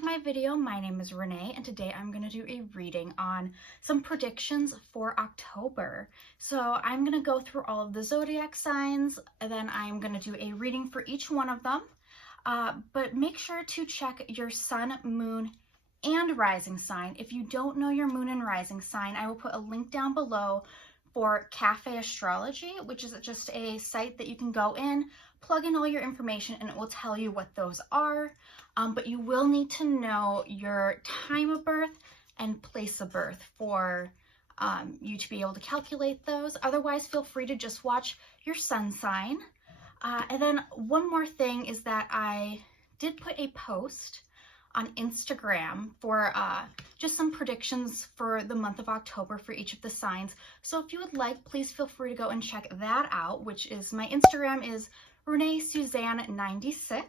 to my video. My name is Renee, and today I'm going to do a reading on some predictions for October. So I'm going to go through all of the zodiac signs, and then I'm going to do a reading for each one of them. But make sure to check your sun, moon, and rising sign. If you don't know your moon and rising sign, I will put a link down below for Cafe Astrology, which is just a site that you can go in, plug in all your information, and it will tell you what those are. But you will need to know your time of birth and place of birth for you to be able to calculate those. Otherwise, feel free to just watch your sun sign. And then one more thing is that I did put a post on Instagram for just some predictions for the month of October for each of the signs. So if you would like, please feel free to go and check that out, which is my Instagram is ReneeSuzanne96.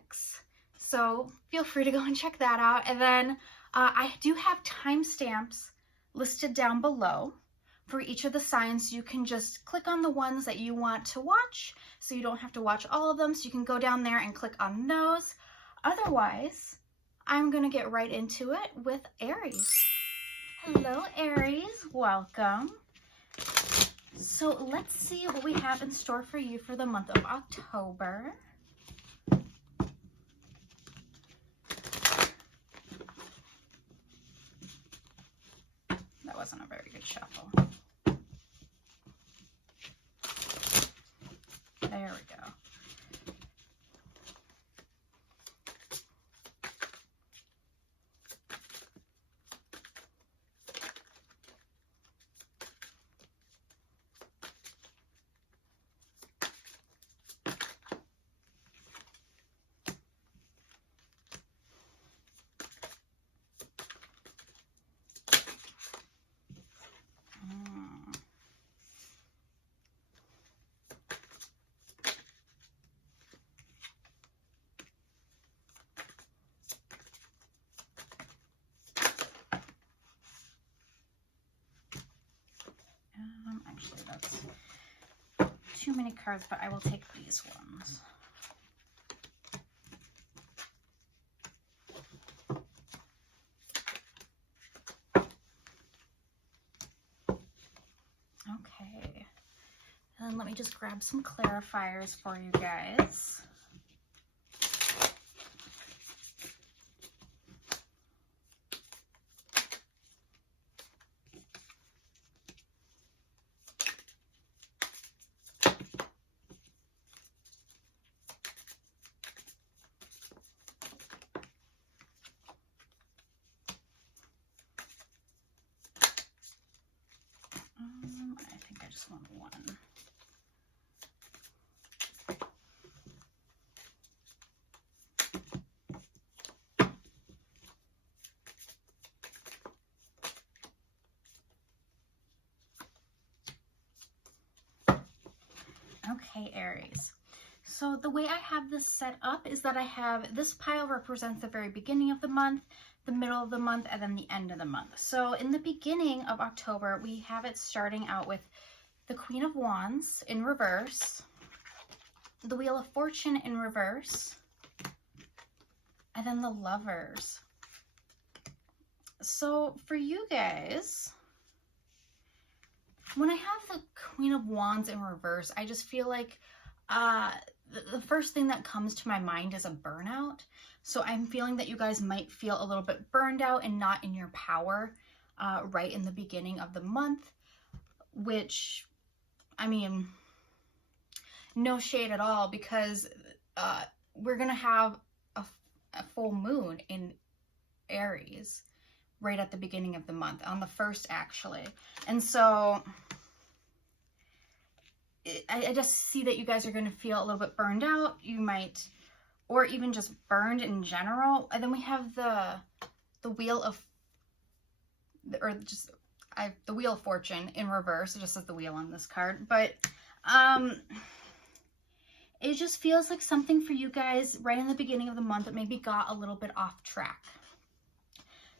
So feel free to go and check that out. And then I do have timestamps listed down below for each of the signs. You can just click on the ones that you want to watch, so you don't have to watch all of them. So you can go down there and click on those. Otherwise, I'm going to get right into it with Aries. Hello, Aries. Welcome. So let's see what we have in store for you for the month of October. That wasn't a very good shuffle. There we go. Actually, that's too many cards, but I will take these ones. Okay. And let me just grab some clarifiers for you guys. I think I just want one. Okay, Aries. So the way I have this set up is that I have this pile represents the very beginning of the month, the middle of the month, and then the end of the month. So in the beginning of October, we have it starting out with the Queen of Wands in reverse, the Wheel of Fortune in reverse, and then the Lovers. So for you guys, when I have the Queen of Wands in reverse, I just feel like the first thing that comes to my mind is a burnout. So I'm feeling that you guys might feel a little bit burned out and not in your power right in the beginning of the month, which, I mean, no shade at all, because we're going to have a full moon in Aries right at the beginning of the month, on the 1st actually. And so I just see that you guys are going to feel a little bit burned out. You might, or even just burned in general. And then we have the Wheel of, or just the Wheel of Fortune in reverse. It just says the wheel on this card, but it just feels like something for you guys right in the beginning of the month that maybe got a little bit off track.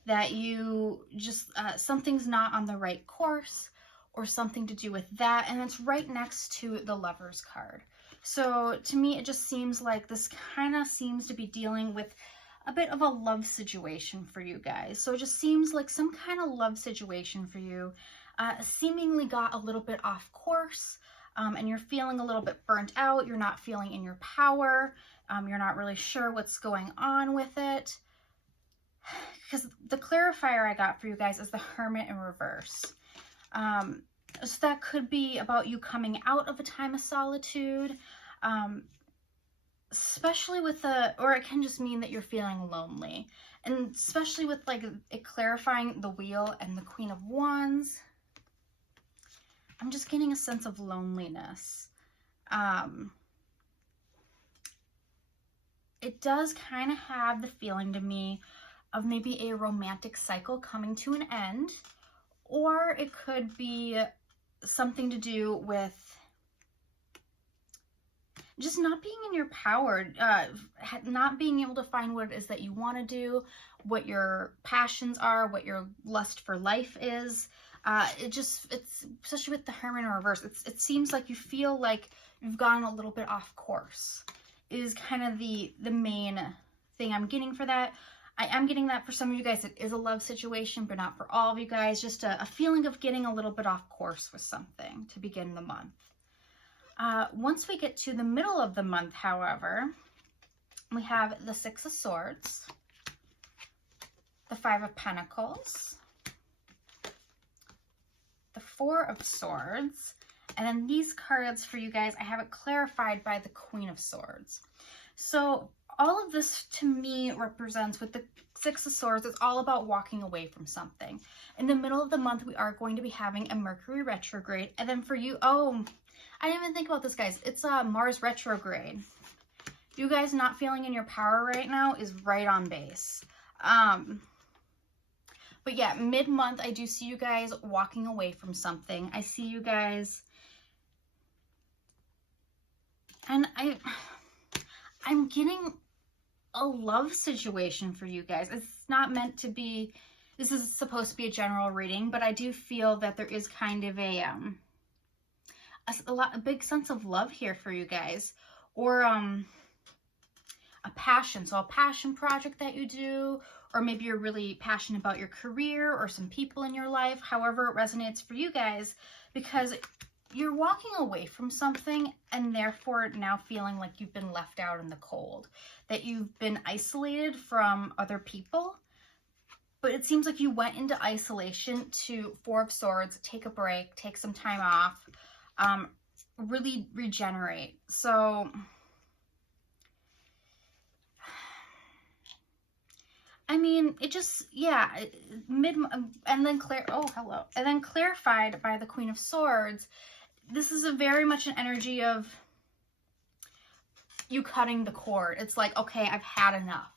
That you just something's not on the right course, or something to do with that, and it's right next to the Lovers card. So to me, it just seems like this kind of seems to be dealing with a bit of a love situation for you guys. So it just seems like some kind of love situation for you seemingly got a little bit off course, and you're feeling a little bit burnt out. You're not feeling in your power. You're not really sure what's going on with it. Because the clarifier I got for you guys is the Hermit in reverse. So that could be about you coming out of a time of solitude, especially with or it can just mean that you're feeling lonely. And especially with like it clarifying the Wheel and the Queen of Wands, I'm just getting a sense of loneliness. It does kind of have the feeling to me of maybe a romantic cycle coming to an end, or it could be something to do with just not being in your power, not being able to find what it is that you want to do, what your passions are, what your lust for life is. It's especially with the Hermit in reverse, it seems like you feel like you've gone a little bit off course, is kind of the main thing I'm getting for that. I am getting that for some of you guys, it is a love situation, but not for all of you guys. Just a feeling of getting a little bit off course with something to begin the month. Once we get to the middle of the month, however, we have the Six of Swords, the Five of Pentacles, the Four of Swords, and then these cards for you guys, I have it clarified by the Queen of Swords. So all of this to me represents, with the Six of Swords, it's all about walking away from something. In the middle of the month, we are going to be having a Mercury retrograde. And then for you, oh, I didn't even think about this, guys. It's Mars retrograde. You guys not feeling in your power right now is right on base. But yeah, mid-month, I do see you guys walking away from something. I see you guys, and I'm getting a love situation for you guys. It's not meant to be, this is supposed to be a general reading, but I do feel that there is kind of a big sense of love here for you guys, or a passion. So a passion project that you do, or maybe you're really passionate about your career or some people in your life, however it resonates for you guys, because you're walking away from something and therefore now feeling like you've been left out in the cold, that you've been isolated from other people. But it seems like you went into isolation to Four of Swords, take a break, take some time off, really regenerate. So I mean, it just, yeah, and then clarified by the Queen of Swords. This is very much an energy of you cutting the cord. It's like, okay, I've had enough.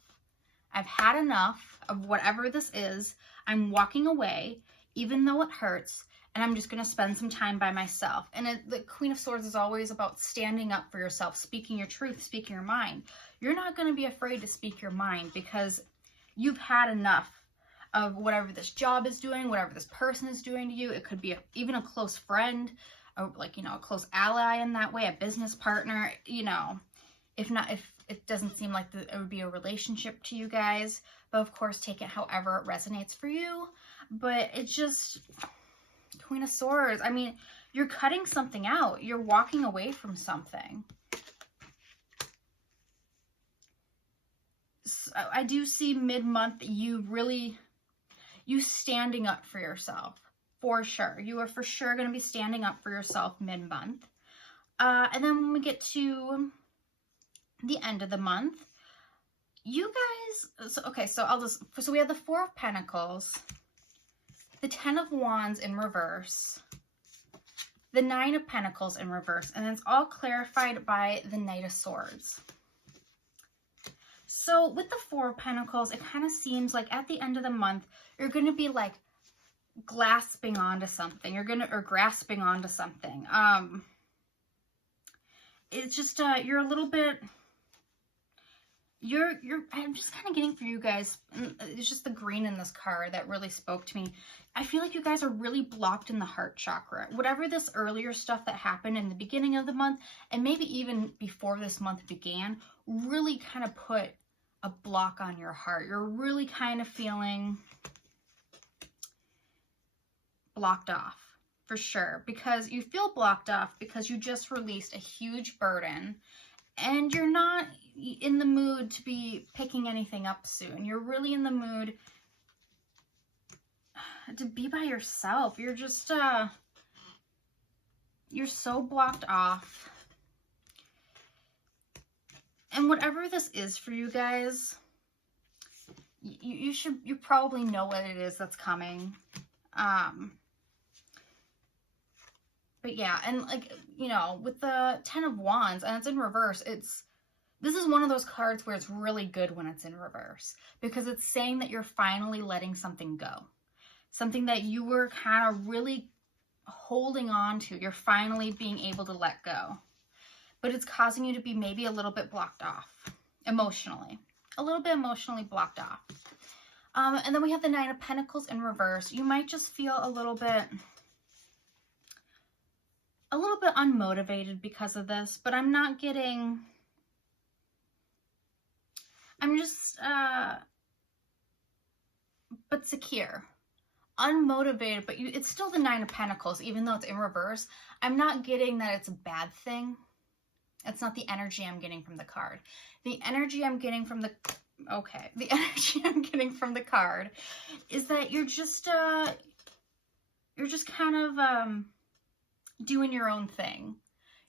I've had enough of whatever this is. I'm walking away, even though it hurts, and I'm just going to spend some time by myself. And the Queen of Swords is always about standing up for yourself, speaking your truth, speaking your mind. You're not going to be afraid to speak your mind, because you've had enough of whatever this job is doing, whatever this person is doing to you. It could be even a close friend, or like, a close ally in that way, a business partner, if it doesn't seem like it would be a relationship to you guys, but of course take it however it resonates for you. But it's just, Queen of Swords, I mean, you're cutting something out. You're walking away from something. I do see mid-month you standing up for yourself, for sure. You are for sure going to be standing up for yourself mid-month. And then when we get to the end of the month, you guys, so we have the Four of Pentacles, the Ten of Wands in reverse, the Nine of Pentacles in reverse, and it's all clarified by the Knight of Swords. So with the Four of Pentacles, it kind of seems like at the end of the month, you're going to be like grasping onto something. Or grasping onto something. It's just, you're a little bit, I'm just kind of getting for you guys, it's just the green in this card that really spoke to me. I feel like you guys are really blocked in the heart chakra. Whatever this earlier stuff that happened in the beginning of the month, and maybe even before this month began, really kind of put a block on your heart. You're really kind of feeling blocked off, for sure, because you feel blocked off because you just released a huge burden and you're not in the mood to be picking anything up soon. You're really in the mood to be by yourself. You're just, you're so blocked off. And whatever this is for you guys, you probably know what it is that's coming. But yeah, and like, you know, with the 10 of Wands and it's in reverse, this is one of those cards where it's really good when it's in reverse, because it's saying that you're finally letting something go. Something that you were kind of really holding on to, you're finally being able to let go. But it's causing you to be maybe a little bit blocked off emotionally. A little bit emotionally blocked off. And then we have the 9 of Pentacles in reverse. You might just feel a little bit unmotivated because of this, but I'm not getting, I'm just, but secure. Unmotivated, but it's still the 9 of Pentacles, even though it's in reverse. I'm not getting that it's a bad thing. It's not the energy I'm getting from the card. The energy I'm getting from the, the energy I'm getting from the card is that you're just kind of, doing your own thing.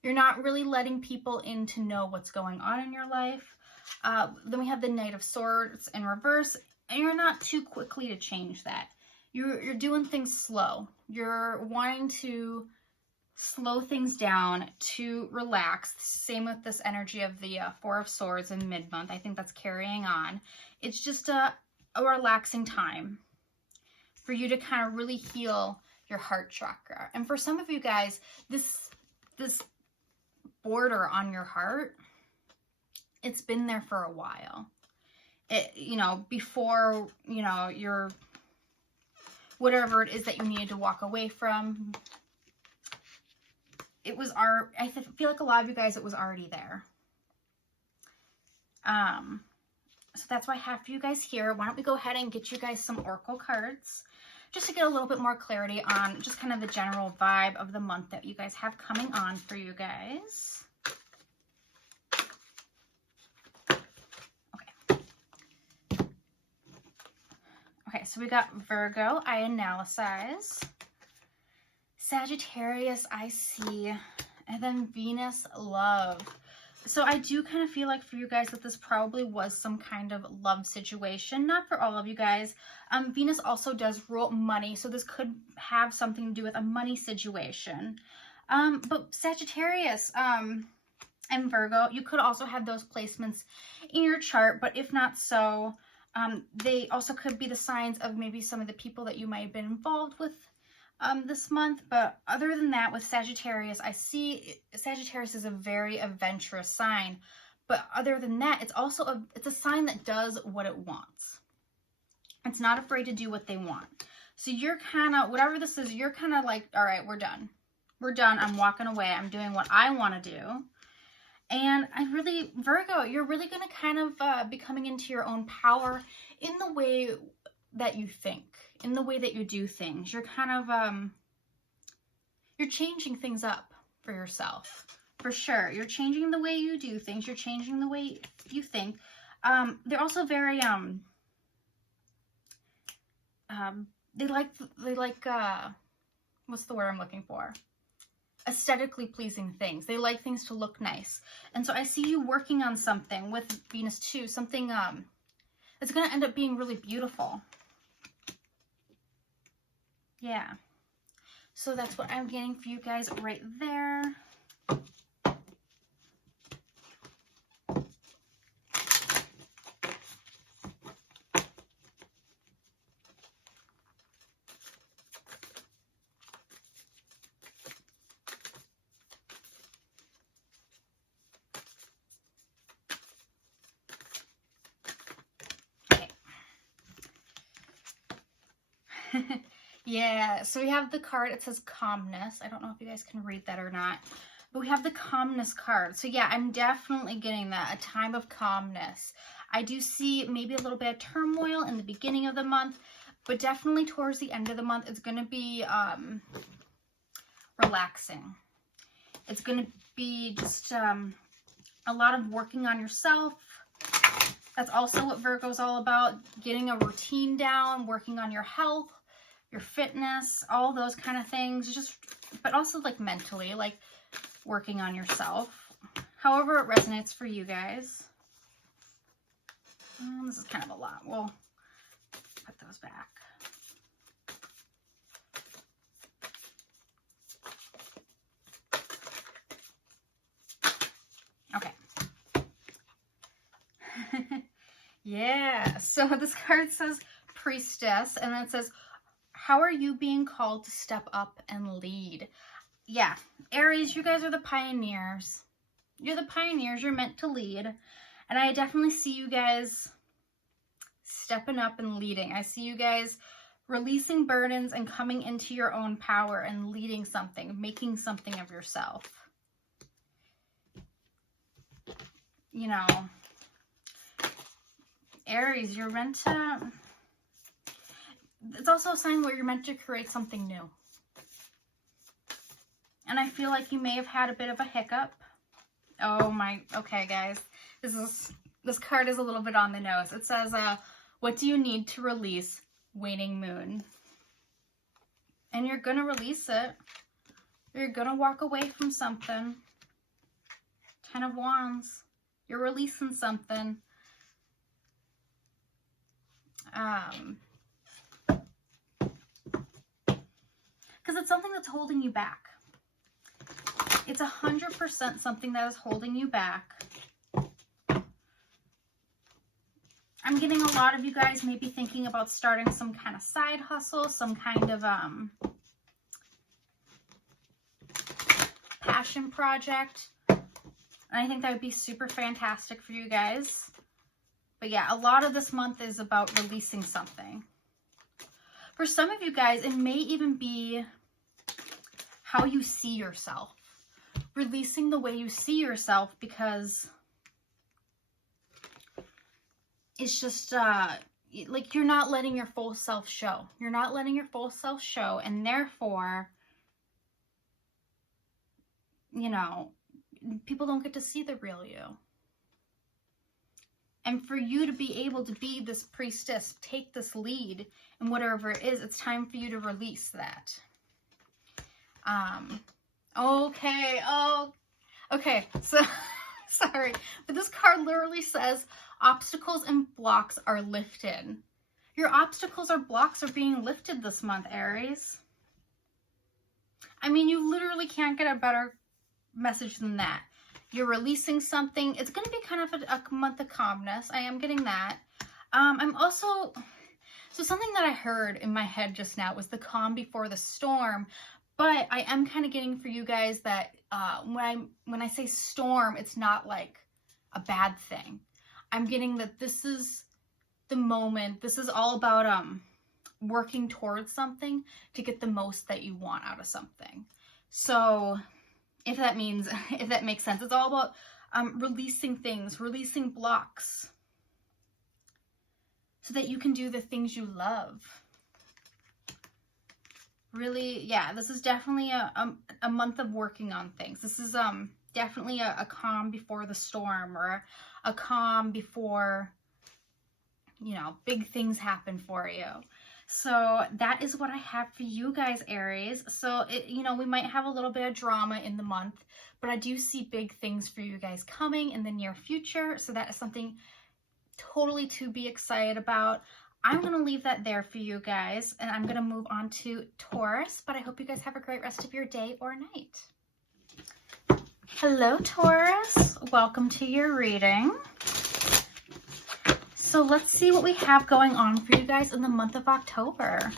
You're not really letting people in to know what's going on in your life. Then we have the Knight of Swords in reverse, and you're not too quickly to change that. You're doing things slow. You're wanting to slow things down, to relax. Same with this energy of the 4 of Swords in mid-month. I think that's carrying on. It's just a relaxing time for you to kind of really heal your heart chakra. And for some of you guys, this border on your heart, it's been there for a while. It, you know, before, you know, your whatever it is that you needed to walk away from, it was I feel like a lot of you guys, it was already there. So that's why I have for you guys here. Why don't we go ahead and get you guys some oracle cards, just to get a little bit more clarity on just kind of the general vibe of the month that you guys have coming on for you guys. Okay, so we got Virgo, I analyze. Sagittarius, I see. And then Venus, love. So I do kind of feel like for you guys that this probably was some kind of love situation. Not for all of you guys. Venus also does rule money, so this could have something to do with a money situation. But Sagittarius and Virgo, you could also have those placements in your chart, but if not so, they also could be the signs of maybe some of the people that you might have been involved with this month. But other than that, with Sagittarius, I see Sagittarius is a very adventurous sign. But other than that, it's also it's a sign that does what it wants. It's not afraid to do what they want. So you're kind of, whatever this is, you're kind of like, all right, we're done. We're done. I'm walking away. I'm doing what I want to do. And I really, Virgo, you're really going to kind of be coming into your own power in the way that you think, in the way that you do things. You're kind of, you're changing things up for yourself, for sure. You're changing the way you do things. You're changing the way you think. They're also very, they like, what's the word I'm looking for? Aesthetically pleasing things. They like things to look nice. And so I see you working on something with Venus too, something that's going to end up being really beautiful. Yeah. So that's what I'm getting for you guys right there. Yeah, so we have the card, it says calmness. I don't know if you guys can read that or not, but we have the calmness card. So yeah, I'm definitely getting that, a time of calmness. I do see maybe a little bit of turmoil in the beginning of the month, but definitely towards the end of the month, it's going to be relaxing. It's going to be just a lot of working on yourself. That's also what Virgo's all about, getting a routine down, working on your health, your fitness, all those kind of things, just, but also like mentally, like working on yourself. However it resonates for you guys. This is kind of a lot. We'll put those back. Okay. Yeah, so this card says Priestess, and then it says, how are you being called to step up and lead? Yeah, Aries, you guys are the pioneers. You're the pioneers. You're meant to lead. And I definitely see you guys stepping up and leading. I see you guys releasing burdens and coming into your own power and leading something, making something of yourself. You know, Aries, you're meant to... It's also a sign where you're meant to create something new. And I feel like you may have had a bit of a hiccup. Oh my, okay guys. This card is a little bit on the nose. It says, what do you need to release? Waning moon. And you're gonna release it. You're gonna walk away from something. 10 of Wands. You're releasing something. Because it's something that's holding you back. It's 100% something that is holding you back. I'm getting a lot of you guys maybe thinking about starting some kind of side hustle, some kind of passion project. And I think that would be super fantastic for you guys. But yeah, a lot of this month is about releasing something. For some of you guys, it may even be how you see yourself. Releasing the way you see yourself, because it's just like you're not letting your full self show. You're not letting your full self show, and therefore, you know, people don't get to see the real you. And for you to be able to be this priestess, take this lead in whatever it is, it's time for you to release that. Okay, so, sorry, but this card literally says, obstacles and blocks are lifted. Your obstacles or blocks are being lifted this month, Aries. I mean, you literally can't get a better message than that. You're releasing something. It's going to be kind of a month of calmness. I am getting that. I'm also, so something that I heard in my head just now was the calm before the storm. But I am kind of getting for you guys that when I say storm, it's not like a bad thing. I'm getting that this is the moment. This is all about working towards something to get the most that you want out of something. So if that makes sense, it's all about releasing things, releasing blocks, so that you can do the things you love. Really, yeah, this is definitely a month of working on things. This is definitely a calm before the storm, or a calm before, you know, big things happen for you. So that is what I have for you guys, Aries. So, you know, we might have a little bit of drama in the month, but I do see big things for you guys coming in the near future. So that is something totally to be excited about. I'm going to leave that there for you guys, and I'm going to move on to Taurus, but I hope you guys have a great rest of your day or night. Hello, Taurus. Welcome to your reading. So let's see what we have going on for you guys in the month of October.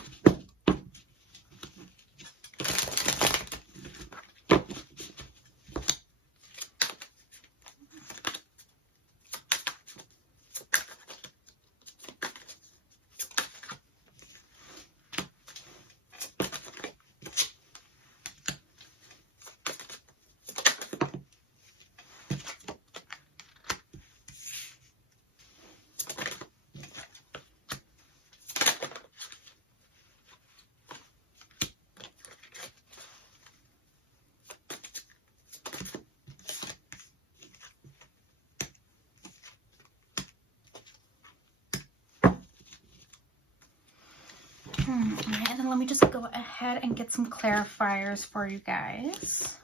Alright, and then let me just go ahead and get some clarifiers for you guys.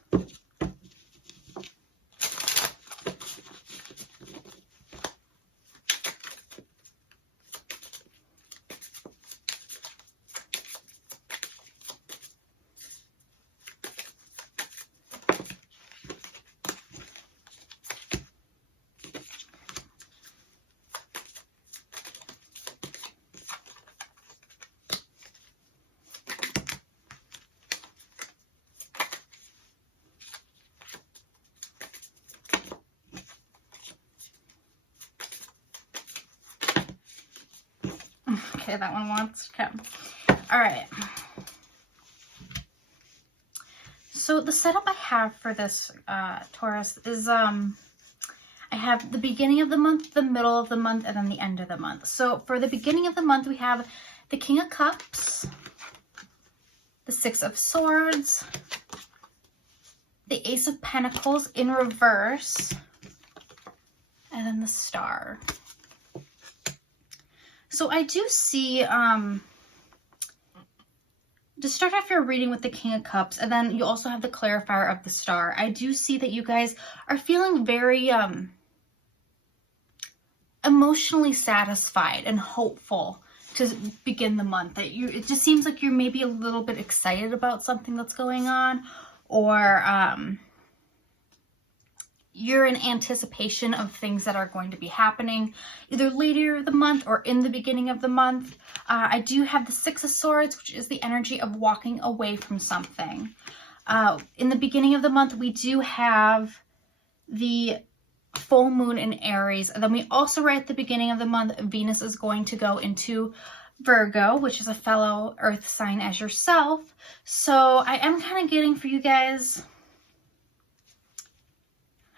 Okay, that one wants to come. All right. So the setup I have for this Taurus is I have the beginning of the month, the middle of the month, and then the end of the month. So for the beginning of the month, we have the King of Cups, the Six of Swords, the Ace of Pentacles in reverse, and then the Star. So I do see, to start off your reading with the King of Cups, and then you also have the clarifier of the Star. I do see that you guys are feeling very emotionally satisfied and hopeful to begin the month. That it just seems like you're maybe a little bit excited about something that's going on, or you're in anticipation of things that are going to be happening either later of the month or in the beginning of the month. I do have the Six of Swords, which is the energy of walking away from something. In the beginning of the month, we do have the full moon in Aries. And then we also, right at the beginning of the month, Venus is going to go into Virgo, which is a fellow earth sign as yourself. So I am kind of getting for you guys,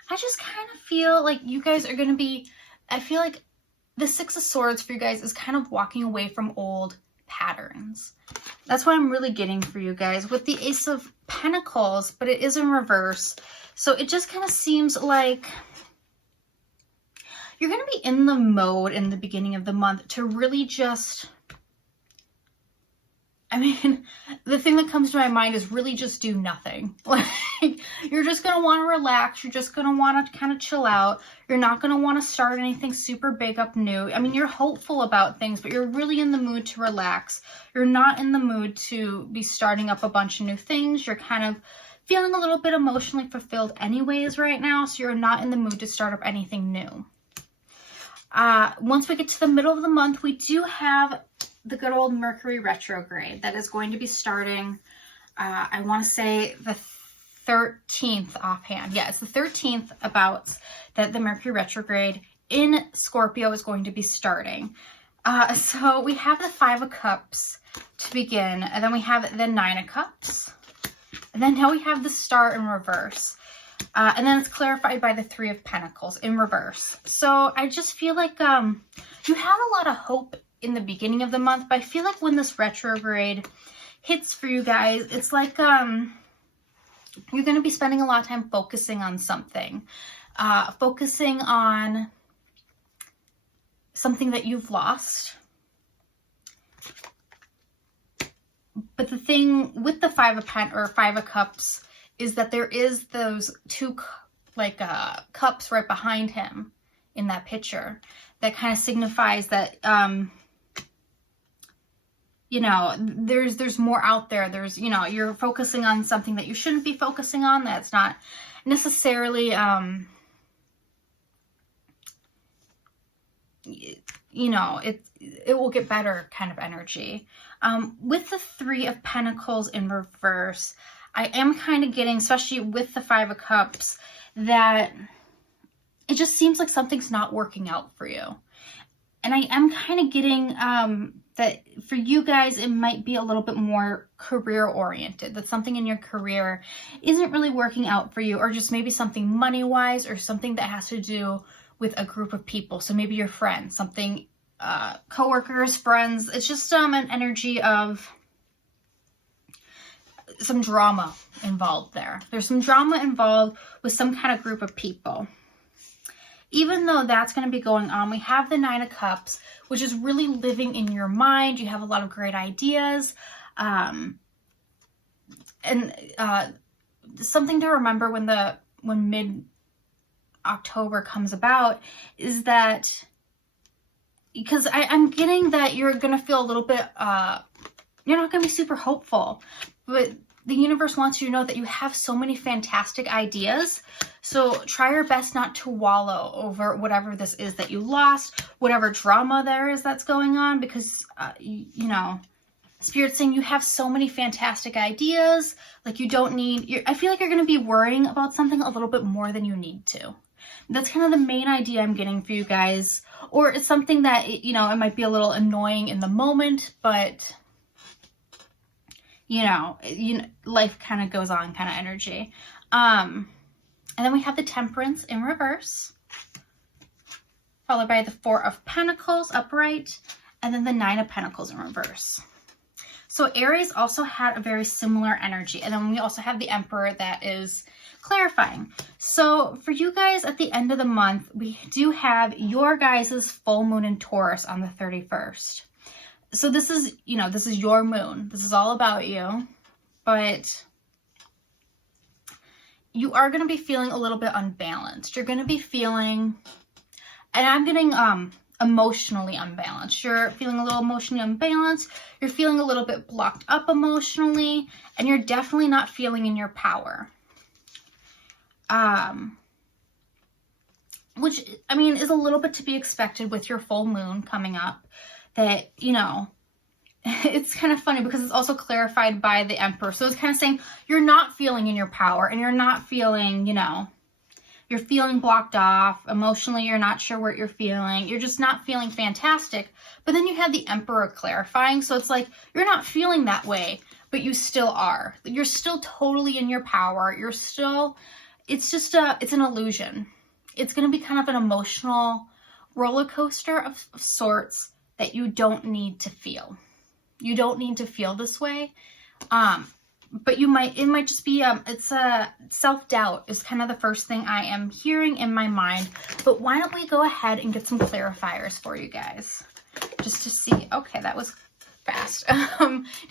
I just kind of feel like you guys are going to be, I feel like the Six of Swords for you guys is kind of walking away from old patterns. That's what I'm really getting for you guys with the Ace of Pentacles, but it is in reverse. So it just kind of seems like you're going to be in the mode in the beginning of the month to really just, I mean, the thing that comes to my mind is really just do nothing. Like, you're just going to want to relax. You're just going to want to kind of chill out. You're not going to want to start anything super big up new. I mean, you're hopeful about things, but you're really in the mood to relax. You're not in the mood to be starting up a bunch of new things. You're kind of feeling a little bit emotionally fulfilled anyways right now, so you're not in the mood to start up anything new. Once we get to the middle of the month, we do have the good old Mercury retrograde that is going to be starting, I want to say the 13th offhand. Yeah, it's the 13th about that the Mercury retrograde in Scorpio is going to be starting. So we have the Five of Cups to begin, and then we have the Nine of Cups, and then now we have the Star in reverse. And then it's clarified by the Three of Pentacles in reverse. So I just feel like you have a lot of hope in the beginning of the month, but I feel like when this retrograde hits for you guys, it's like you're going to be spending a lot of time focusing on something. Focusing on something that you've lost. But the thing with the Five of Cups is that there is those two cups right behind him in that picture that kind of signifies that you know, there's more out there. There's, you know, you're focusing on something that you shouldn't be focusing on, that's not necessarily you know, it will get better kind of energy. With the Three of Pentacles in reverse, I am kind of getting, especially with the Five of Cups, that it just seems like something's not working out for you. And I am kind of getting that for you guys, it might be a little bit more career oriented, that something in your career isn't really working out for you, or just maybe something money wise, or something that has to do with a group of people. So maybe your friends, something, coworkers, friends. It's just an energy of some drama involved there. There's some drama involved with some kind of group of people. Even though that's going to be going on, we have the Nine of Cups, which is really living in your mind. You have a lot of great ideas. Something to remember when mid-October comes about is that, because I'm getting that you're going to feel a little bit, you're not going to be super hopeful, but the universe wants you to know that you have so many fantastic ideas. So try your best not to wallow over whatever this is that you lost, whatever drama there is that's going on, because, you know, Spirit's saying you have so many fantastic ideas. Like, you don't need, I feel like you're going to be worrying about something a little bit more than you need to. That's kind of the main idea I'm getting for you guys. Or it's something that, you know, it might be a little annoying in the moment, but you know, life kind of goes on kind of energy. And then we have the Temperance in reverse, followed by the Four of Pentacles upright, and then the Nine of Pentacles in reverse. So Aries also had a very similar energy. And then we also have the Emperor that is clarifying. So for you guys at the end of the month, we do have your guys' full moon in Taurus on the 31st. So this is, you know, this is your moon. This is all about you. But you are going to be feeling a little bit unbalanced. You're going to be feeling, and I'm getting emotionally unbalanced. You're feeling a little emotionally unbalanced. You're feeling a little bit blocked up emotionally. And you're definitely not feeling in your power. Which, I mean, is a little bit to be expected with your full moon coming up. That, you know, it's kind of funny because it's also clarified by the Emperor. So it's kind of saying you're not feeling in your power and you're not feeling, you know, you're feeling blocked off. Emotionally, you're not sure what you're feeling. You're just not feeling fantastic. But then you have the Emperor clarifying. So it's like you're not feeling that way, but you still are. You're still totally in your power. You're still, it's just it's an illusion. It's going to be kind of an emotional roller coaster of sorts that you don't need to feel. You don't need to feel this way. But it might just be, it's self-doubt is kind of the first thing I am hearing in my mind. But why don't we go ahead and get some clarifiers for you guys? Just to see, okay, that was fast.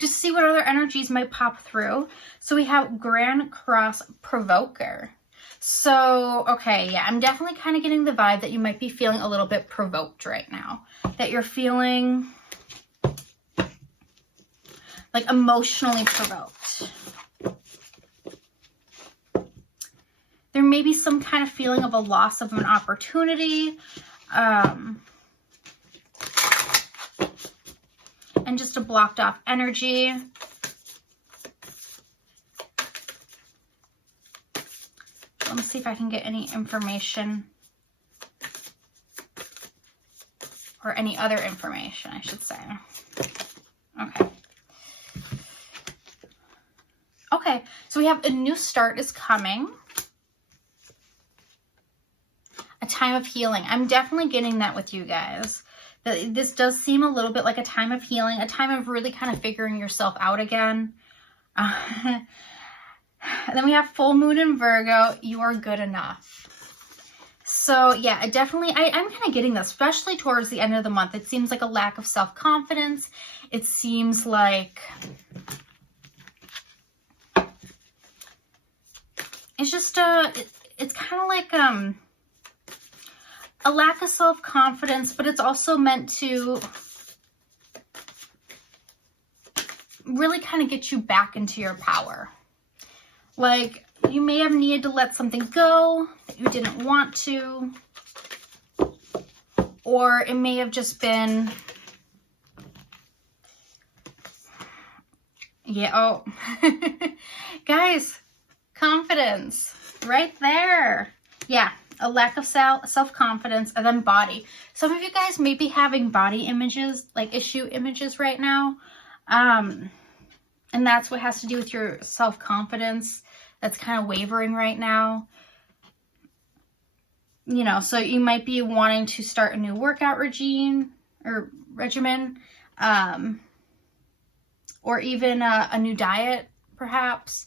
Just to see what other energies might pop through. So we have Grand Cross Provoker. So, okay, yeah, I'm definitely kind of getting the vibe that you might be feeling a little bit provoked right now. That you're feeling like emotionally provoked. There may be some kind of feeling of a loss of an opportunity. And just a blocked off energy. Let me see if I can get any information or any other information, I should say. Okay. Okay, so we have a new start is coming. A time of healing. I'm definitely getting that with you guys. This does seem a little bit like a time of healing, a time of really kind of figuring yourself out again. Then we have full moon in Virgo. You are good enough. So yeah, I'm kind of getting this, especially towards the end of the month. It seems like a lack of self-confidence. It seems like it's just it's kind of like a lack of self-confidence, but it's also meant to really kind of get you back into your power. Like, you may have needed to let something go that you didn't want to. Or it may have just been, yeah, oh. Guys, confidence, right there. Yeah, a lack of self-confidence, and then body. Some of you guys may be having body images, like issue images right now. And that's what has to do with your self-confidence. That's kind of wavering right now. You know, so you might be wanting to start a new workout regimen, or even a new diet, perhaps.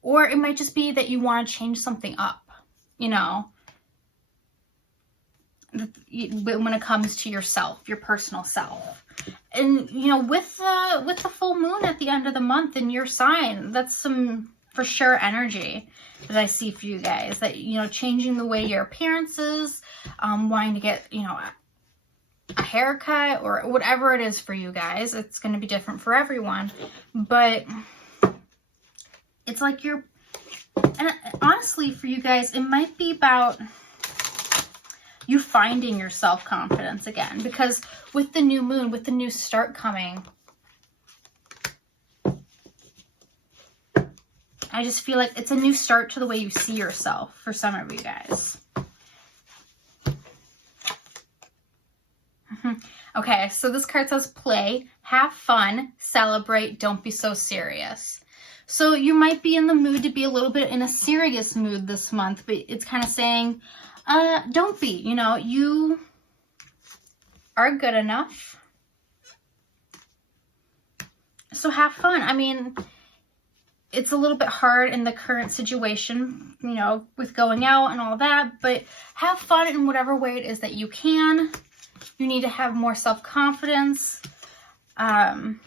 Or it might just be that you want to change something up, you know. when it comes to yourself, your personal self. And, you know, with the full moon at the end of the month in your sign, that's some for sure energy that I see for you guys. That, you know, changing the way your appearance is, wanting to get, you know, a haircut or whatever it is for you guys. It's going to be different for everyone. But it's like and honestly for you guys, it might be about you finding your self-confidence again, because with the new moon, with the new start coming, I just feel like it's a new start to the way you see yourself for some of you guys. Okay, so this card says play, have fun, celebrate, don't be so serious. So you might be in the mood to be a little bit in a serious mood this month, but it's kind of saying, don't be, you know, you are good enough. So have fun. I mean, it's a little bit hard in the current situation, you know, with going out and all that, but have fun in whatever way it is that you can. You need to have more self-confidence. And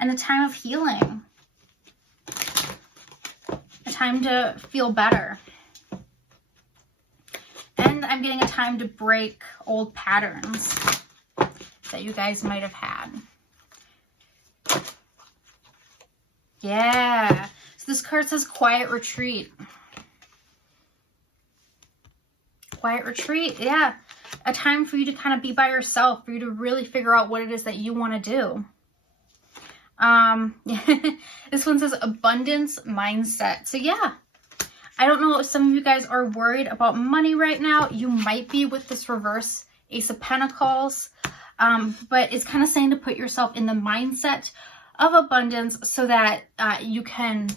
a time of healing. A time to feel better. And I'm getting a time to break old patterns that you guys might have had. Yeah. So this card says quiet retreat. Quiet retreat, yeah. A time for you to kind of be by yourself, for you to really figure out what it is that you want to do. This one says abundance mindset. So yeah, I don't know if some of you guys are worried about money right now. You might be with this reverse Ace of Pentacles, but it's kind of saying to put yourself in the mindset of abundance so that you can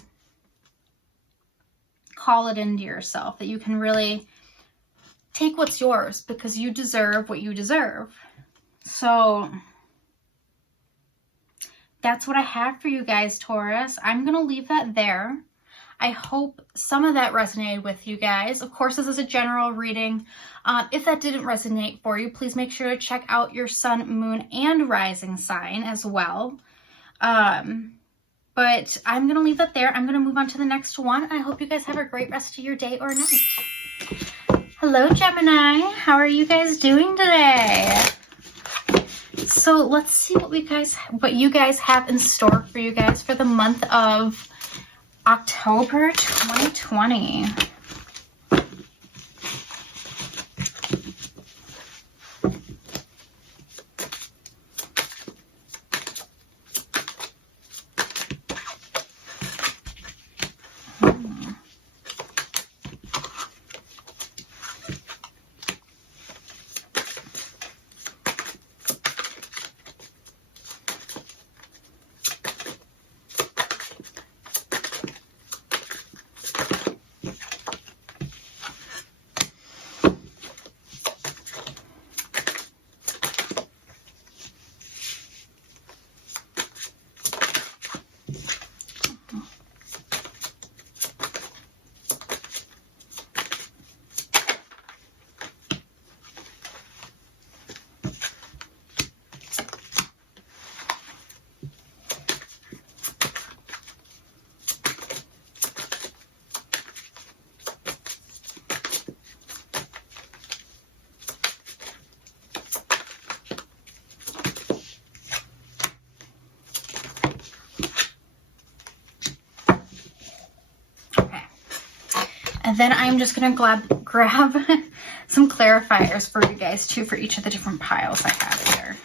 call it into yourself, that you can really take what's yours because you deserve what you deserve. So that's what I have for you guys, Taurus. I'm going to leave that there. I hope some of that resonated with you guys. Of course, this is a general reading. If that didn't resonate for you, please make sure to check out your sun, moon, and rising sign as well. But I'm going to leave that there. I'm going to move on to the next one. I hope you guys have a great rest of your day or night. Hello, Gemini. How are you guys doing today? So let's see what you guys have in store for you guys for the month of October 2020. And then I'm just going to grab some clarifiers for you guys too for each of the different piles I have here.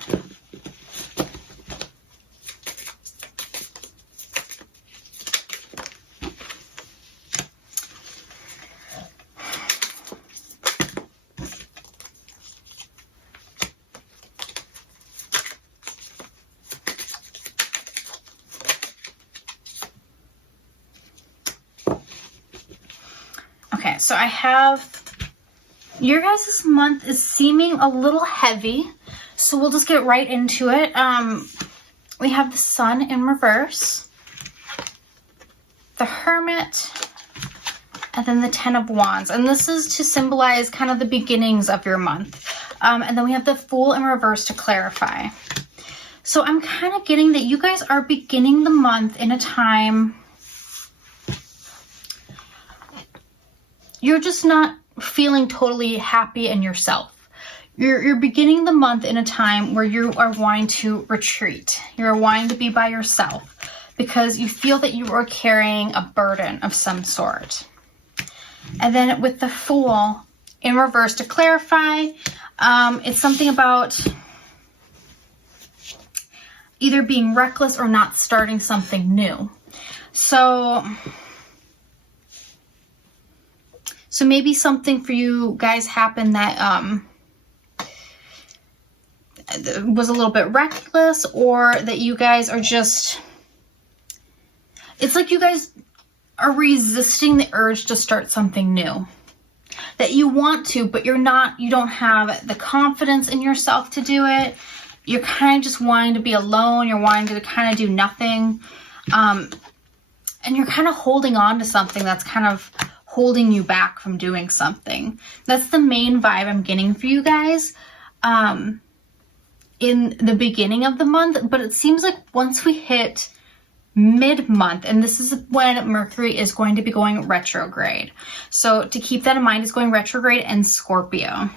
So I have, your guys' month is seeming a little heavy, so we'll just get right into it. We have the Sun in reverse, the Hermit, and then the Ten of Wands. And this is to symbolize kind of the beginnings of your month. And then we have the Fool in reverse to clarify. So I'm kind of getting that you guys are beginning the month in a time you're just not feeling totally happy in yourself. You're beginning the month in a time where you are wanting to retreat. You're wanting to be by yourself because you feel that you are carrying a burden of some sort. And then with the Fool in reverse to clarify, it's something about either being reckless or not starting something new. So maybe something for you guys happened that was a little bit reckless, or that you guys are just, it's like you guys are resisting the urge to start something new. That you want to, but you don't have the confidence in yourself to do it. You're kind of just wanting to be alone. You're wanting to kind of do nothing. And you're kind of holding on to something that's kind of holding you back from doing something. That's the main vibe I'm getting for you guys in the beginning of the month. But it seems like once we hit mid-month, and this is when Mercury is going to be going retrograde. So to keep that in mind, it's going retrograde in Scorpio.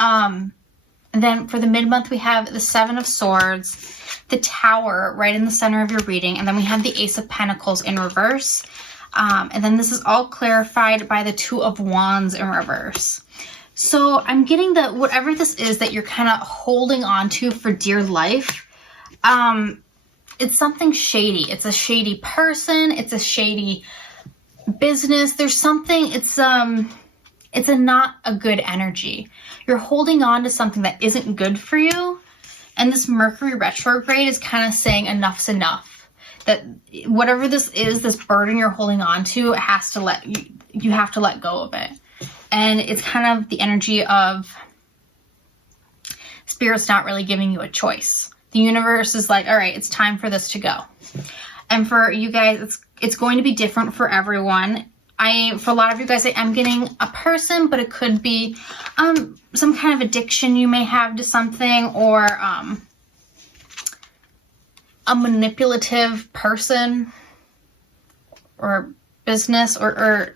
And then for the mid-month, we have the Seven of Swords, the Tower right in the center of your reading, and then we have the Ace of Pentacles in reverse. And then this is all clarified by the Two of Wands in reverse. So I'm getting that whatever this is that you're kind of holding on to for dear life, it's something shady. It's a shady person. It's a shady business. There's something, it's a not a good energy. You're holding on to something that isn't good for you. And this Mercury retrograde is kind of saying enough's enough. That whatever this is, this burden you're holding on to, it has to you have to let go of it. And it's kind of the energy of Spirit's not really giving you a choice. The universe is like, all right, it's time for this to go. And for you guys, it's going to be different for everyone. For a lot of you guys, I'm getting a person, but it could be some kind of addiction you may have to something, or a manipulative person or business, or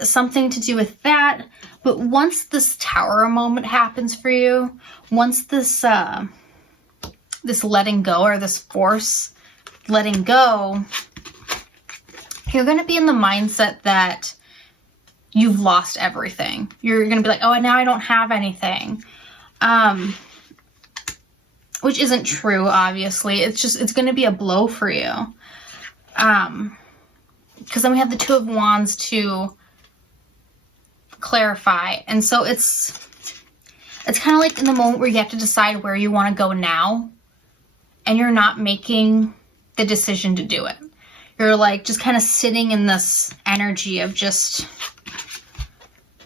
something to do with that. But once this Tower moment happens for you, once this this letting go, or this force letting go, you're going to be in the mindset that you've lost everything. You're going to be like, oh, now I don't have anything. Which isn't true, obviously. It's going to be a blow for you. Because then we have the Two of Wands to clarify. And so it's kind of like in the moment where you have to decide where you want to go now, and you're not making the decision to do it. You're like just kind of sitting in this energy of just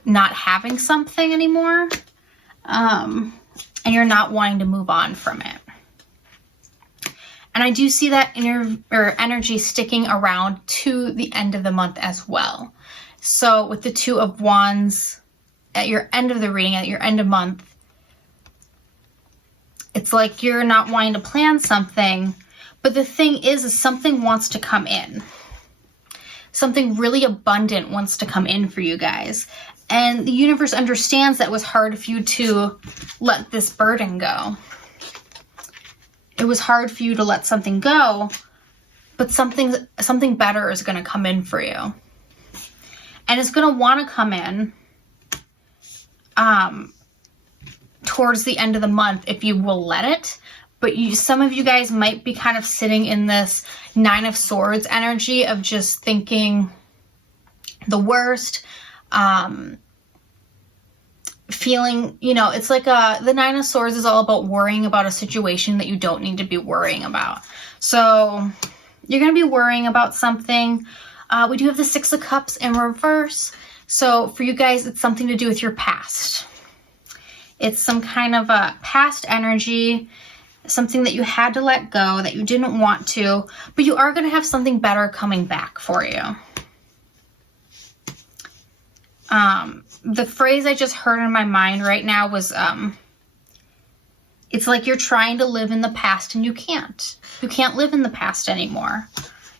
not having something anymore. And you're not wanting to move on from it. And I do see that energy sticking around to the end of the month as well. So with the Two of Wands at your end of the reading, at your end of month, it's like you're not wanting to plan something, but the thing is something wants to come in. Something really abundant wants to come in for you guys. And the universe understands that it was hard for you to let this burden go. It was hard for you to let something go, but something better is going to come in for you. And it's going to want to come in towards the end of the month if you will let it. But some of you guys might be kind of sitting in this Nine of Swords energy of just thinking the worst, feeling, it's like the Nine of Swords is all about worrying about a situation that you don't need to be worrying about. So you're going to be worrying about something. We do have the Six of Cups in reverse. So for you guys, it's something to do with your past. It's some kind of a past energy, something that you had to let go, that you didn't want to, but you are going to have something better coming back for you. The phrase I just heard in my mind right now was, it's like you're trying to live in the past and you can't. You can't live in the past anymore.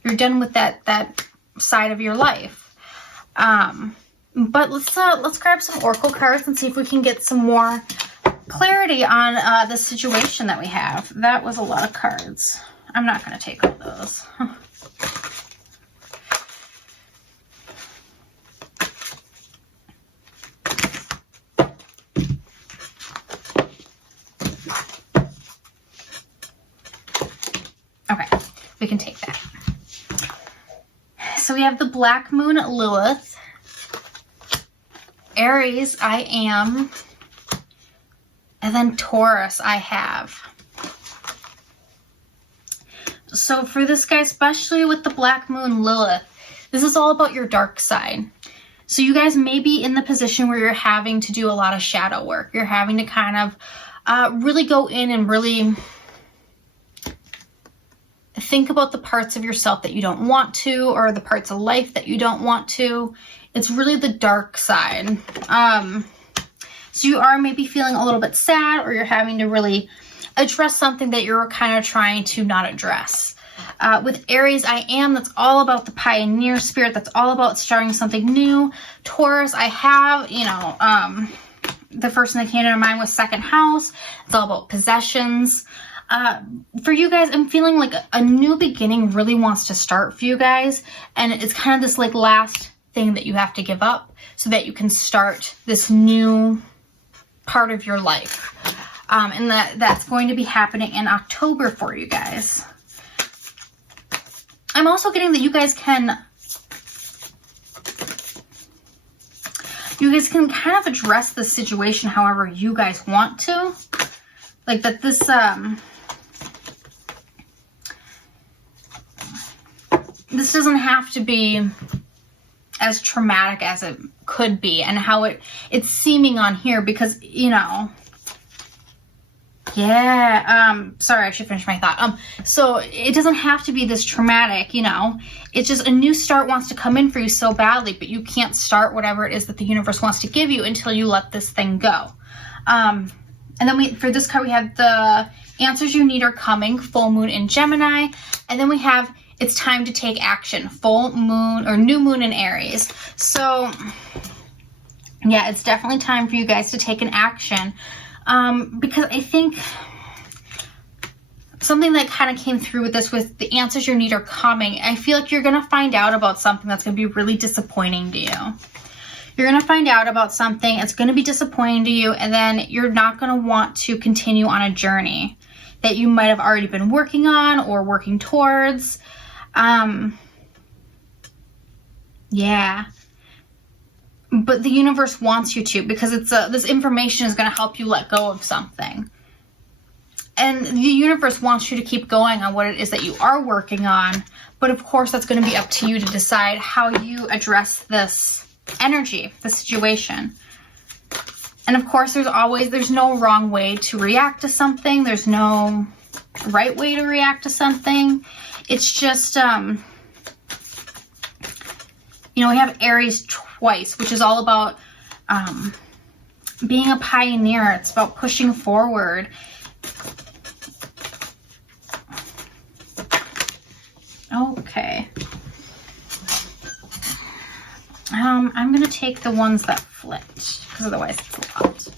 You're done with that side of your life. But let's grab some oracle cards and see if we can get some more clarity on the situation that we have. That was a lot of cards. I'm not going to take all those. Okay, we can take that. So we have the Black Moon Lilith. Aries, I am. And then Taurus, I have. So for this guy, especially with the Black Moon Lilith, this is all about your dark side. So you guys may be in the position where you're having to do a lot of shadow work. You're having to kind of really go in and really think about the parts of yourself that you don't want to, or the parts of life that you don't want to. It's really the dark side. So you are maybe feeling a little bit sad, or you're having to really address something that you're kind of trying to not address. With Aries, I am. That's all about the pioneer spirit. That's all about starting something new. Taurus, I have, you know, the first thing that came to mind was second house. It's all about possessions. For you guys, I'm feeling like a new beginning really wants to start for you guys. And it's kind of this like last thing that you have to give up so that you can start this new part of your life. And that's going to be happening in October for you guys. I'm also getting that you guys can kind of address the situation however you guys want to. Like that this this doesn't have to be as traumatic as it could be, and how it's seeming on here, because, you know, yeah, sorry, I should finish my thought. So it doesn't have to be this traumatic, you know, it's just a new start wants to come in for you so badly, but you can't start whatever it is that the universe wants to give you until you let this thing go. And then for this card, we have the answers you need are coming, full moon in Gemini, and then we have it's time to take action, full moon or new moon in Aries. So yeah, it's definitely time for you guys to take an action. Because I think something that kind of came through with this, with the answers you need are coming, I feel like you're going to find out about something that's going to be really disappointing to you. You're going to find out about something, it's going to be disappointing to you, and then you're not going to want to continue on a journey that you might have already been working on or working towards. Yeah. But the universe wants you to, because it's this information is going to help you let go of something. And the universe wants you to keep going on what it is that you are working on. But of course, that's going to be up to you to decide how you address this energy, the situation. And of course, there's no wrong way to react to something. There's no right way to react to something. It's just, you know, we have Aries twice, which is all about being a pioneer. It's about pushing forward. Okay. I'm going to take the ones that flipped, because otherwise it's a lot.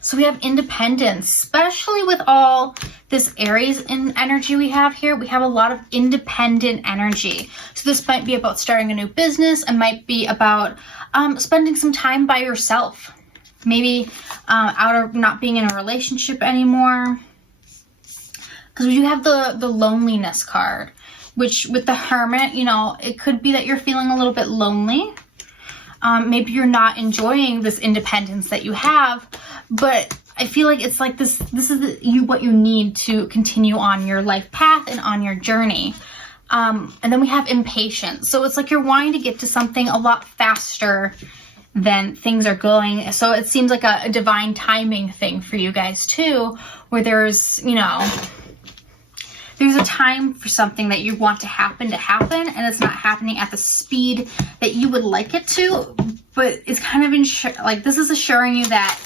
So we have independence, especially with all this Aries in energy we have here. We have a lot of independent energy. So this might be about starting a new business. It might be about spending some time by yourself. Maybe out of not being in a relationship anymore. Because we do have the loneliness card, which with the Hermit, you know, it could be that you're feeling a little bit lonely. Maybe you're not enjoying this independence that you have, but I feel like it's like this is what you need to continue on your life path and on your journey. And then we have impatience. So it's like you're wanting to get to something a lot faster than things are going. So it seems like a divine timing thing for you guys too, where there's there's a time for something that you want to happen, and it's not happening at the speed that you would like it to, but it's kind of like this is assuring you that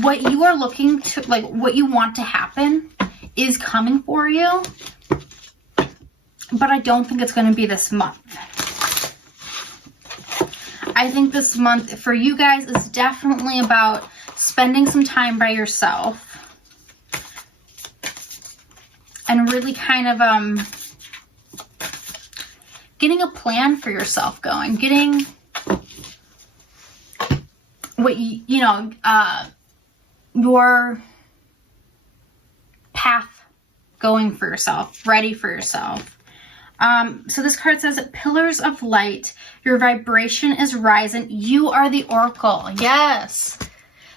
what you are looking to, like what you want to happen is coming for you, but I don't think it's going to be this month. I think this month for you guys is definitely about spending some time by yourself and really kind of getting a plan for yourself going, getting what you know, your path going for yourself, ready for yourself. So this card says, pillars of light, your vibration is rising. You are the oracle. Yes.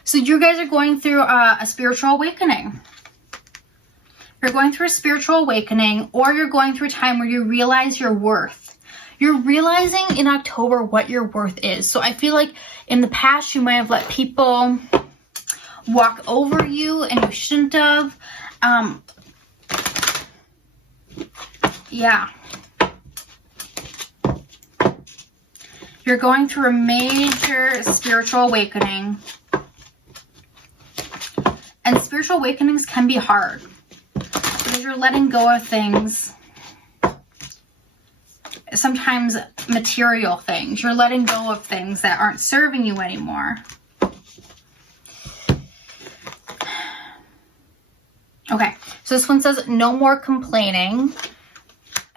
So you guys are going through a spiritual awakening. You're going through a spiritual awakening, or you're going through a time where you realize your worth. You're realizing in October what your worth is. So I feel like in the past, you might have let people walk over you and you shouldn't have. Yeah. You're going through a major spiritual awakening. And spiritual awakenings can be hard because you're letting go of things. Sometimes material things. You're letting go of things that aren't serving you anymore. Okay, so this one says, no more complaining.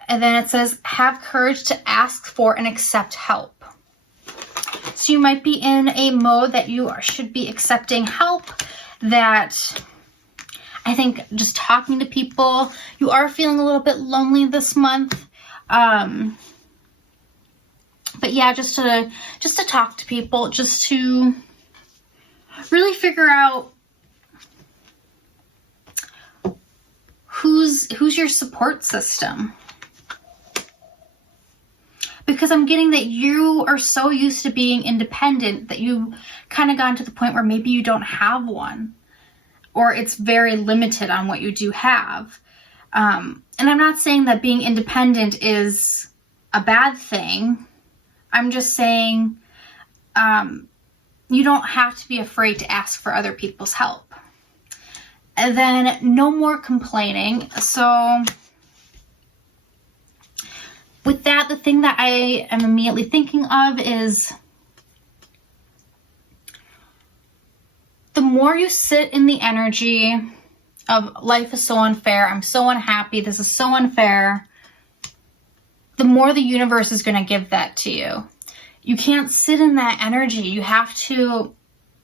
And then it says, have courage to ask for and accept help. So you might be in a mode that you should be accepting help, that I think just talking to people, you are feeling a little bit lonely this month. But yeah, just to talk to people, just to really figure out who's your support system. Because I'm getting that you are so used to being independent that you kind of gotten to the point where maybe you don't have one, or it's very limited on what you do have. And I'm not saying that being independent is a bad thing. I'm just saying you don't have to be afraid to ask for other people's help. And then no more complaining. So with that, the thing that I am immediately thinking of is the more you sit in the energy of life is so unfair, I'm so unhappy, this is so unfair, the more the universe is going to give that to you. You can't sit in that energy. You have to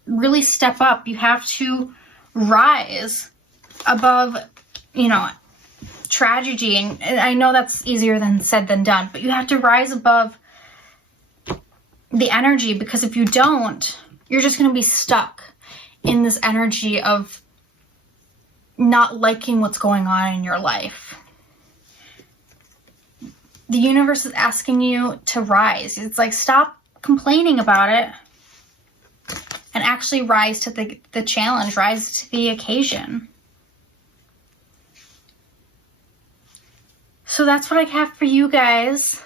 really step up. You have to rise above, you know, tragedy. And I know that's easier than said than done, but you have to rise above the energy, because if you don't, you're just going to be stuck in this energy of not liking what's going on in your life. The universe is asking you to rise. It's like, stop complaining about it and actually rise to the challenge, rise to the occasion. So that's what I have for you guys,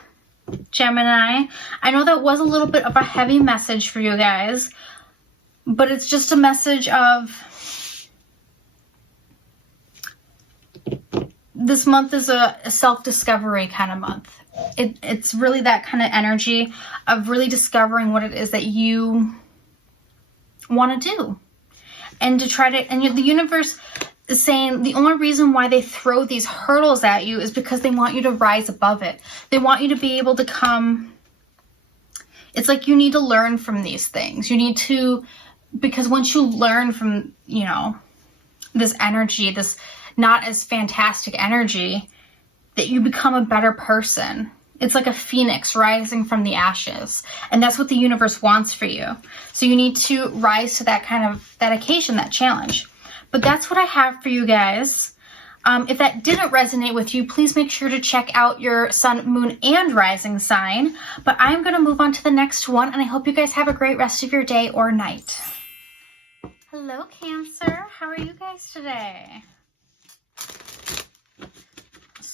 Gemini. I know that was a little bit of a heavy message for you guys, but it's just a message of this month is a self-discovery kind of month. It's really that kind of energy of really discovering what it is that you want to do. And to try to, and the universe is saying the only reason why they throw these hurdles at you is because they want you to rise above it. They want you to be able to come, it's like you need to learn from these things. You need to, because once you learn from, you know, this energy, this not as fantastic energy, that you become a better person. It's like a phoenix rising from the ashes. And that's what the universe wants for you. So you need to rise to that kind of, that occasion, that challenge. But that's what I have for you guys. If that didn't resonate with you, please make sure to check out your sun, moon, and rising sign. But I'm going to move on to the next one, and I hope you guys have a great rest of your day or night. Hello, Cancer. How are you guys today?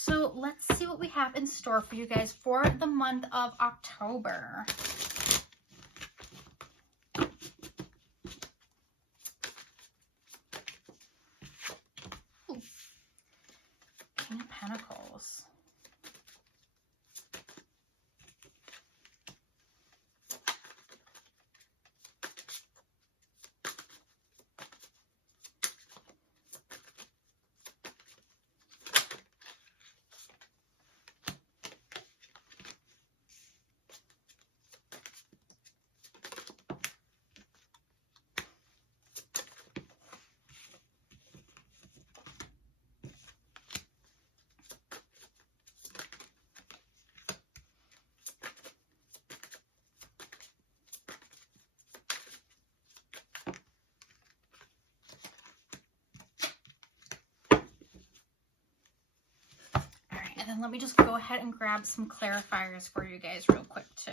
So let's see what we have in store for you guys for the month of October. Ooh. King of Pentacles. And then let me just go ahead and grab some clarifiers for you guys real quick too.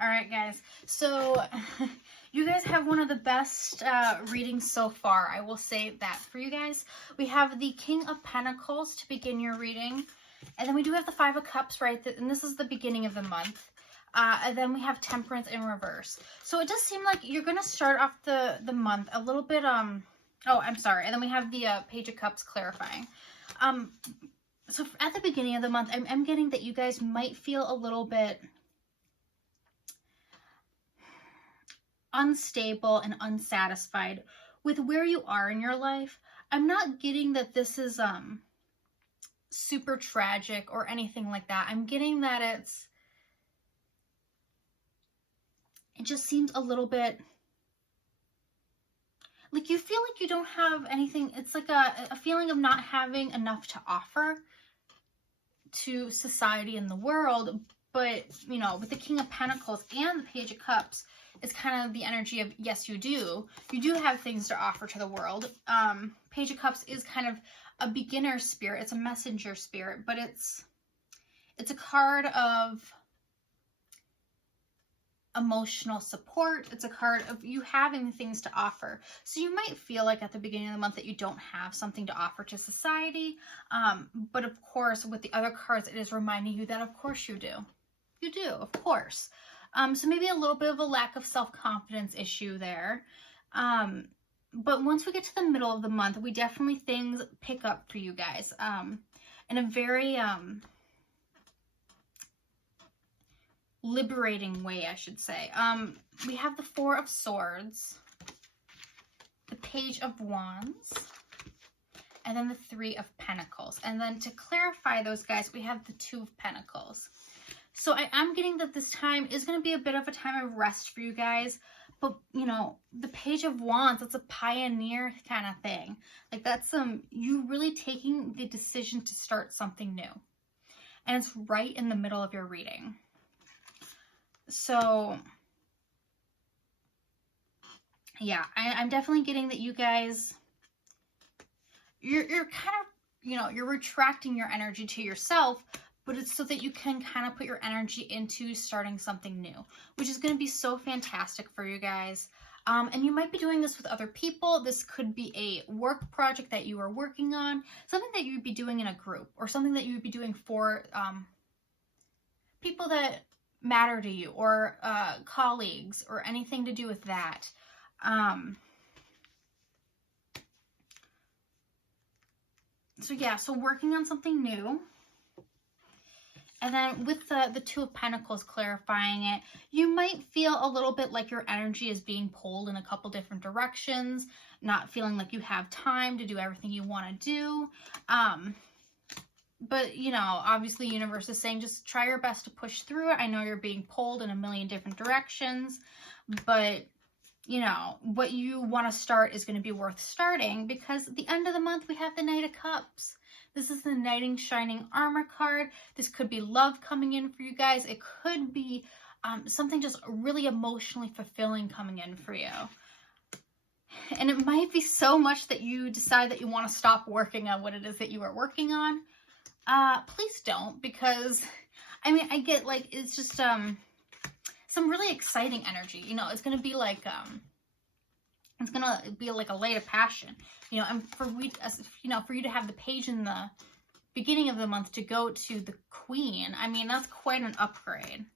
All right, guys. So you guys have one of the best readings so far. I will say that for you guys. We have the King of Pentacles to begin your reading. And then we do have the Five of Cups, right? And this is the beginning of the month. And then we have Temperance in reverse. So it does seem like you're going to start off the month a little bit, oh, I'm sorry. And then we have the Page of Cups clarifying. So at the beginning of the month, I'm getting that you guys might feel a little bit unstable and unsatisfied with where you are in your life. I'm not getting that this is super tragic or anything like that. I'm getting that it just seems a little bit like you feel like you don't have anything. It's like a feeling of not having enough to offer to society and the world. But, you know, with the King of Pentacles and the Page of Cups, it's kind of the energy of, yes, you do. You do have things to offer to the world. Page of Cups is kind of a beginner spirit. It's a messenger spirit, but it's a card of emotional support. It's a card of you having things to offer. So you might feel like at the beginning of the month that you don't have something to offer to society. But of course, with the other cards, it is reminding you that of course you do. You do, of course. So maybe a little bit of a lack of self-confidence issue there. But once we get to the middle of the month, we definitely things pick up for you guys in a very liberating way, I should say. We have the Four of Swords, the Page of Wands, and then the Three of Pentacles. And then to clarify those guys, we have the Two of Pentacles. So I am getting that this time is going to be a bit of a time of rest for you guys. But, you know, the Page of Wands, it's a pioneer kind of thing. Like that's you really taking the decision to start something new. And it's right in the middle of your reading. So, yeah, I'm definitely getting that you guys, you're kind of, you know, you're retracting your energy to yourself, but it's so that you can kind of put your energy into starting something new, which is going to be so fantastic for you guys. And you might be doing this with other people. This could be a work project that you are working on, something that you would be doing in a group, or something that you would be doing for people that matter to you, or colleagues, or anything to do with that. So yeah, so working on something new. And then with the Two of Pentacles clarifying it, you might feel a little bit like your energy is being pulled in a couple different directions, not feeling like you have time to do everything you want to do. But, you know, obviously universe is saying just try your best to push through it. I know you're being pulled in a million different directions, but you know, what you want to start is going to be worth starting, because at the end of the month we have the Knight of Cups. This is the Knight in Shining Armor card. This could be love coming in for you guys. It could be something just really emotionally fulfilling coming in for you. And it might be so much that you decide that you want to stop working on what it is that you are working on. Please don't, because, I mean, I get, like, it's just some really exciting energy. You know, it's going to be like, it's going to be like a light of passion. You know, and for you to have the page in the beginning of the month to go to the Queen, I mean, that's quite an upgrade.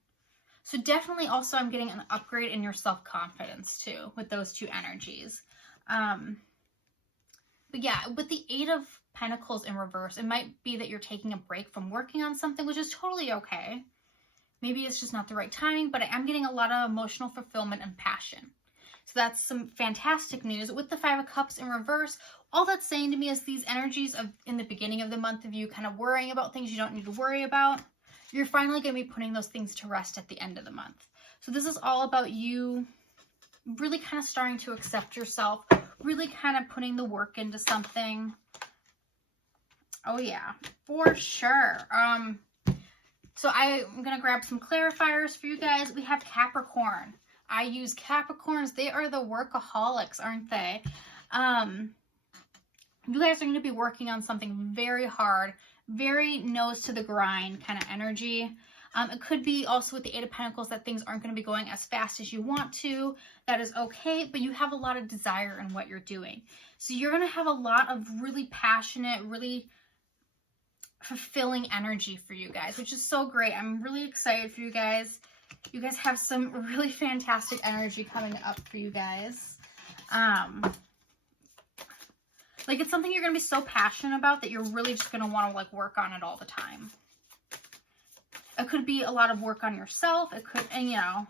So definitely also I'm getting an upgrade in your self-confidence too with those two energies. But yeah, with the Eight of Pentacles in reverse, it might be that you're taking a break from working on something, which is totally okay. Maybe it's just not the right timing, but I am getting a lot of emotional fulfillment and passion. So that's some fantastic news. With the Five of Cups in reverse, all that's saying to me is these energies of in the beginning of the month of you kind of worrying about things you don't need to worry about, you're finally going to be putting those things to rest at the end of the month. So this is all about you really kind of starting to accept yourself, really kind of putting the work into something. Oh yeah, for sure. So I'm going to grab some clarifiers for you guys. We have Capricorn. I use Capricorns. They are the workaholics, aren't they? You guys are going to be working on something very hard, very nose to the grind kind of energy. It could be also with the Eight of Pentacles that things aren't going to be going as fast as you want to. That is okay, but you have a lot of desire in what you're doing. So you're going to have a lot of really passionate, really fulfilling energy for you guys, which is so great. I'm really excited for you guys. You guys have some really fantastic energy coming up for you guys. Like, it's something you're going to be so passionate about that you're really just going to want to, like, work on it all the time. It could be a lot of work on yourself. It could, and, you know,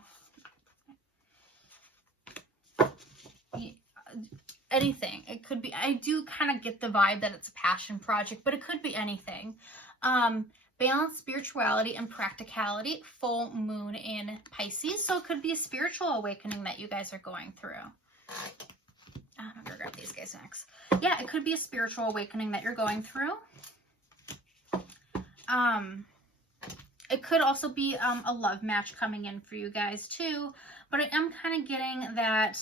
anything. It could be, I do kind of get the vibe that it's a passion project, but it could be anything. Balance, spirituality, and practicality. Full moon in Pisces. So it could be a spiritual awakening that you guys are going through. I'm gonna grab these guys next. Yeah, it could be a spiritual awakening that you're going through. It could also be a love match coming in for you guys too. But I am kind of getting that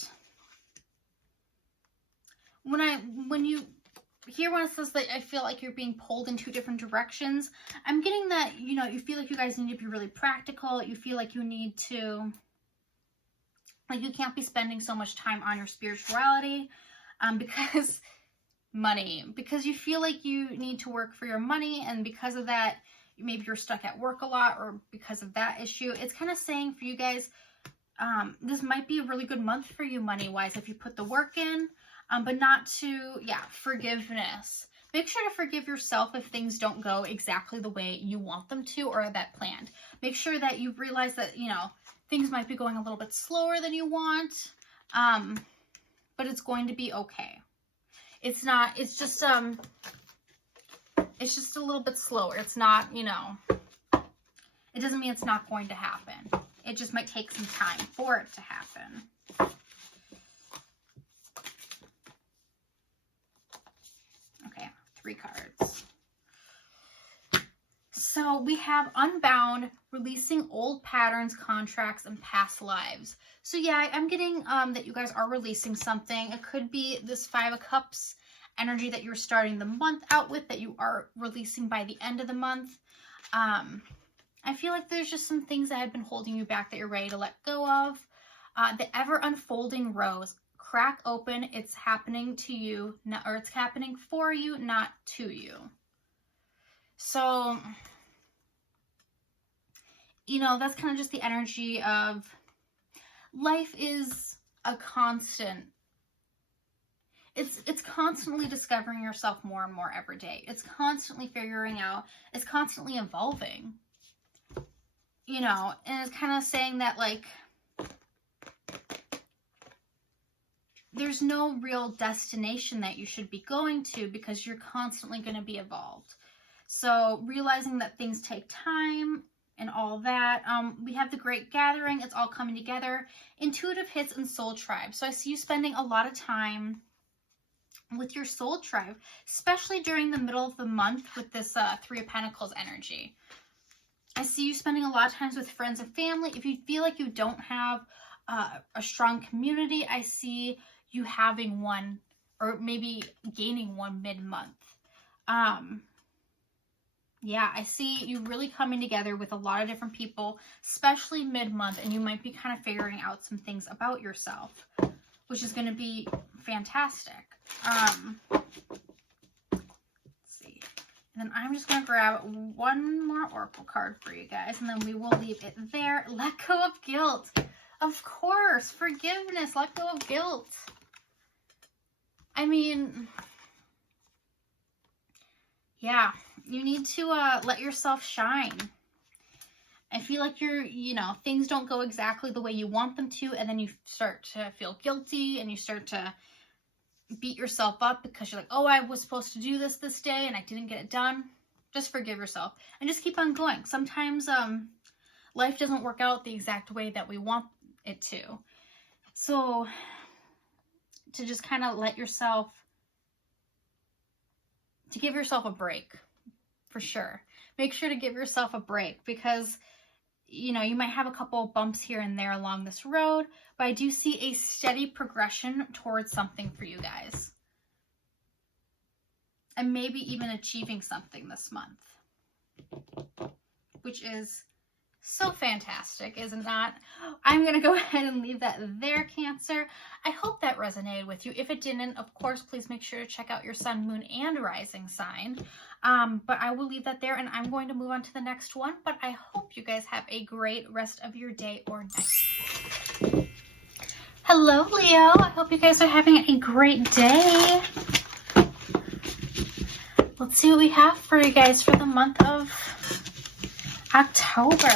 when you hear when it says that I feel like you're being pulled in two different directions, I'm getting that, you know, you feel like you guys need to be really practical. You feel like you need to, like, you can't be spending so much time on your spirituality because money, because you feel like you need to work for your money, and because of that, maybe you're stuck at work a lot, or because of that issue. It's kind of saying for you guys, this might be a really good month for you money-wise if you put the work in, but not to, yeah, forgiveness. Make sure to forgive yourself if things don't go exactly the way you want them to or that planned. Make sure that you realize that, you know, things might be going a little bit slower than you want, but it's going to be okay. It's not, it's just a little bit slower. It's not, you know, it doesn't mean it's not going to happen. It just might take some time for it to happen. Okay, 3 cards. So we have Unbound, releasing old patterns, contracts, and past lives. So yeah, I'm getting that you guys are releasing something. It could be this Five of Cups energy that you're starting the month out with that you are releasing by the end of the month. I feel like there's just some things that have been holding you back that you're ready to let go of. The ever unfolding rose. Crack open. It's happening to you, or it's happening for you, not to you. So, you know, that's kind of just the energy of life is a constant. It's constantly discovering yourself more and more every day. It's constantly figuring out. It's constantly evolving. You know, and it's kind of saying that, like, there's no real destination that you should be going to because you're constantly going to be evolved. So realizing that things take time, and all that. We have the Great Gathering. It's all coming together. Intuitive hits and soul tribe. So I see you spending a lot of time with your soul tribe, especially during the middle of the month with this Three of Pentacles energy. I see you spending a lot of times with friends and family. If you feel like you don't have a strong community, I see you having one, or maybe gaining one mid-month. Yeah, I see you really coming together with a lot of different people, especially mid-month, and you might be kind of figuring out some things about yourself, which is going to be fantastic. Let's see. And then I'm just going to grab one more oracle card for you guys, and then we will leave it there. Let go of guilt. Of course, forgiveness. Let go of guilt. I mean, yeah, you need to let yourself shine. I feel like things don't go exactly the way you want them to, and then you start to feel guilty, and you start to beat yourself up because you're like, oh, I was supposed to do this day, and I didn't get it done. Just forgive yourself, and just keep on going. Sometimes life doesn't work out the exact way that we want it to. So to just kind of give yourself a break, for sure. Make sure to give yourself a break, because you might have a couple of bumps here and there along this road, but I do see a steady progression towards something for you guys. And maybe even achieving something this month, which is so fantastic, is it not? I'm going to go ahead and leave that there, Cancer. I hope that resonated with you. If it didn't, of course, please make sure to check out your sun, moon, and rising sign. But I will leave that there, and I'm going to move on to the next one. But I hope you guys have a great rest of your day or night. Hello, Leo. I hope you guys are having a great day. Let's see what we have for you guys for the month of October.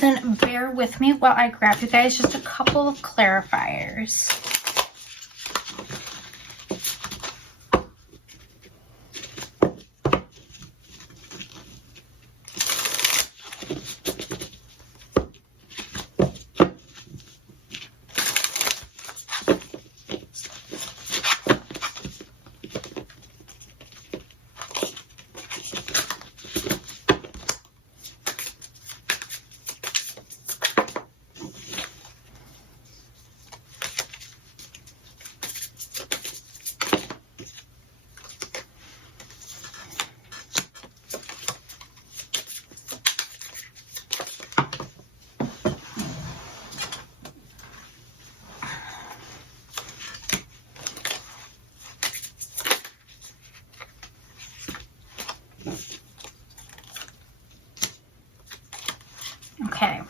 Then bear with me while I grab you guys just a couple of clarifiers. Okay.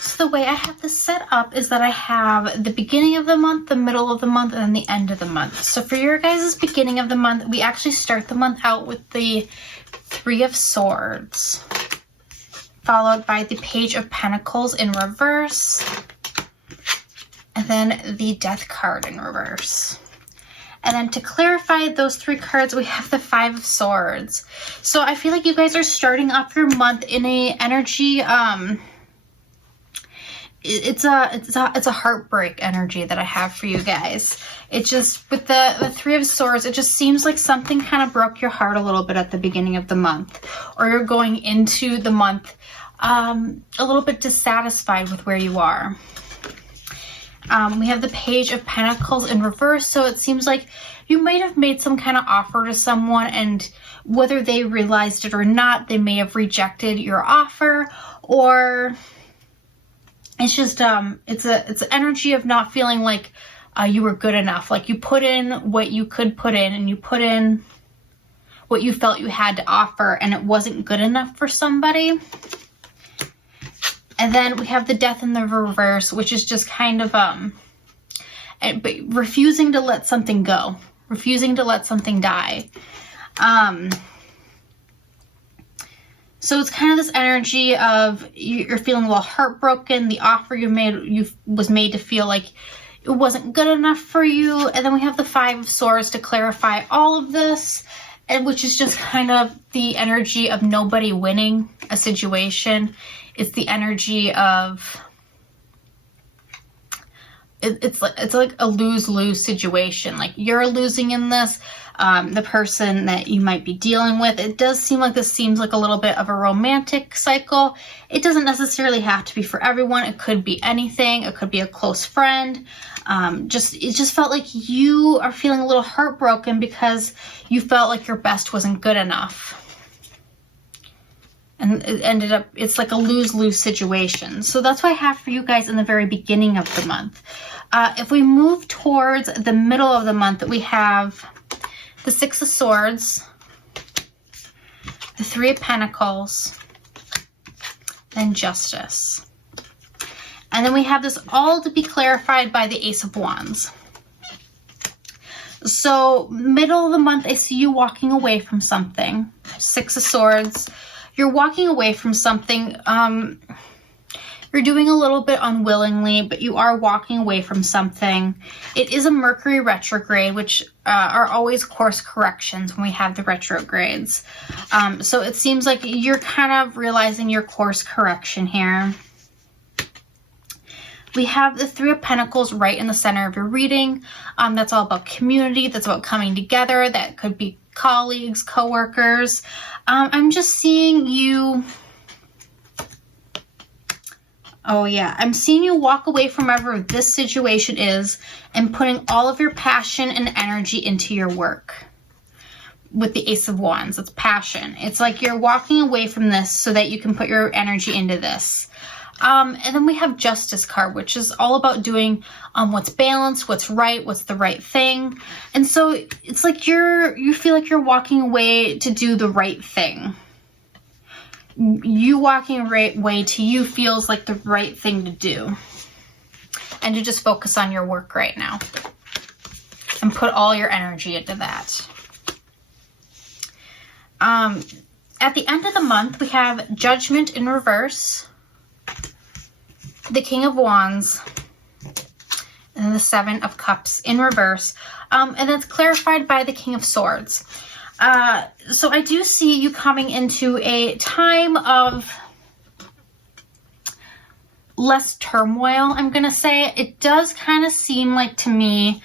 So the way I have this set up is that I have the beginning of the month, the middle of the month, and then the end of the month. So for your guys' beginning of the month, we actually start the month out with the Three of Swords, followed by the Page of Pentacles in reverse, and then the Death card in reverse. And then to clarify those three cards, we have the Five of Swords. So I feel like you guys are starting off your month in a energy, it's a heartbreak energy that I have for you guys. It just, with the Three of Swords, it just seems like something kind of broke your heart a little bit at the beginning of the month, or you're going into the month a little bit dissatisfied with where you are. We have the Page of Pentacles in reverse, so it seems like you might have made some kind of offer to someone, and whether they realized it or not, they may have rejected your offer, or it's just it's an energy of not feeling like you were good enough. Like you put in what you could put in, and you put in what you felt you had to offer, and it wasn't good enough for somebody. And then we have the Death in the reverse, which is just kind of but refusing to let something go, refusing to let something die. So it's kind of this energy of you're feeling a little heartbroken. The offer you was made to feel like it wasn't good enough for you. And then we have the Five of Swords to clarify all of this, and which is just kind of the energy of nobody winning a situation. It's the energy of it's like a lose-lose situation. Like you're losing in this. The person that you might be dealing with. It does seem like this seems like a little bit of a romantic cycle. It doesn't necessarily have to be for everyone. It could be anything. It could be a close friend. It just felt like you are feeling a little heartbroken because you felt like your best wasn't good enough. And it ended up, it's like a lose-lose situation. So that's what I have for you guys in the very beginning of the month. If we move towards the middle of the month, we have the Six of Swords, the Three of Pentacles, and Justice. And then we have this all to be clarified by the Ace of Wands. So middle of the month, I see you walking away from something. Six of Swords. You're walking away from something. You're doing a little bit unwillingly, but you are walking away from something. It is a Mercury retrograde, which are always course corrections when we have the retrogrades. So it seems like you're kind of realizing your course correction here. We have the Three of Pentacles right in the center of your reading. That's all about community. That's about coming together. That could be colleagues, co-workers. I'm just seeing you... Oh yeah, I'm seeing you walk away from wherever this situation is and putting all of your passion and energy into your work. With the Ace of Wands, it's passion. It's like you're walking away from this so that you can put your energy into this. And then we have Justice card, which is all about doing what's balanced, what's right, what's the right thing. And so it's like you feel like you're walking away to do the right thing. You walking away to you feels like the right thing to do. And to just focus on your work right now. And put all your energy into that. At the end of the month, we have Judgment in reverse. The King of Wands. And the Seven of Cups in reverse. And that's clarified by the King of Swords. So I do see you coming into a time of less turmoil, I'm going to say. It does kind of seem like to me,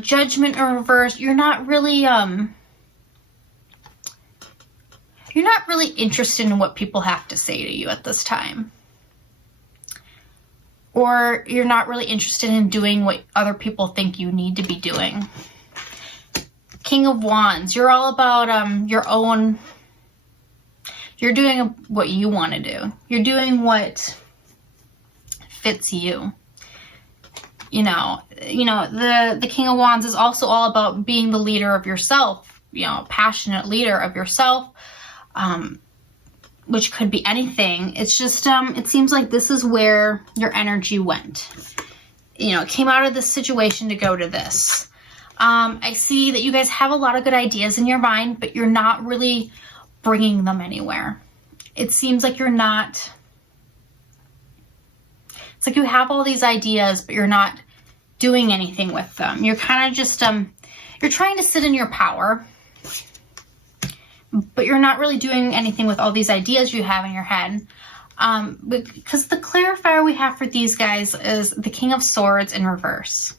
Judgment in reverse, you're not really interested in what people have to say to you at this time. Or you're not really interested in doing what other people think you need to be doing. King of Wands, you're all about your own, you're doing what you want to do. You're doing what fits you. You know, the King of Wands is also all about being the leader of yourself, you know, a passionate leader of yourself, which could be anything. It's just, it seems like this is where your energy went. You know, it came out of this situation to go to this. I see that you guys have a lot of good ideas in your mind, but you're not really bringing them anywhere. It seems like you're not, it's like you have all these ideas, but you're not doing anything with them. You're kind of just, you're trying to sit in your power, but you're not really doing anything with all these ideas you have in your head. Because the clarifier we have for these guys is the King of Swords in reverse.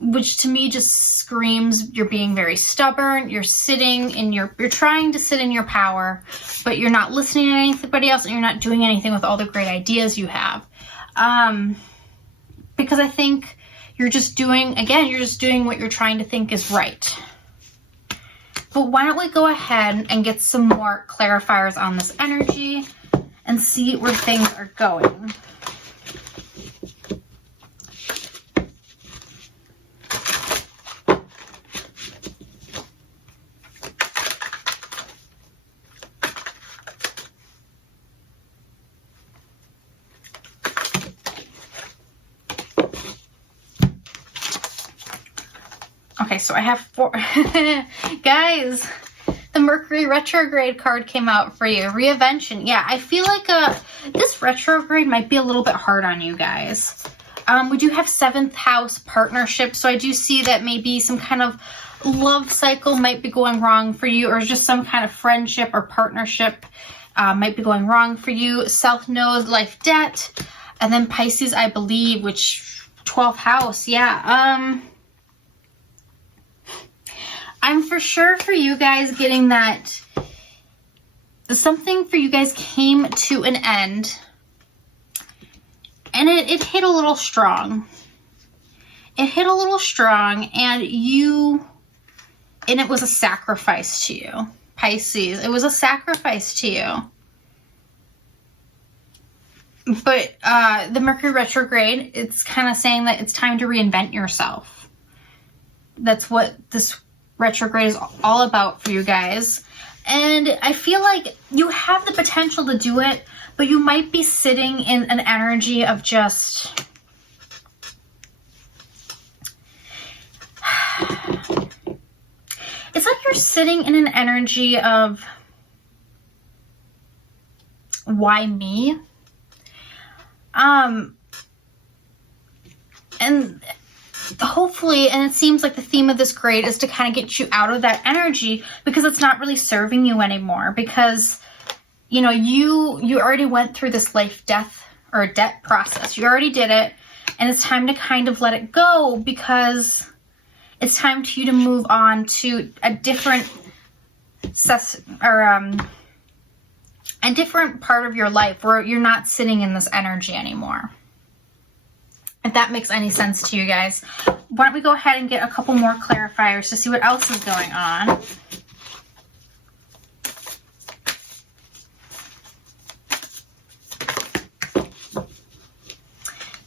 which to me just screams you're being very stubborn. You're trying to sit in your power, but you're not listening to anybody else, and you're not doing anything with all the great ideas you have. Because I think you're just doing what you're trying to think is right. But why don't we go ahead and get some more clarifiers on this energy and see where things are going. Okay, so I have 4. Guys, the Mercury retrograde card came out for you. Reinvention. Yeah, I feel like this retrograde might be a little bit hard on you guys. We do have 7th house partnership, so I do see that maybe some kind of love cycle might be going wrong for you, or just some kind of friendship or partnership might be going wrong for you. South Node, life debt, and then Pisces, I believe, which 12th house. Yeah, I'm for sure for you guys getting that something for you guys came to an end, and it hit a little strong. It hit a little strong, and it was a sacrifice to you, Pisces. It was a sacrifice to you. But the Mercury retrograde, it's kind of saying that it's time to reinvent yourself. That's what this retrograde is all about for you guys. And I feel like you have the potential to do it, but you might be sitting in an energy of just it's like you're sitting in an energy of why me? And hopefully, and it seems like the theme of this grade is to kind of get you out of that energy, because it's not really serving you anymore. Because, you know, you already went through this life death or debt process. You already did it, and it's time to kind of let it go, because it's time for you to move on to a different a different part of your life where you're not sitting in this energy anymore. If that makes any sense to you guys. Why don't we go ahead and get a couple more clarifiers to see what else is going on.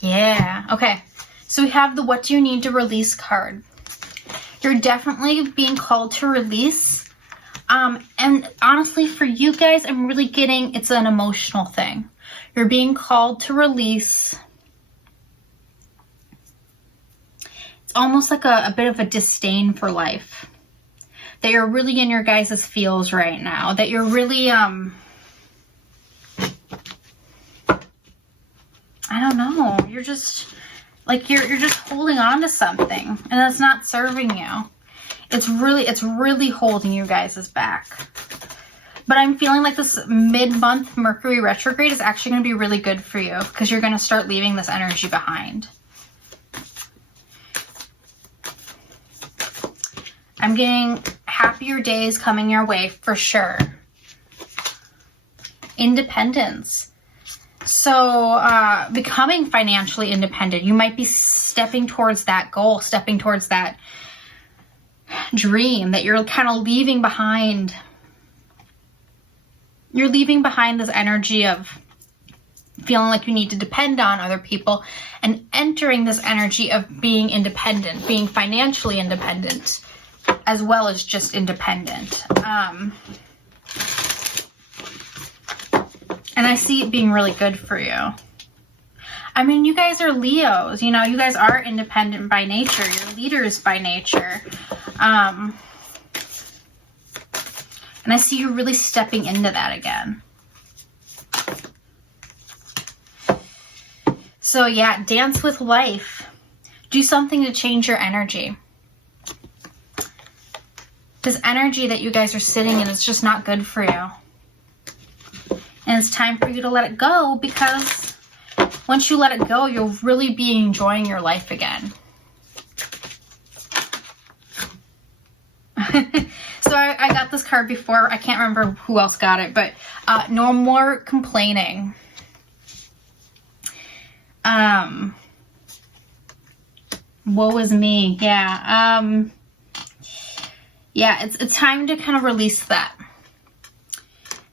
Yeah, okay. So we have the what do you need to release card. You're definitely being called to release. And honestly, for you guys, I'm really getting it's an emotional thing. You're being called to release. Almost like a bit of a disdain for life, that you're really in your guys' feels right now, that you're really I don't know, you're just like you're just holding on to something, and that's not serving you. It's really holding you guys' back. But I'm feeling like this mid-month Mercury retrograde is actually going to be really good for you, because you're going to start leaving this energy behind. I'm getting happier days coming your way for sure. Independence. So becoming financially independent. You might be stepping towards that goal, stepping towards that dream that you're kind of leaving behind. You're leaving behind this energy of feeling like you need to depend on other people, and entering this energy of being independent, being financially independent, as well as just independent. And I see it being really good for you. I mean, you guys are Leos, you know, you guys are independent by nature. You're leaders by nature. And I see you really stepping into that again. So yeah, dance with life. Do something to change your energy. This energy that you guys are sitting in is just not good for you. And it's time for you to let it go, because once you let it go, you'll really be enjoying your life again. So I got this card before. I can't remember who else got it, but no more complaining. Woe is me. Yeah. Yeah, it's time to kind of release that.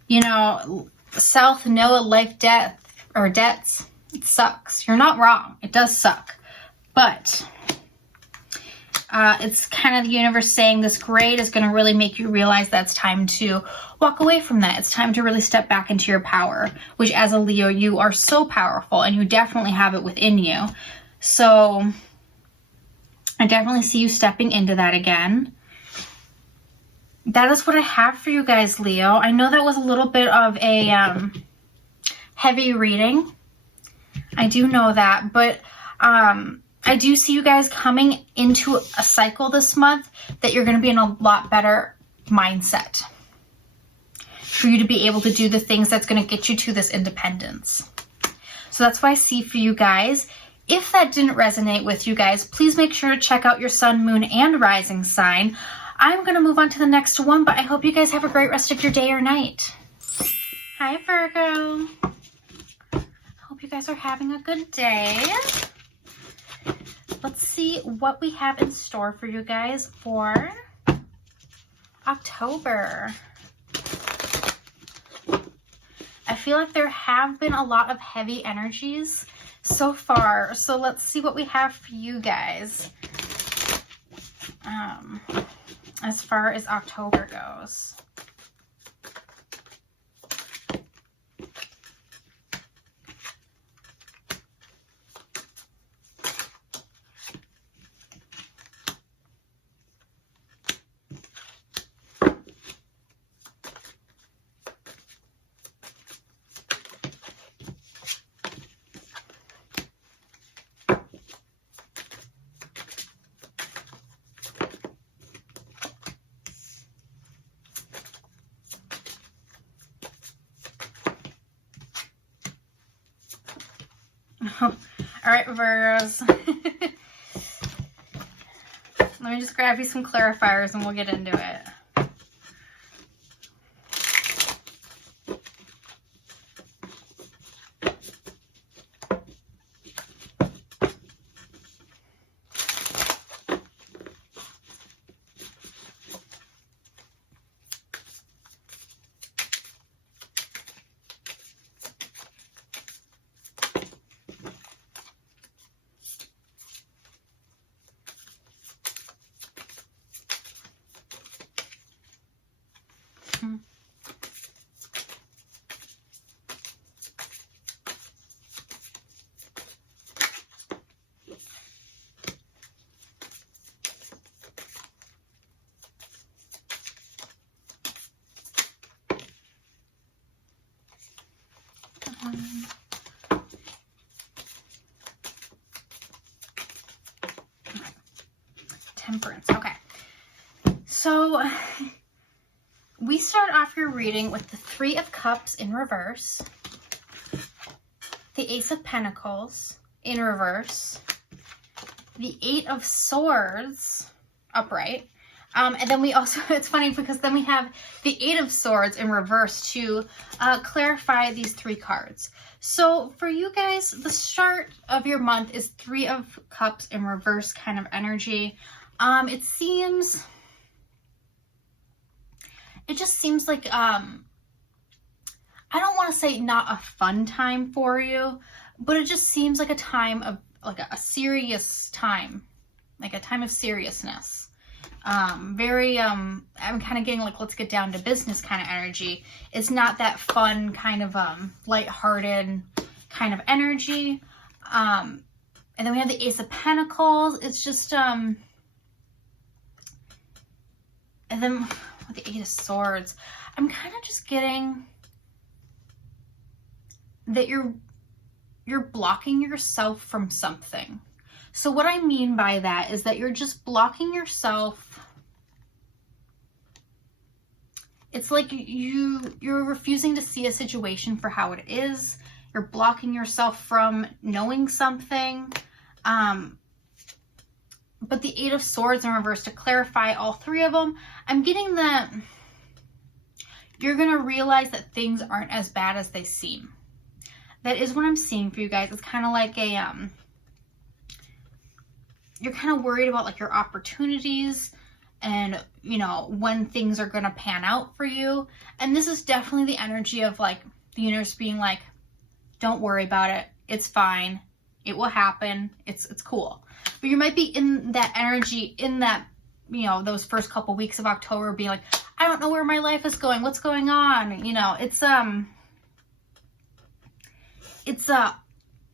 You know, South, Noah, life, death, or debts, it sucks. You're not wrong. It does suck. But it's kind of the universe saying this grade is going to really make you realize that it's time to walk away from that. It's time to really step back into your power, which as a Leo, you are so powerful and you definitely have it within you. So I definitely see you stepping into that again. That is what I have for you guys, Leo. I know that was a little bit of a heavy reading. I do know that, but I do see you guys coming into a cycle this month that you're going to be in a lot better mindset for you to be able to do the things that's going to get you to this independence. So that's what I see for you guys. If that didn't resonate with you guys, please make sure to check out your sun, moon, and rising sign. I'm going to move on to the next one, but I hope you guys have a great rest of your day or night. Hi, Virgo. Hope you guys are having a good day. Let's see what we have in store for you guys for October. I feel like there have been a lot of heavy energies so far, so let's see what we have for you guys as far as October goes. All right, Virgos. Let me just grab you some clarifiers and we'll get into it. Temperance. Okay. So we start off your reading with the Three of Cups in reverse, the Ace of Pentacles in reverse, the Eight of Swords upright, and then we also, it's funny because then we have the Eight of Swords in reverse to clarify these three cards. So for you guys, the start of your month is Three of Cups in reverse kind of energy. It just seems like, I don't want to say not a fun time for you, but it just seems like a time of, like a serious time, like a time of seriousness. I'm kind of getting like, let's get down to business kind of energy. It's not that fun kind of, lighthearted kind of energy. And then we have the Ace of Pentacles. It's just, and then with the Eight of Swords, I'm kind of just getting that you're blocking yourself from something. So what I mean by that is that you're just blocking yourself. It's like you're refusing to see a situation for how it is. You're blocking yourself from knowing something. but the Eight of Swords in reverse to clarify all three of them, I'm getting that you're going to realize that things aren't as bad as they seem. That is what I'm seeing for you guys. It's kind of like a, you're kind of worried about like your opportunities and, you know, when things are going to pan out for you. And this is definitely the energy of like the universe being like, don't worry about it. It's fine. It will happen. It's cool. But you might be in that energy, in that, you know, those first couple weeks of October being like, I don't know where my life is going. What's going on? You know, it's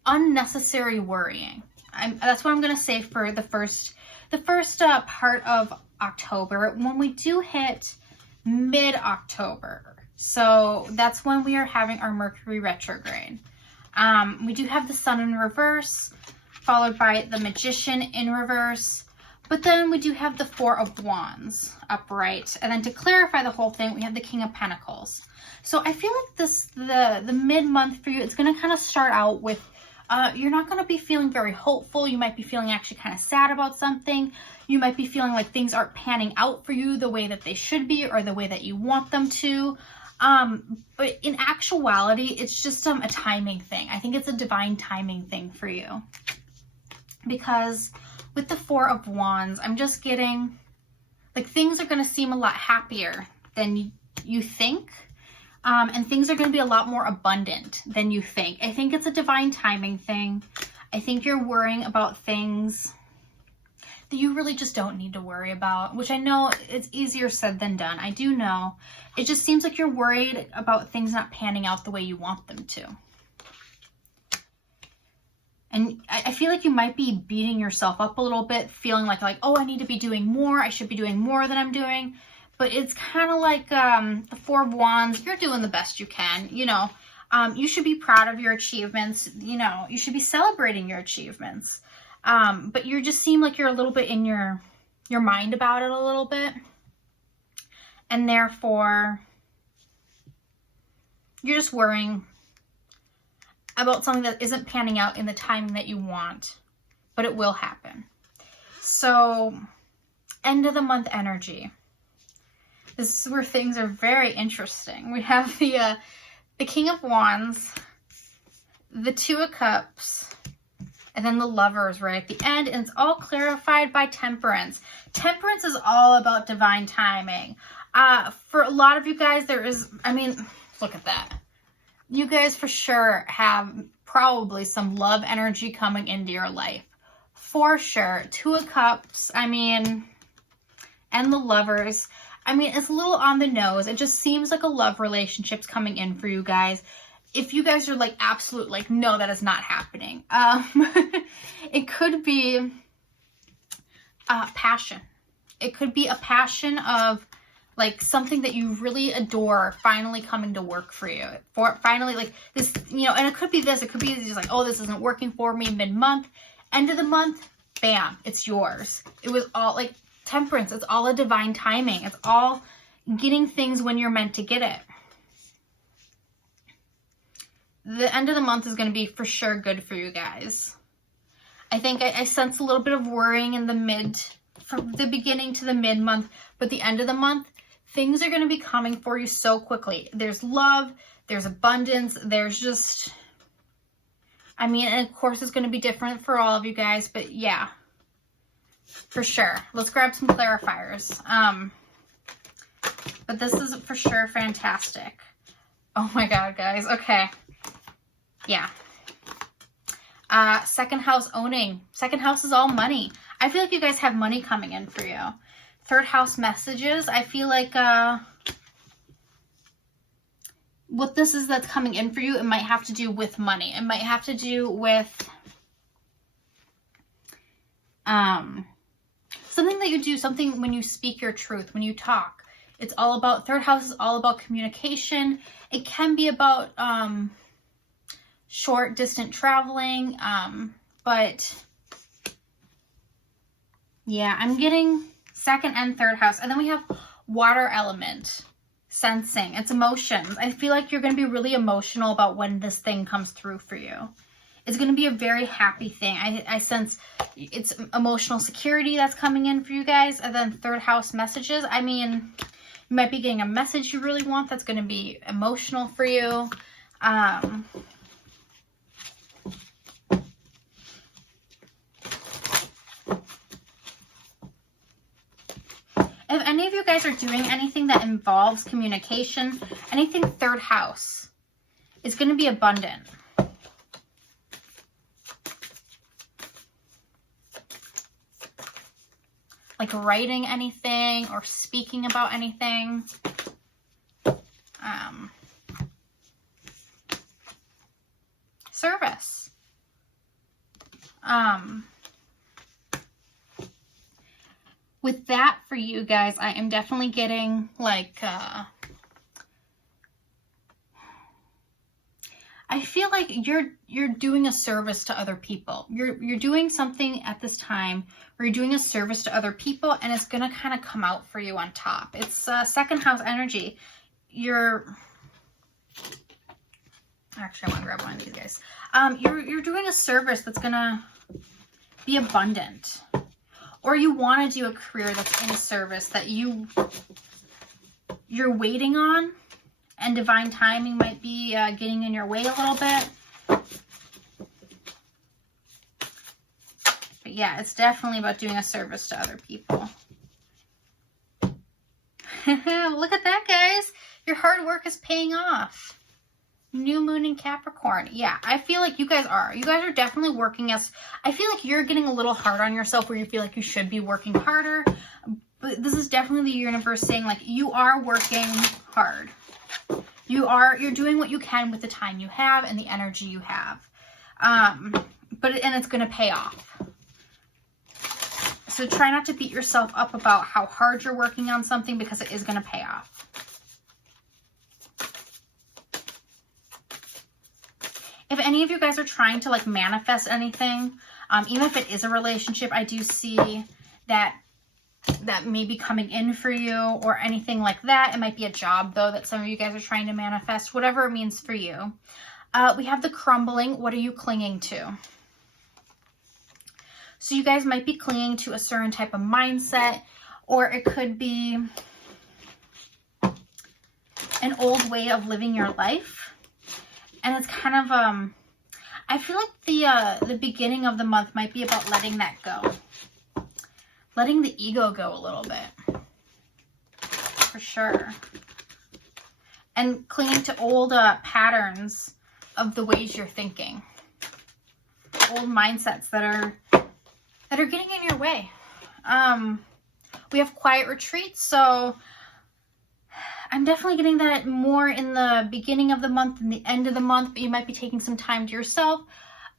unnecessary worrying. That's what I'm going to say for the first part of October. When we do hit mid-October, so that's when we are having our Mercury retrograde. We do have the Sun in reverse, followed by the Magician in reverse. But then we do have the Four of Wands upright. And then to clarify the whole thing, we have the King of Pentacles. So I feel like the mid-month for you, it's going to kind of start out with, you're not going to be feeling very hopeful. You might be feeling actually kind of sad about something. You might be feeling like things aren't panning out for you the way that they should be or the way that you want them to. But in actuality, it's just a timing thing. I think it's a divine timing thing for you. Because with the Four of Wands, I'm just getting, like, things are going to seem a lot happier than you think. And things are going to be a lot more abundant than you think. I think it's a divine timing thing. I think you're worrying about things that you really just don't need to worry about, which I know it's easier said than done. I do know. It just seems like you're worried about things not panning out the way you want them to. And I feel like you might be beating yourself up a little bit, feeling like, oh, I need to be doing more. I should be doing more than I'm doing. But it's kind of like the Four of Wands. You're doing the best you can, you know. You should be proud of your achievements. You know, you should be celebrating your achievements. But you just seem like you're a little bit in your mind about it a little bit. And therefore, you're just worrying about something that isn't panning out in the timing that you want, but it will happen. So, end of the month energy. This is where things are very interesting. We have the King of Wands, the Two of Cups, and then the Lovers right at the end, and it's all clarified by Temperance. Temperance is all about divine timing. For a lot of you guys, there is, I mean, look at that. You guys for sure have probably some love energy coming into your life. For sure. Two of Cups, I mean, and the Lovers. I mean, it's a little on the nose. It just seems like a love relationship's coming in for you guys. If you guys are like, absolute, like, no, that is not happening. It could be passion. It could be a passion of, like, something that you really adore finally coming to work for you. For finally, like, this, you know, and it could be this. It could be just like, oh, this isn't working for me mid-month. End of the month, bam, it's yours. It was all, like, Temperance. It's all a divine timing. It's all getting things when you're meant to get it. The end of the month is going to be for sure good for you guys. I think I sense a little bit of worrying in the from the beginning to the mid-month, but the end of the month, things are going to be coming for you so quickly. There's love, there's abundance, there's just, I mean, and of course it's going to be different for all of you guys, but yeah, for sure. Let's grab some clarifiers. But this is for sure fantastic. Oh my God, guys. Okay. Yeah. Second house owning. Second house is all money. I feel like you guys have money coming in for you. Third house messages. I feel like what this is that's coming in for you, it might have to do with money. It might have to do with something that you do, something when you speak your truth, when you talk. It's all about, third house is all about communication. It can be about short distant traveling, but yeah, I'm getting second and third house. And then we have water element, sensing, it's emotions. I feel like you're going to be really emotional about when this thing comes through for you. is going to be a very happy thing. I sense it's emotional security that's coming in for you guys. And then third house messages. I mean, you might be getting a message you really want that's going to be emotional for you. If any of you guys are doing anything that involves communication, anything third house is going to be abundant. Like writing anything or speaking about anything. Service. With that for you guys, I am definitely getting like, I feel like you're doing a service to other people. You're doing something at this time where you're doing a service to other people, and it's gonna kind of come out for you on top. It's second house energy. Actually, I want to grab one of these guys. You're doing a service that's gonna be abundant. Or you want to do a career that's in service that you're waiting on, and divine timing might be getting in your way a little bit. But yeah, it's definitely about doing a service to other people. Look at that, guys. Your hard work is paying off. New moon in Capricorn. Yeah, I feel like you guys are. You guys are definitely working as... I feel like you're getting a little hard on yourself where you feel like you should be working harder. But this is definitely the universe saying, like, you are working hard. You're doing what you can with the time you have and the energy you have. And it's going to pay off. So try not to beat yourself up about how hard you're working on something, because it is going to pay off. If any of you guys are trying to like manifest anything, even if it is a relationship, I do see that may be coming in for you, or anything like that. It might be a job though that some of you guys are trying to manifest, whatever it means for you. We have the crumbling. What are you clinging to? So you guys might be clinging to a certain type of mindset, or it could be an old way of living your life. And it's kind of, I feel like the beginning of the month might be about letting that go. Letting the ego go a little bit. For sure. And clinging to old patterns of the ways you're thinking. Old mindsets that are getting in your way. We have quiet retreats, so... I'm definitely getting that more in the beginning of the month and the end of the month, but you might be taking some time to yourself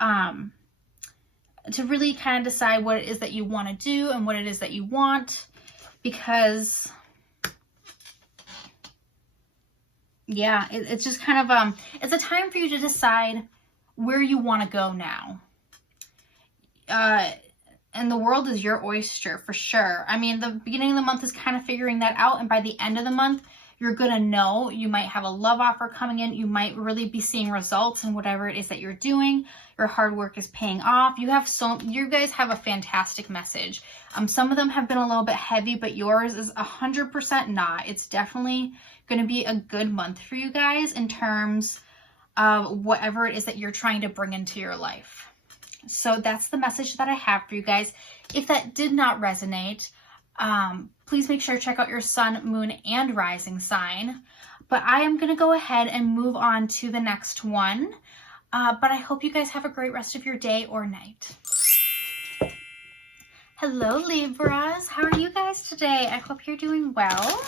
to really kind of decide what it is that you want to do and what it is that you want, because yeah, it's just kind of, it's a time for you to decide where you want to go now. And the world is your oyster for sure. I mean, the beginning of the month is kind of figuring that out, and by the end of the month, you're going to know. You might have a love offer coming in. You might really be seeing results in whatever it is that you're doing. Your hard work is paying off. You guys have a fantastic message. Some of them have been a little bit heavy, but yours is 100% not. It's definitely going to be a good month for you guys in terms of whatever it is that you're trying to bring into your life. So that's the message that I have for you guys. If that did not resonate, please make sure to check out your sun, moon, and rising sign. But I am going to go ahead and move on to the next one. But I hope you guys have a great rest of your day or night. Hello, Libras. How are you guys today? I hope you're doing well.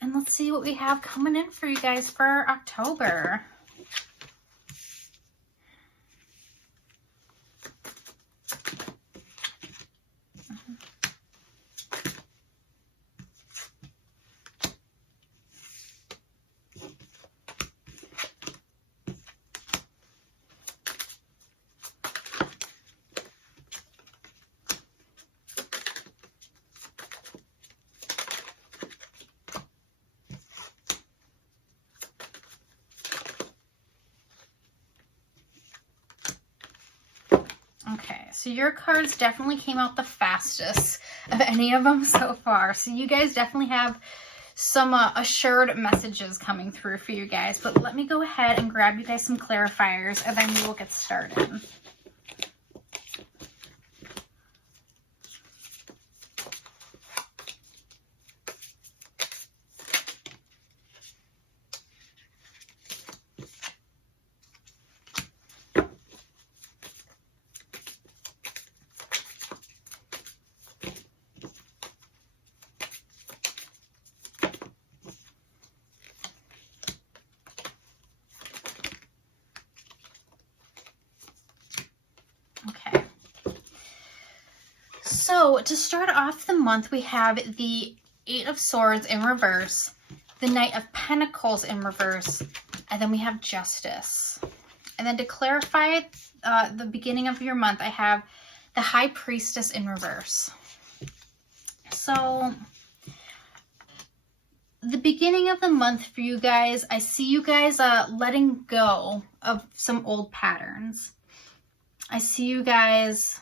And let's see what we have coming in for you guys for October. Okay, so your cards definitely came out the fastest of any of them so far. So you guys definitely have some assured messages coming through for you guys. But let me go ahead and grab you guys some clarifiers, and then we will get started. So to start off the month, we have the Eight of Swords in reverse, the Knight of Pentacles in reverse, and then we have Justice. And then to clarify the beginning of your month, I have the High Priestess in reverse. So the beginning of the month for you guys, I see you guys letting go of some old patterns. I see you guys...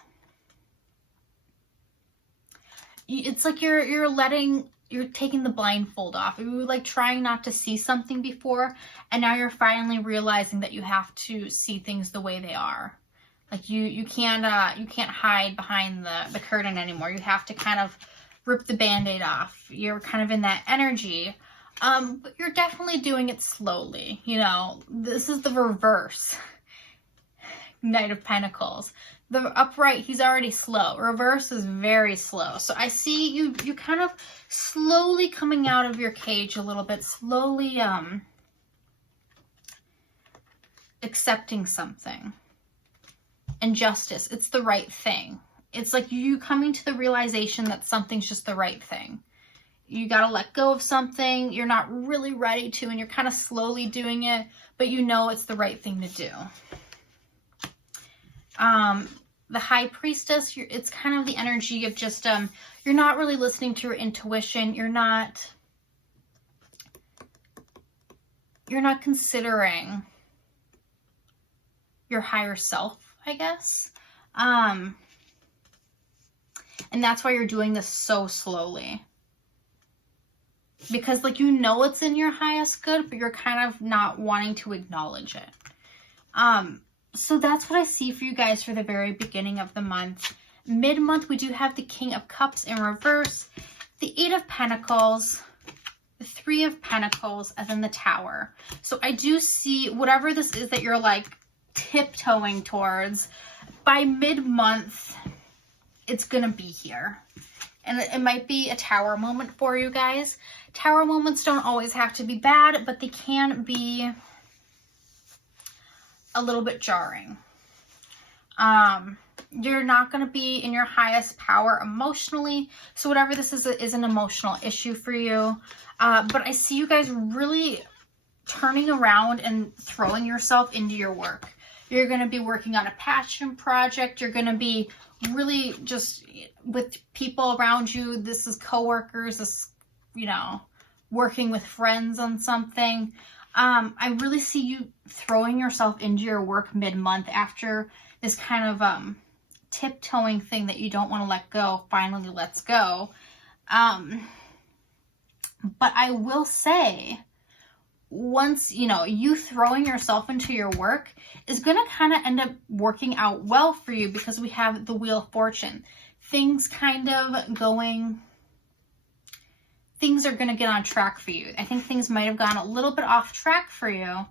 It's like you're taking the blindfold off. You were like trying not to see something before, and now you're finally realizing that you have to see things the way they are. Like you can't hide behind the curtain anymore. You have to kind of rip the band-aid off. You're kind of in that energy. But you're definitely doing it slowly. You know, this is the reverse Knight of Pentacles. The upright, he's already slow. Reverse is very slow. So I see you kind of slowly coming out of your cage a little bit, slowly accepting something. And Justice, it's the right thing. It's like you coming to the realization that something's just the right thing. You got to let go of something. You're not really ready to, and you're kind of slowly doing it, but you know it's the right thing to do. The High Priestess, it's kind of the energy of just, you're not really listening to your intuition. You're not considering your higher self, I guess. And that's why you're doing this so slowly. Because, like, you know it's in your highest good, but you're kind of not wanting to acknowledge it. So that's what I see for you guys for the very beginning of the month. Mid-month, we do have the King of Cups in reverse, the Eight of Pentacles, the Three of Pentacles, and then the Tower. So I do see whatever this is that you're like tiptoeing towards, by mid-month, it's going to be here. And it might be a Tower moment for you guys. Tower moments don't always have to be bad, but they can be a little bit jarring. You're not going to be in your highest power emotionally, so whatever this is an emotional issue for you. But I see you guys really turning around and throwing yourself into your work. You're going to be working on a passion project. You're going to be really just with people around you. This is coworkers, this, you know, working with friends on something. I really see you throwing yourself into your work mid-month after this kind of tiptoeing thing that you don't want to let go finally lets go. But I will say, once, you know, you throwing yourself into your work is going to kind of end up working out well for you, because we have the Wheel of Fortune. Things kind of going... Things are going to get on track for you. I think things might have gone a little bit off track for you,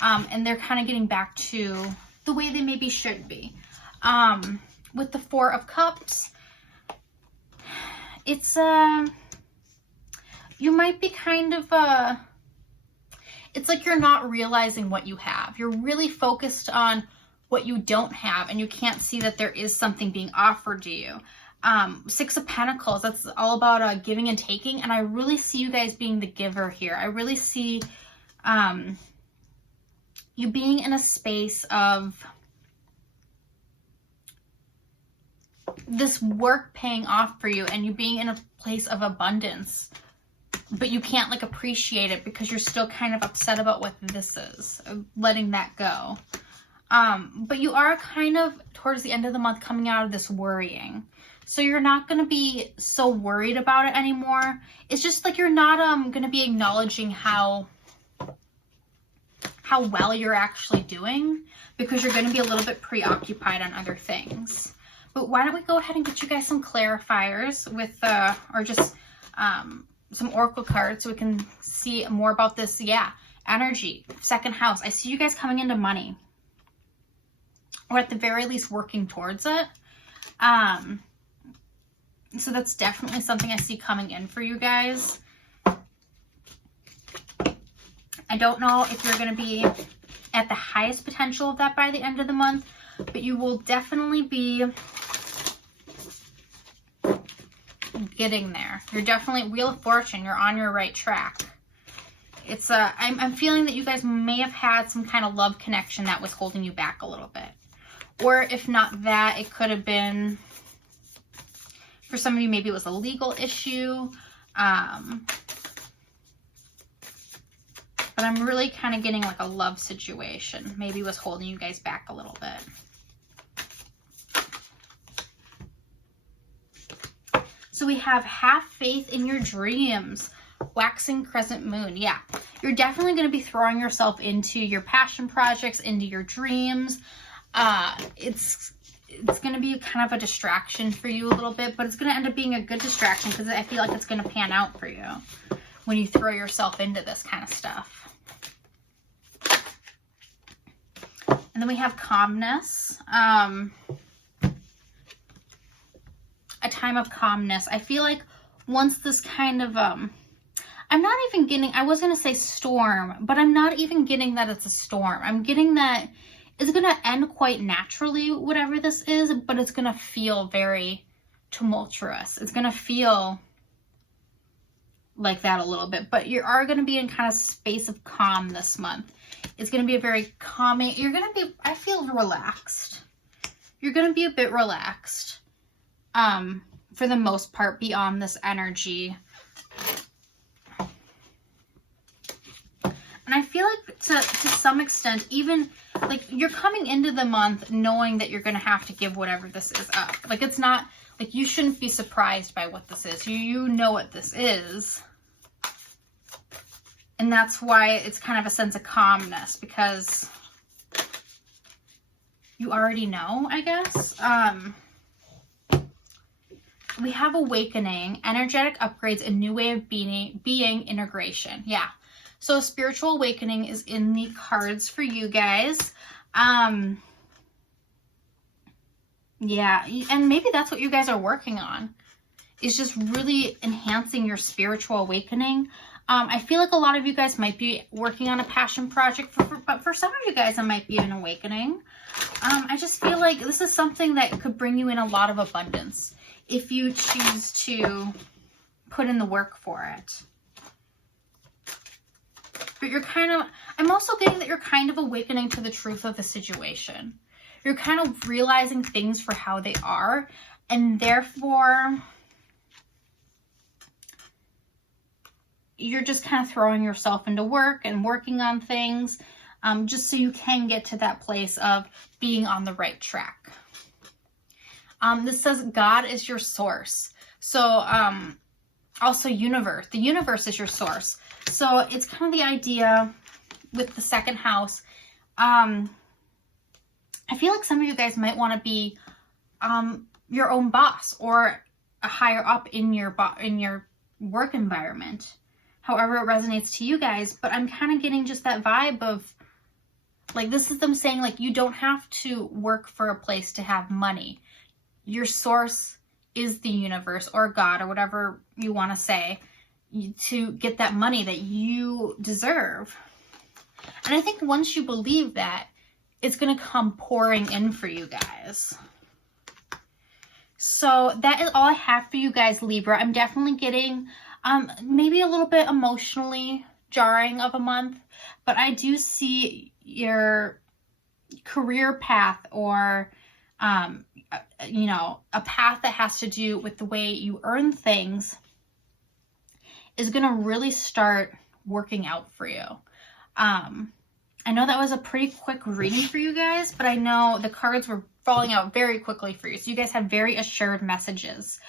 and they're kind of getting back to the way they maybe should be. With the Four of Cups, it's, you might be kind of, it's like you're not realizing what you have. You're really focused on what you don't have, and you can't see that there is something being offered to you. Six of Pentacles, that's all about giving and taking, and I really see you guys being the giver here. I really see you being in a space of this work paying off for you, and you being in a place of abundance, but you can't like appreciate it because you're still kind of upset about what this is, letting that go. But you are kind of towards the end of the month coming out of this worrying. So you're not going to be so worried about it anymore. It's just like you're not going to be acknowledging how well you're actually doing, because you're going to be a little bit preoccupied on other things. But why don't we go ahead and get you guys some clarifiers with, or just some oracle cards so we can see more about this, energy, second house. I see you guys coming into money, or at the very least working towards it. So that's definitely something I see coming in for you guys. I don't know if you're going to be at the highest potential of that by the end of the month, but you will definitely be getting there. You're definitely, Wheel of Fortune, you're on your right track. It's I'm feeling that you guys may have had some kind of love connection that was holding you back a little bit. Or if not that, it could have been, for some of you, maybe it was a legal issue. But I'm really kind of getting like a love situation. Maybe was holding you guys back a little bit. So we have have faith in your dreams. Waxing crescent moon. Yeah, you're definitely going to be throwing yourself into your passion projects, into your dreams. It's going to be kind of a distraction for you a little bit, but it's going to end up being a good distraction because I feel like it's going to pan out for you when you throw yourself into this kind of stuff. And then we have calmness. A time of calmness. I feel like once this kind of, I'm not even getting, I was going to say storm, but I'm not even getting that it's a storm. I'm getting that it's going to end quite naturally, whatever this is, but it's going to feel very tumultuous. It's going to feel like that a little bit, but you are going to be in kind of space of calm this month. It's going to be a very calming, you're going to be, I feel relaxed. You're going to be a bit relaxed, for the most part, beyond this energy. And I feel like to some extent, even like you're coming into the month knowing that you're going to have to give whatever this is up. Like it's not, like you shouldn't be surprised by what this is. You know what this is. And that's why it's kind of a sense of calmness, because you already know, I guess. We have awakening, energetic upgrades, a new way of being integration. Yeah. So spiritual awakening is in the cards for you guys. Yeah, and maybe that's what you guys are working on, is just really enhancing your spiritual awakening. I feel like a lot of you guys might be working on a passion project, but for some of you guys, it might be an awakening. I just feel like this is something that could bring you in a lot of abundance if you choose to put in the work for it. But you're kind of, I'm also getting that you're kind of awakening to the truth of the situation. You're kind of realizing things for how they are, and therefore you're just kind of throwing yourself into work and working on things, just so you can get to that place of being on the right track. This says God is your source. So also universe. The universe is your source. So it's kind of the idea with the second house. I feel like some of you guys might want to be your own boss, or a higher up in your work environment, however it resonates to you guys. But I'm kind of getting just that vibe of, like, this is them saying, like, you don't have to work for a place to have money. Your source is the universe or God or whatever you want to say, to get that money that you deserve. And I think once you believe that, it's going to come pouring in for you guys. So that is all I have for you guys, Libra. I'm definitely getting maybe a little bit emotionally jarring of a month, but I do see your career path, or you know, a path that has to do with the way you earn things, is going to really start working out for you. I know that was a pretty quick reading for you guys, but I know the cards were falling out very quickly for you. So you guys have very assured messages.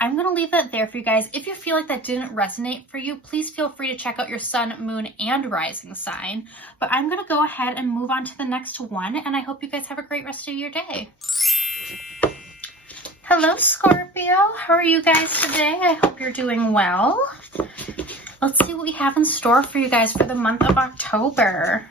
I'm going to leave that there for you guys. If you feel like that didn't resonate for you, please feel free to check out your sun, moon, and rising sign. But I'm going to go ahead and move on to the next one, and I hope you guys have a great rest of your day. Hello, Scorpio. How are you guys today? I hope you're doing well. Let's see what we have in store for you guys for the month of October.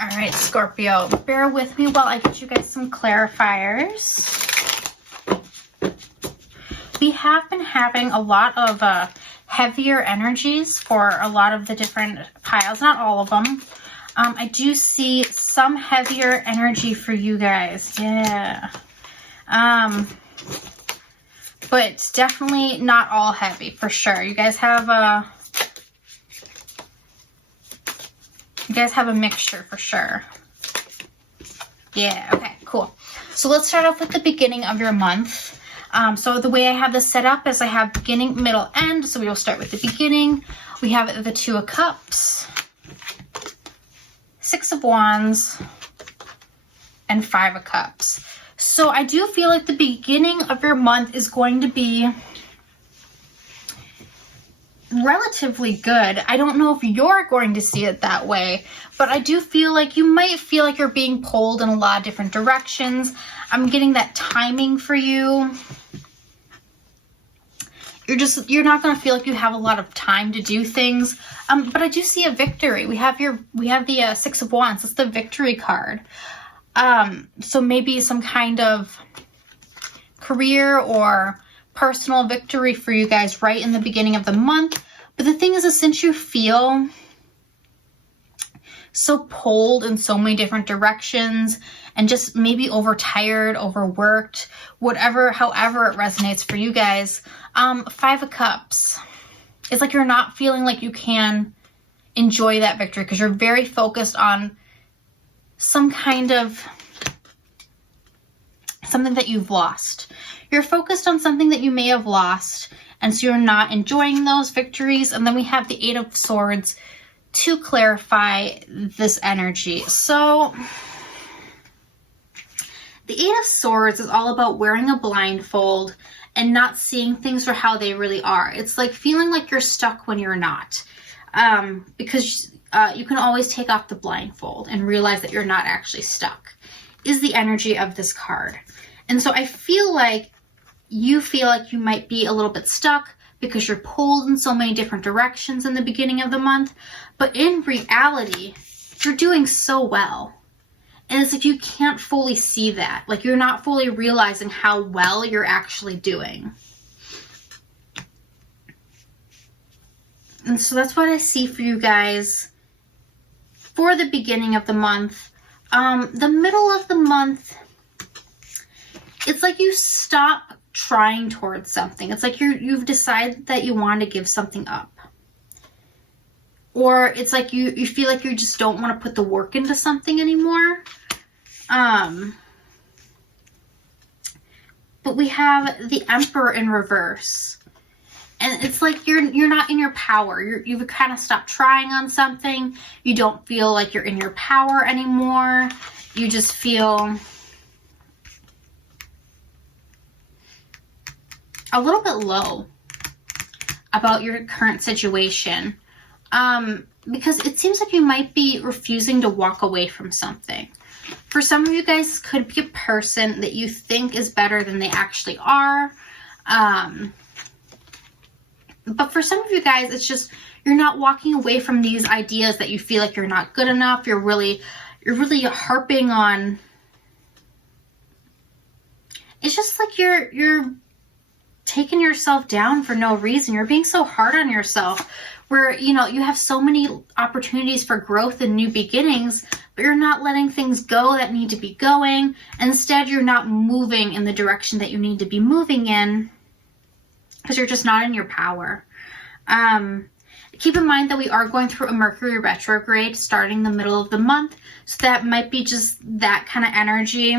All right, Scorpio, bear with me while I get you guys some clarifiers. We have been having a lot of heavier energies for a lot of the different piles, not all of them. I do see some heavier energy for you guys, yeah. But definitely not all heavy, for sure. You guys have a mixture for sure. Yeah, okay, cool. So let's start off with the beginning of your month. So the way I have this set up is I have beginning, middle, end. So we will start with the beginning. We have the Two of Cups, Six of Wands, and Five of Cups. So I do feel like the beginning of your month is going to be relatively good. I don't know if you're going to see it that way, but I do feel like you might feel like you're being pulled in a lot of different directions. I'm getting that timing for you. You're not going to feel like you have a lot of time to do things. But I do see a victory. We have the Six of Wands. That's the victory card. So maybe some kind of career or personal victory for you guys right in the beginning of the month. But the thing is, since you feel so pulled in so many different directions and just maybe overtired, overworked, however it resonates for you guys, Five of Cups. It's like you're not feeling like you can enjoy that victory because you're very focused on some kind of something that you've lost. You're focused on something that you may have lost, and so you're not enjoying those victories. And then we have the Eight of Swords to clarify this energy. So the Eight of Swords is all about wearing a blindfold and not seeing things for how they really are. It's like feeling like you're stuck when you're not, because you can always take off the blindfold and realize that you're not actually stuck, is the energy of this card. And so I feel like you might be a little bit stuck because you're pulled in so many different directions in the beginning of the month. But in reality, you're doing so well. And it's like you can't fully see that. Like you're not fully realizing how well you're actually doing. And so that's what I see for you guys for the beginning of the month. The middle of the month, it's like you stop trying towards something. It's like you've decided that you want to give something up. Or it's like you feel like you just don't want to put the work into something anymore. But we have the Emperor in reverse. And it's like you're not in your power. You've kind of stopped trying on something. You don't feel like you're in your power anymore. You just feel a little bit low about your current situation. Because it seems like you might be refusing to walk away from something. For some of you guys, this could be a person that you think is better than they actually are. But for some of you guys, it's just you're not walking away from these ideas that you feel like you're not good enough. You're really harping on. It's just like you're taking yourself down for no reason. You're being so hard on yourself, where you have so many opportunities for growth and new beginnings, but you're not letting things go that need to be going. Instead, you're not moving in the direction that you need to be moving in because you're just not in your power. Keep in mind that we are going through a Mercury retrograde starting the middle of the month, so that might be just that kind of energy.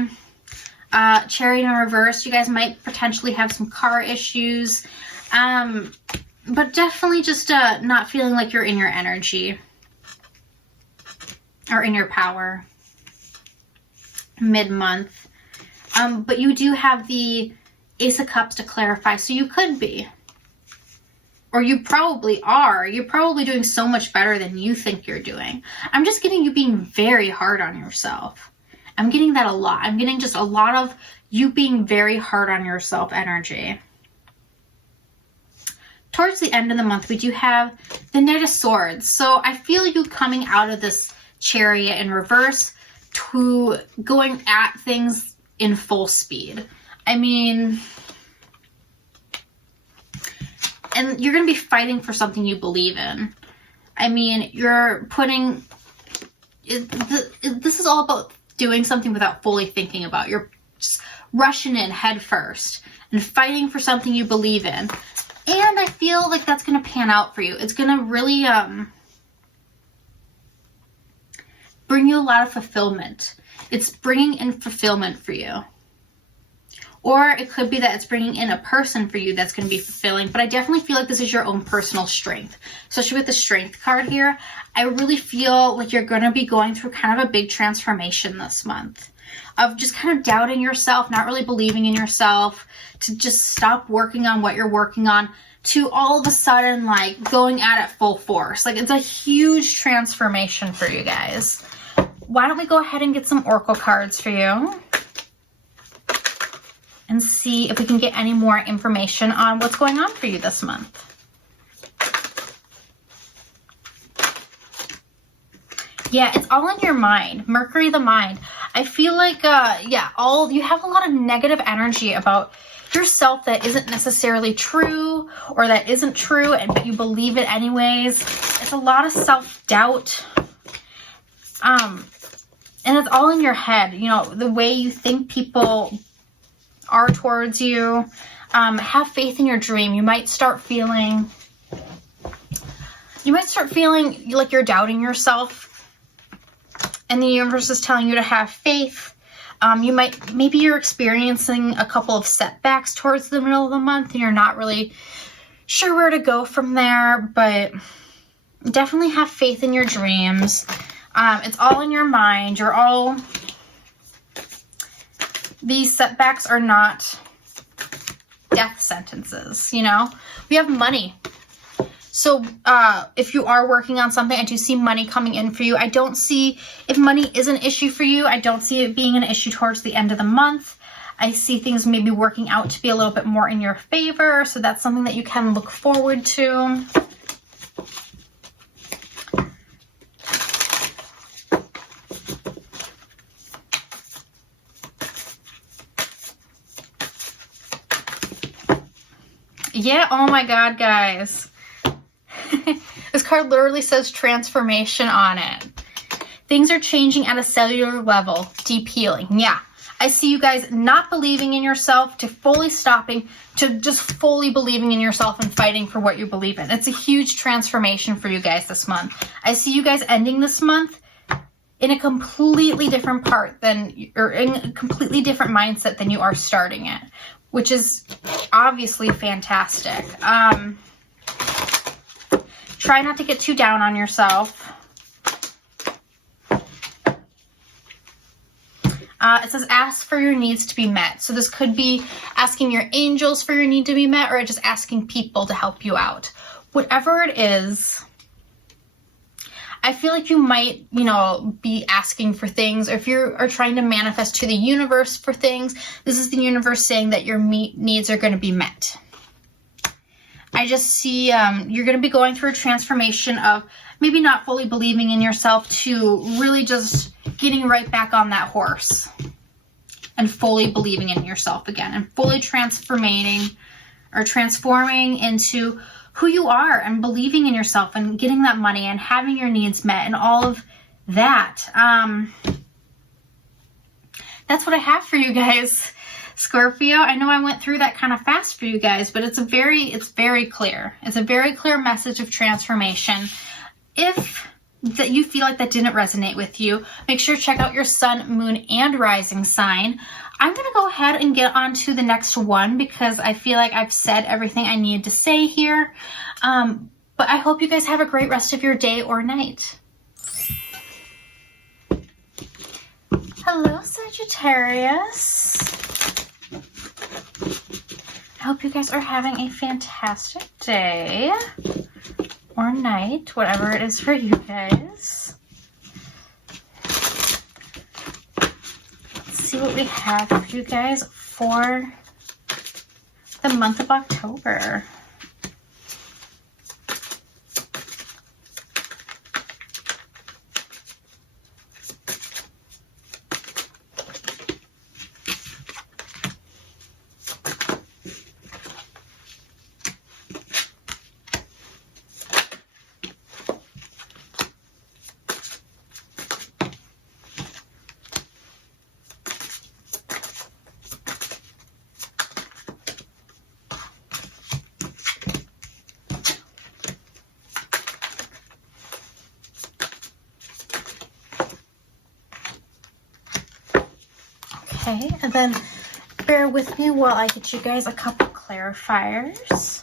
Chariot in reverse, you guys might potentially have some car issues, but definitely just not feeling like you're in your energy or in your power mid-month. But you do have the Ace of Cups to clarify, so you could be. Or you probably are. You're probably doing so much better than you think you're doing. I'm just getting you being very hard on yourself. I'm getting that a lot. I'm getting just a lot of you being very hard on yourself energy. Towards the end of the month, we do have the Knight of Swords. So I feel you coming out of this Chariot in reverse to going at things in full speed. I mean, and you're going to be fighting for something you believe in. I mean, you're putting, this is all about doing something without fully thinking about. You're just rushing in head first and fighting for something you believe in. And I feel like that's going to pan out for you. It's going to really bring you a lot of fulfillment. It's bringing in fulfillment for you. Or it could be that it's bringing in a person for you that's going to be fulfilling. But I definitely feel like this is your own personal strength. Especially with the Strength card here. I really feel like you're going to be going through kind of a big transformation this month. Of just kind of doubting yourself, not really believing in yourself. To just stop working on what you're working on. To all of a sudden, like, going at it full force. Like, it's a huge transformation for you guys. Why don't we go ahead and get some Oracle cards for you? And see if we can get any more information on what's going on for you this month. Yeah, it's all in your mind. Mercury, the mind. I feel like, yeah, you have a lot of negative energy about yourself that isn't necessarily true, or that isn't true, but you believe it anyways. It's a lot of self-doubt. And it's all in your head. You know, the way you think people are towards you. Have faith in your dream. You might start feeling like you're doubting yourself, and the universe is telling you to have faith. Maybe you're experiencing a couple of setbacks towards the middle of the month and you're not really sure where to go from there, but definitely have faith in your dreams. It's all in your mind. These setbacks are not death sentences, you know? We have money. So if you are working on something, I do see money coming in for you. I don't see, if money is an issue for you, I don't see it being an issue towards the end of the month. I see things maybe working out to be a little bit more in your favor. So that's something that you can look forward to. Yeah, oh my God, guys. This card literally says transformation on it. Things are changing at a cellular level. Deep healing. Yeah. I see you guys not believing in yourself to fully stopping to just fully believing in yourself and fighting for what you believe in. It's a huge transformation for you guys this month. I see you guys ending this month in a completely different in a completely different mindset than you are starting it, which is obviously fantastic. Try not to get too down on yourself. It says ask for your needs to be met. So this could be asking your angels for your need to be met, or just asking people to help you out. Whatever it is, I feel like you might, be asking for things, or if you are trying to manifest to the universe for things, this is the universe saying that your needs are going to be met. I just see you're going to be going through a transformation of maybe not fully believing in yourself to really just getting right back on that horse and fully believing in yourself again and fully transforming into who you are and believing in yourself and getting that money and having your needs met and all of that. That's what I have for you guys, Scorpio. I know I went through that kind of fast for you guys, but it's very clear. It's a very clear message of transformation. If that you feel like that didn't resonate with you, make sure to check out your sun, moon, and rising sign. I'm going to go ahead and get on to the next one because I feel like I've said everything I need to say here. But I hope you guys have a great rest of your day or night. Hello, Sagittarius. I hope you guys are having a fantastic day or night, whatever it is for you guys. Let's see what we have for you guys for the month of October. Okay, and then bear with me while I get you guys a couple clarifiers.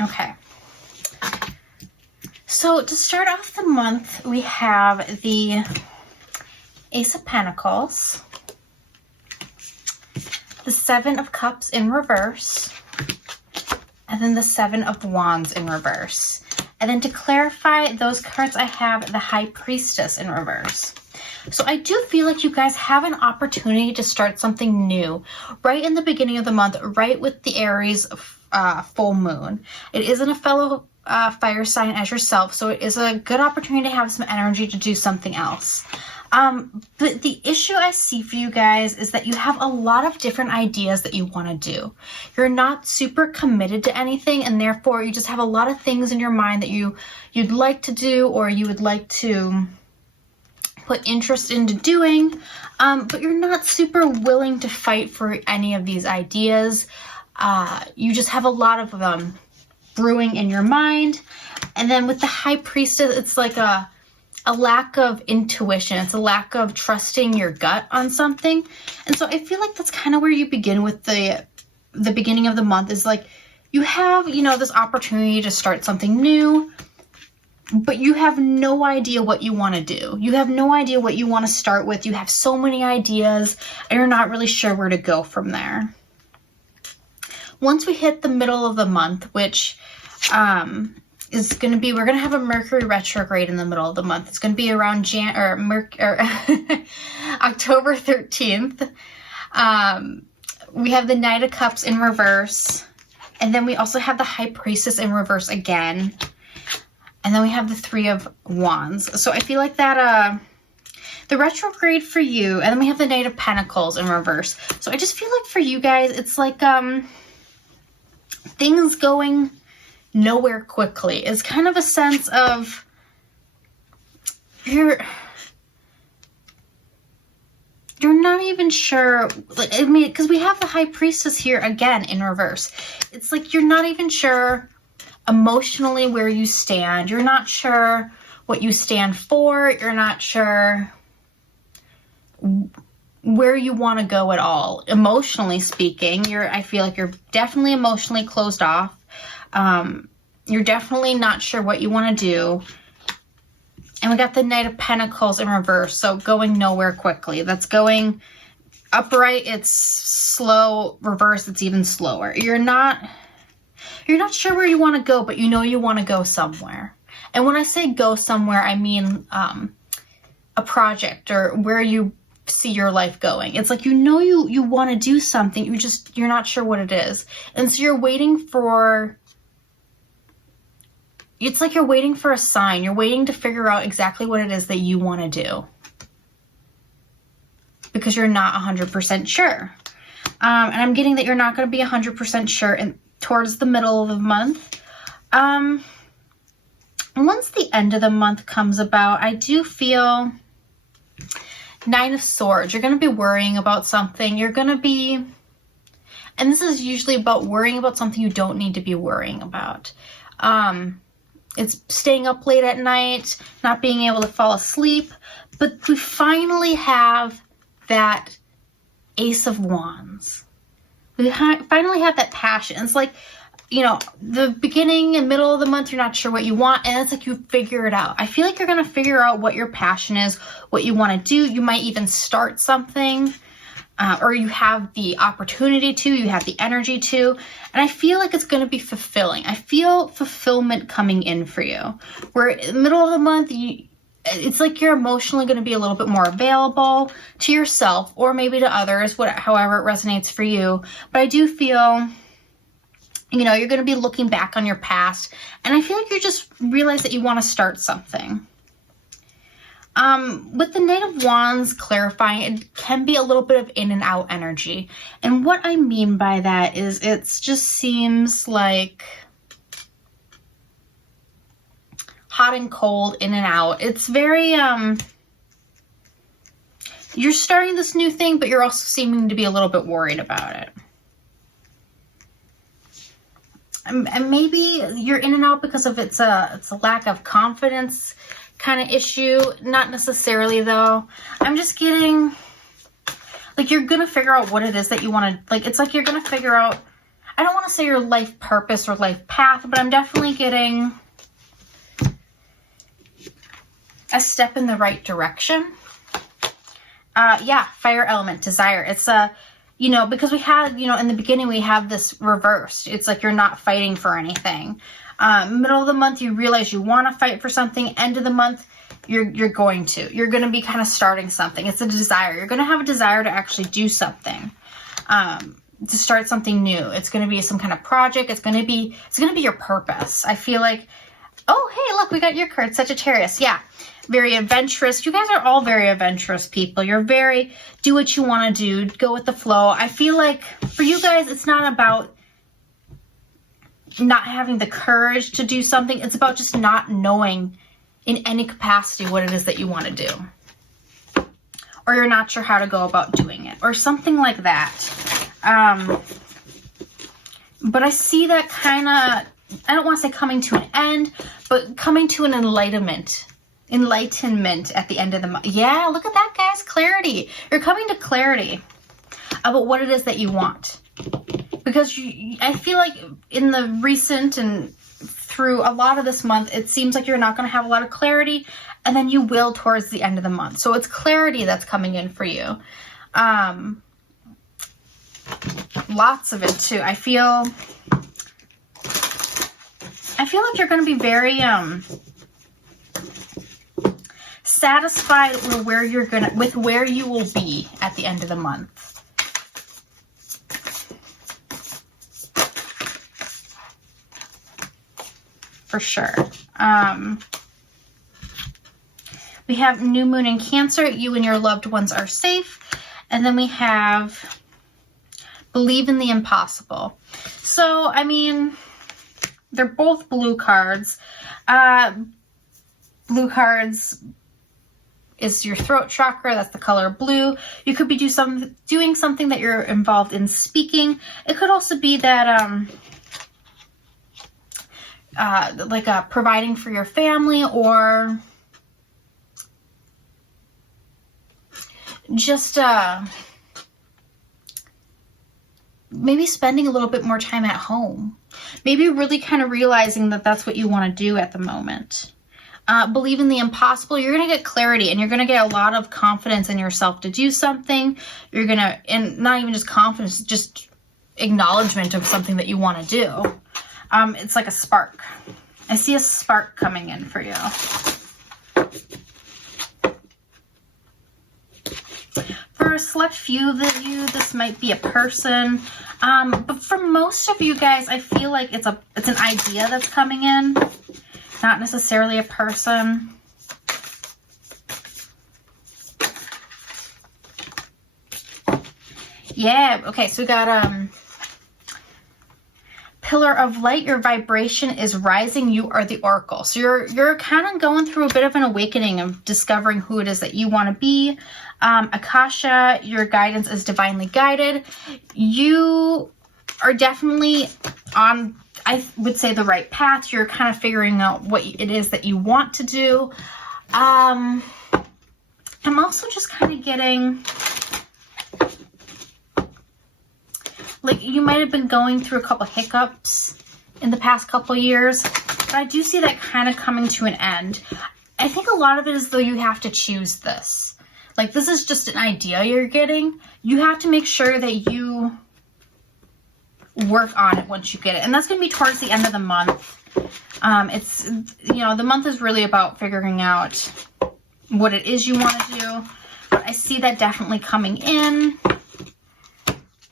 Okay, so to start off the month, we have the Ace of Pentacles, the Seven of Cups in reverse, and then the Seven of Wands in reverse. And then to clarify those cards, I have the High Priestess in reverse. So I do feel like you guys have an opportunity to start something new right in the beginning of the month, right with the Aries full moon. It isn't a fellow fire sign as yourself, so it is a good opportunity to have some energy to do something else. But the issue I see for you guys is that you have a lot of different ideas that you want to do. You're not super committed to anything, and therefore you just have a lot of things in your mind that you'd like to do or you would like to put interest into doing, but you're not super willing to fight for any of these ideas. You just have a lot of them brewing in your mind. And then with the High Priestess, it's like a lack of intuition. It's a lack of trusting your gut on something. And so I feel like that's kind of where you begin with the beginning of the month, is like you have, this opportunity to start something new, but you have no idea what you want to do. You have no idea what you want to start with. You have so many ideas and you're not really sure where to go from there. Once we hit the middle of the month, which is going to be, we're going to have a Mercury retrograde in the middle of the month. It's going to be around October 13th. We have the Knight of Cups in reverse. And then we also have the High Priestess in reverse again. And then we have the Three of Wands. So I feel like that, the retrograde for you, and then we have the Knight of Pentacles in reverse. So I just feel like for you guys, it's like, things going nowhere quickly. It's kind of a sense of you're not even sure, like, I mean, because we have the High Priestess here again in reverse. It's like you're not even sure emotionally where you stand. You're not sure what you stand for. You're not sure where you want to go at all. Emotionally speaking, I feel like you're definitely emotionally closed off. You're definitely not sure what you want to do. And we got the Knight of Pentacles in reverse, so going nowhere quickly. That's going upright, it's slow. Reverse, it's even slower. You're not sure where you want to go, but you know you want to go somewhere. And when I say go somewhere, I mean a project or where you see your life going. It's like you know you want to do something, you're not sure what it is. And so you're waiting for... It's like you're waiting for a sign. You're waiting to figure out exactly what it is that you want to do. Because you're not 100% sure. And I'm getting that you're not going to be 100% sure towards the middle of the month. Once the end of the month comes about, I do feel Nine of Swords. You're going to be worrying about something. You're going to be... And this is usually about worrying about something you don't need to be worrying about. It's staying up late at night, not being able to fall asleep. But we finally have that Ace of Wands. We finally have that passion. It's like, you know, the beginning and middle of the month, you're not sure what you want. And it's like you figure it out. I feel like you're going to figure out what your passion is, what you want to do. You might even start something. Or you have the opportunity to, you have the energy to, and I feel like it's going to be fulfilling. I feel fulfillment coming in for you. Where in the middle of the month, it's like you're emotionally going to be a little bit more available to yourself or maybe to others, however it resonates for you. But I do feel, you know, you're going to be looking back on your past, and I feel like you just realize that you want to start something. With the Knight of Wands clarifying, it can be a little bit of in and out energy. And what I mean by that is it just seems like hot and cold, in and out. It's very, you're starting this new thing, but you're also seeming to be a little bit worried about it. And maybe you're in and out because of it's a lack of confidence kind of issue. Not necessarily though. I'm just getting like you're gonna figure out what it is that you want to, like, it's like you're gonna figure out, I don't want to say your life purpose or life path, but I'm definitely getting a step in the right direction. Yeah, fire element, desire. It's you know, because we had, you know, in the beginning we have this reversed. It's like you're not fighting for anything. Middle of the month, you realize you want to fight for something. End of the month, you're going to be kind of starting something. It's a desire. You're going to have a desire to actually do something, to start something new. It's going to be some kind of project. It's going to be your purpose. I feel like, oh, hey, look, we got your card, Sagittarius. Yeah, very adventurous. You guys are all very adventurous people. You're very, do what you want to do, go with the flow. I feel like for you guys, it's not about not having the courage to do something. It's about just not knowing in any capacity what it is that you want to do, or you're not sure how to go about doing it, or something like that. But I see that kind of, I don't want to say coming to an end, but coming to an enlightenment at the end of the month. Yeah, look at that, guys. Clarity. You're coming to clarity about what it is that you want. Because I feel like in the recent and through a lot of this month, it seems like you're not going to have a lot of clarity, and then you will towards the end of the month. So it's clarity that's coming in for you. Lots of it too. I feel like you're going to be very satisfied with where you will be at the end of the month. For sure. We have new moon in Cancer. You and your loved ones are safe. And then we have believe in the impossible. So, I mean, they're both blue cards. Blue cards is your throat chakra. That's the color blue. You could be doing something that you're involved in speaking. It could also be that like providing for your family, or just maybe spending a little bit more time at home. Maybe really kind of realizing that that's what you want to do at the moment. Believe in the impossible. You're going to get clarity, and you're going to get a lot of confidence in yourself to do something. You're going to, and not even just confidence, just acknowledgement of something that you want to do. It's like a spark. I see a spark coming in for you. For a select few of you, this might be a person. But for most of you guys, I feel like it's an idea that's coming in, not necessarily a person. Yeah, okay, so we got Pillar of Light. Your vibration is rising. You are the Oracle. So you're kind of going through a bit of an awakening of discovering who it is that you want to be. Akasha, your guidance is divinely guided. You are definitely on, I would say, the right path. You're kind of figuring out what it is that you want to do. I'm also just kind of getting, like, you might have been going through a couple hiccups in the past couple years, but I do see that kind of coming to an end. I think a lot of it is, though, you have to choose this. Like, this is just an idea you're getting. You have to make sure that you work on it once you get it. And that's going to be towards the end of the month. It's, you know, the month is really about figuring out what it is you want to do. But I see that definitely coming in.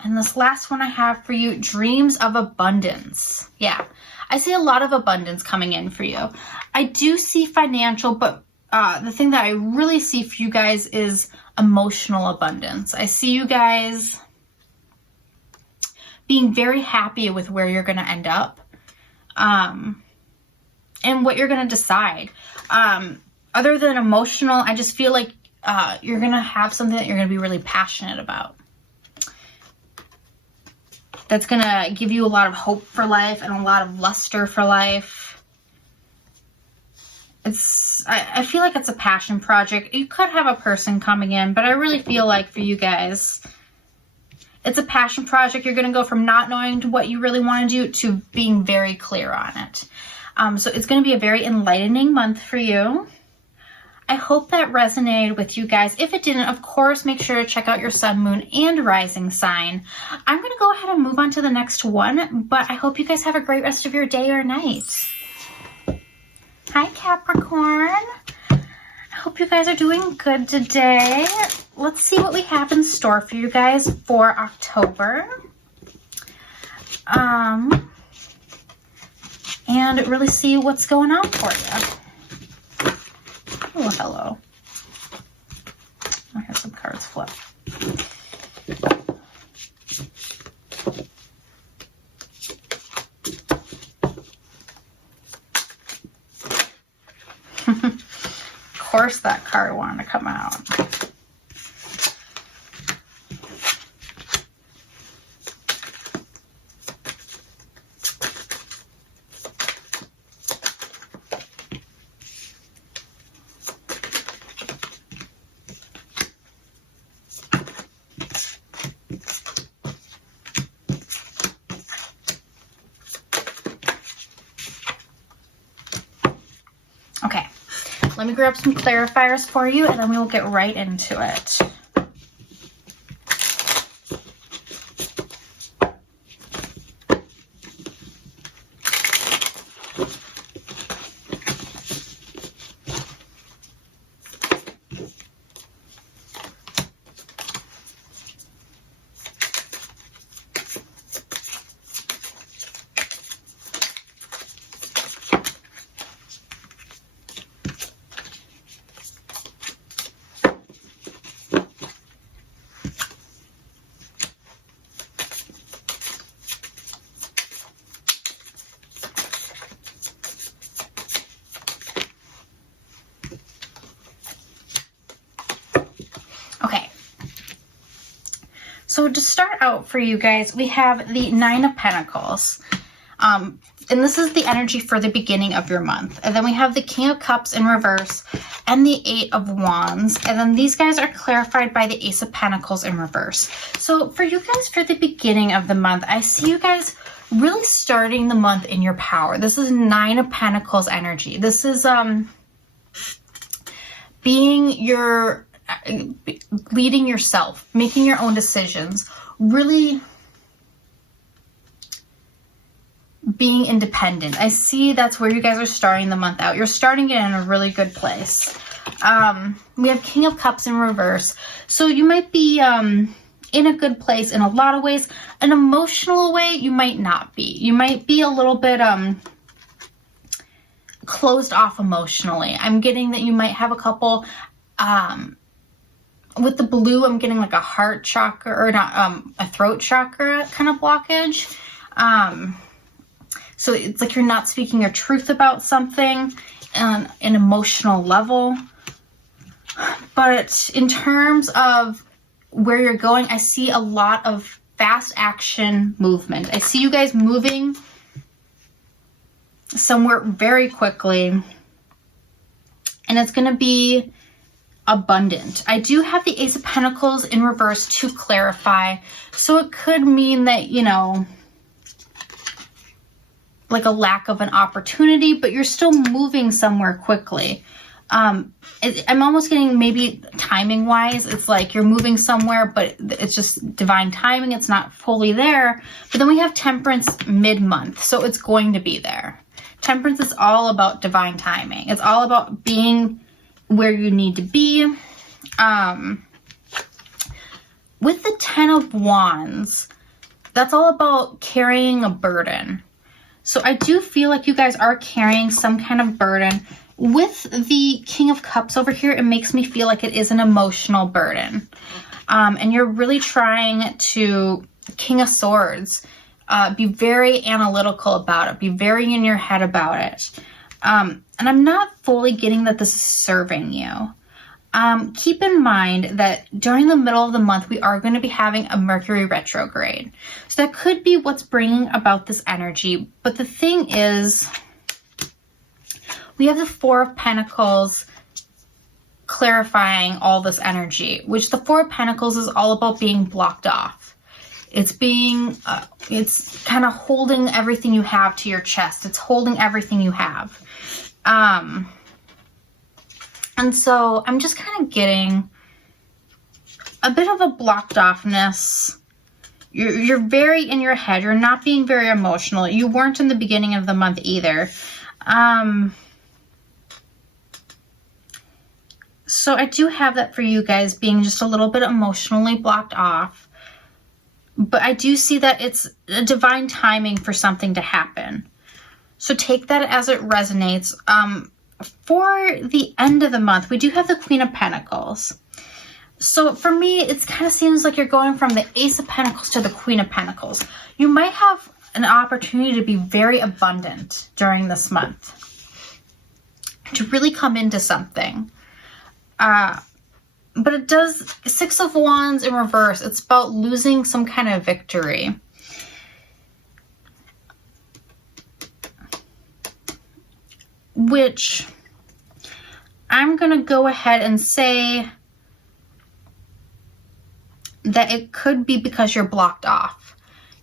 And this last one I have for you, dreams of abundance. Yeah, I see a lot of abundance coming in for you. I do see financial, but the thing that I really see for you guys is emotional abundance. I see you guys being very happy with where you're going to end up, and what you're going to decide. Other than emotional, I just feel like you're going to have something that you're going to be really passionate about. That's going to give you a lot of hope for life and a lot of luster for life. I feel like it's a passion project. You could have a person coming in, but I really feel like for you guys, it's a passion project. You're going to go from not knowing what you really want to do to being very clear on it. So it's going to be a very enlightening month for you. I hope that resonated with you guys. If it didn't, of course, make sure to check out your sun, moon, and rising sign. I'm going to go ahead and move on to the next one, but I hope you guys have a great rest of your day or night. Hi, Capricorn. I hope you guys are doing good today. Let's see what we have in store for you guys for October. And really see what's going on for you. Oh, hello. I have some cards flipped. Of course that card wanted to come out. Okay, let me grab some clarifiers for you, and then we will get right into it. So to start out for you guys, we have the Nine of Pentacles. And this is the energy for the beginning of your month. And then we have the King of Cups in reverse and the Eight of Wands. And then these guys are clarified by the Ace of Pentacles in reverse. So for you guys, for the beginning of the month, I see you guys really starting the month in your power. This is Nine of Pentacles energy. This is being your, leading yourself, making your own decisions, really being independent. I see that's where you guys are starting the month out. You're starting it in a really good place. We have King of Cups in reverse. So you might be in a good place in a lot of ways. An emotional way, you might not be. You might be a little bit closed off emotionally. I'm getting that you might have a couple, with the blue, I'm getting like a heart chakra, or not, a throat chakra kind of blockage. So it's like you're not speaking your truth about something on an emotional level. But in terms of where you're going, I see a lot of fast action movement. I see you guys moving somewhere very quickly. And it's going to be abundant. I do have the Ace of Pentacles in reverse to clarify. So it could mean that, you know, like a lack of an opportunity, but you're still moving somewhere quickly. I'm almost getting maybe timing wise, it's like you're moving somewhere, but it's just divine timing. It's not fully there. But then we have Temperance mid-month, so it's going to be there. Temperance is all about divine timing. It's all about being where you need to be. With the Ten of Wands, that's all about carrying a burden. So I do feel like you guys are carrying some kind of burden. With the King of Cups over here, it makes me feel like it is an emotional burden. And you're really trying to, King of Swords, be very analytical about it. Be very in your head about it. And I'm not fully getting that this is serving you. Keep in mind that during the middle of the month, we are going to be having a Mercury retrograde. So that could be what's bringing about this energy. But the thing is, we have the Four of Pentacles clarifying all this energy, which the Four of Pentacles is all about being blocked off. It's being, it's kind of holding everything you have to your chest. It's holding everything you have. And so I'm just kind of getting a bit of a blocked offness. You're very in your head. You're not being very emotional. You weren't in the beginning of the month either. So I do have that for you guys, being just a little bit emotionally blocked off. But I do see that it's a divine timing for something to happen. So take that as it resonates. For the end of the month, we do have the Queen of Pentacles. So for me, it kind of seems like you're going from the Ace of Pentacles to the Queen of Pentacles. You might have an opportunity to be very abundant during this month, to really come into something. But it does, Six of Wands in reverse, it's about losing some kind of victory. Which I'm going to go ahead and say that it could be because you're blocked off.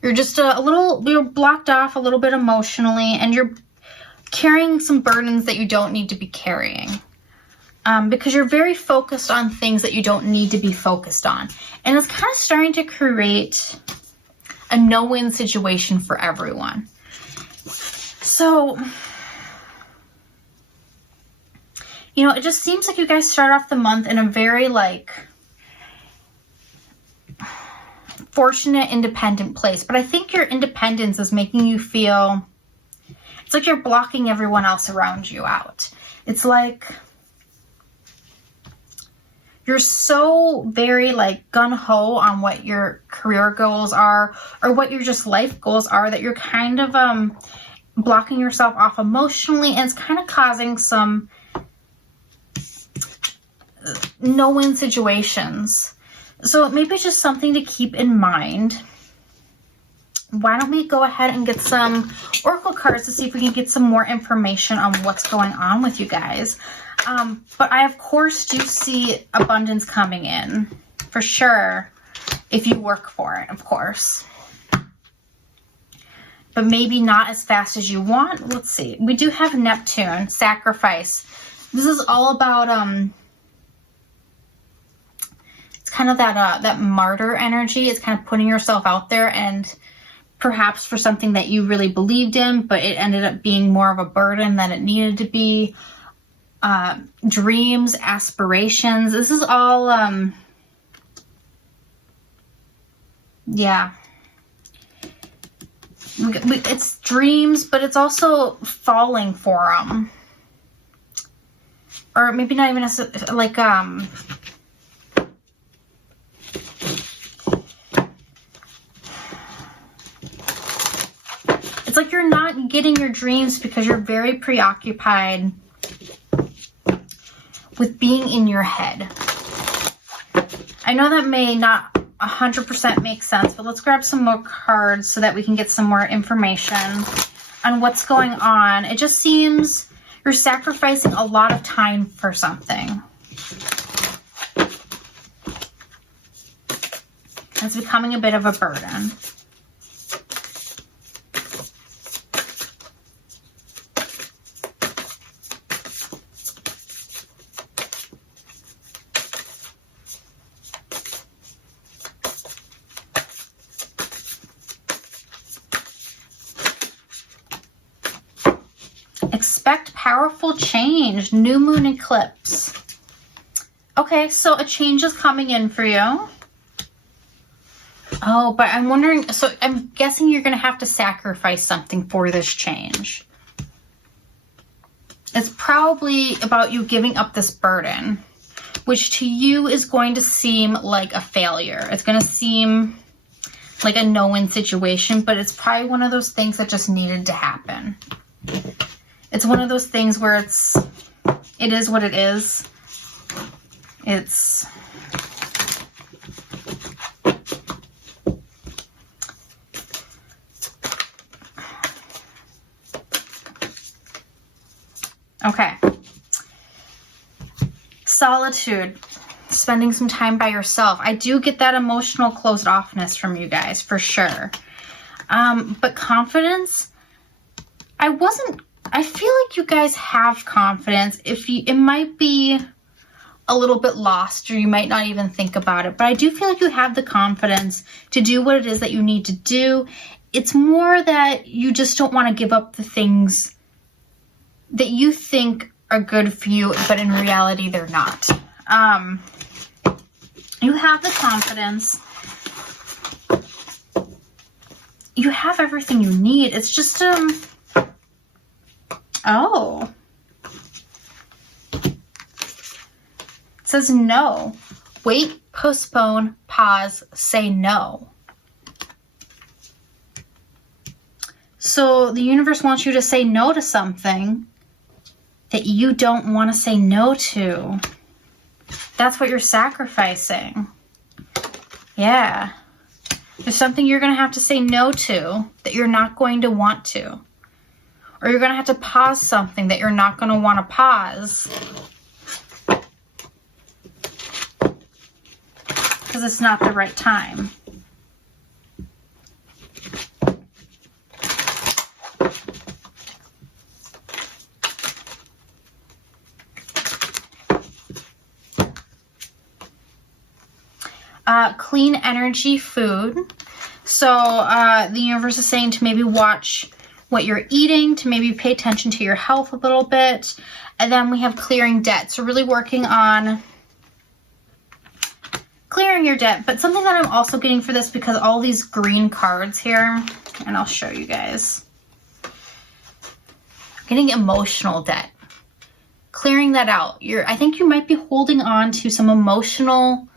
You're just you're blocked off a little bit emotionally, and you're carrying some burdens that you don't need to be carrying. Because you're very focused on things that you don't need to be focused on. And it's kind of starting to create a no-win situation for everyone. So, you know, it just seems like you guys start off the month in a very, like, fortunate, independent place. But I think your independence is making you feel, it's like you're blocking everyone else around you out. It's like you're so very, like, gung-ho on what your career goals are, or what your just life goals are, that you're kind of blocking yourself off emotionally, and it's kind of causing some no-win situations. So maybe just something to keep in mind. Why don't we go ahead and get some oracle cards to see if we can get some more information on what's going on with you guys. But I, of course, do see abundance coming in, for sure, if you work for it, of course. But maybe not as fast as you want. Let's see. We do have Neptune, sacrifice. This is all about, it's kind of that martyr energy. It's kind of putting yourself out there, and perhaps for something that you really believed in, but it ended up being more of a burden than it needed to be. Dreams, aspirations. This is all, yeah. It's dreams, but it's also falling for them. Or maybe not even like, it's like you're not getting your dreams because you're very preoccupied with being in your head. I know that may not 100% make sense, but let's grab some more cards so that we can get some more information on what's going on. It just seems you're sacrificing a lot of time for something. It's becoming a bit of a burden. Expect powerful change, new moon eclipse. Okay, so a change is coming in for you. Oh, but I'm wondering, so I'm guessing you're going to have to sacrifice something for this change. It's probably about you giving up this burden, which to you is going to seem like a failure. It's going to seem like a no-win situation, but it's probably one of those things that just needed to happen. It's one of those things where it is what it is. It's okay. Solitude, spending some time by yourself. I do get that emotional closed offness from you guys, for sure. But confidence, I feel like you guys have confidence. It might be a little bit lost, or you might not even think about it, but I do feel like you have the confidence to do what it is that you need to do. It's more that you just don't want to give up the things that you think are good for you, but in reality they're not. You have the confidence. You have everything you need. It's just oh. It says no. Wait, postpone, pause, say no. So the universe wants you to say no to something that you don't want to say no to. That's what you're sacrificing. Yeah. There's something you're going to have to say no to that you're not going to want to. Or you're going to have to pause something that you're not going to want to pause. Because it's not the right time. Clean energy food. So the universe is saying to maybe watch what you're eating, to maybe pay attention to your health a little bit. And then we have clearing debt. So really working on clearing your debt. But something that I'm also getting for this, because all these green cards here, and I'll show you guys. Getting emotional debt. Clearing that out. I think you might be holding on to some emotional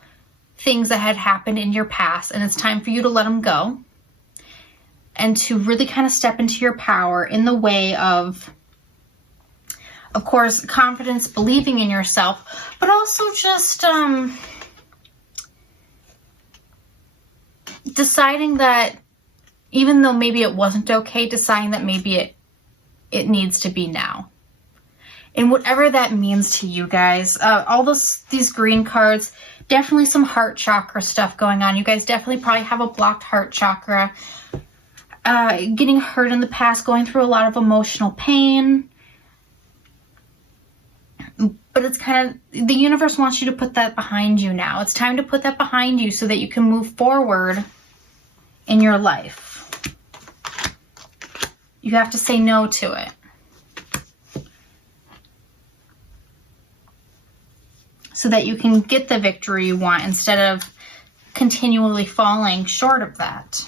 things that had happened in your past, and it's time for you to let them go and to really kind of step into your power in the way of course, confidence, believing in yourself, but also just deciding that even though maybe it wasn't okay, deciding that maybe it needs to be now. And whatever that means to you guys, all these green cards, definitely some heart chakra stuff going on. You guys definitely probably have a blocked heart chakra, getting hurt in the past, going through a lot of emotional pain. But it's kind of, the universe wants you to put that behind you now. It's time to put that behind you so that you can move forward in your life. You have to say no to it. So that you can get the victory you want instead of continually falling short of that.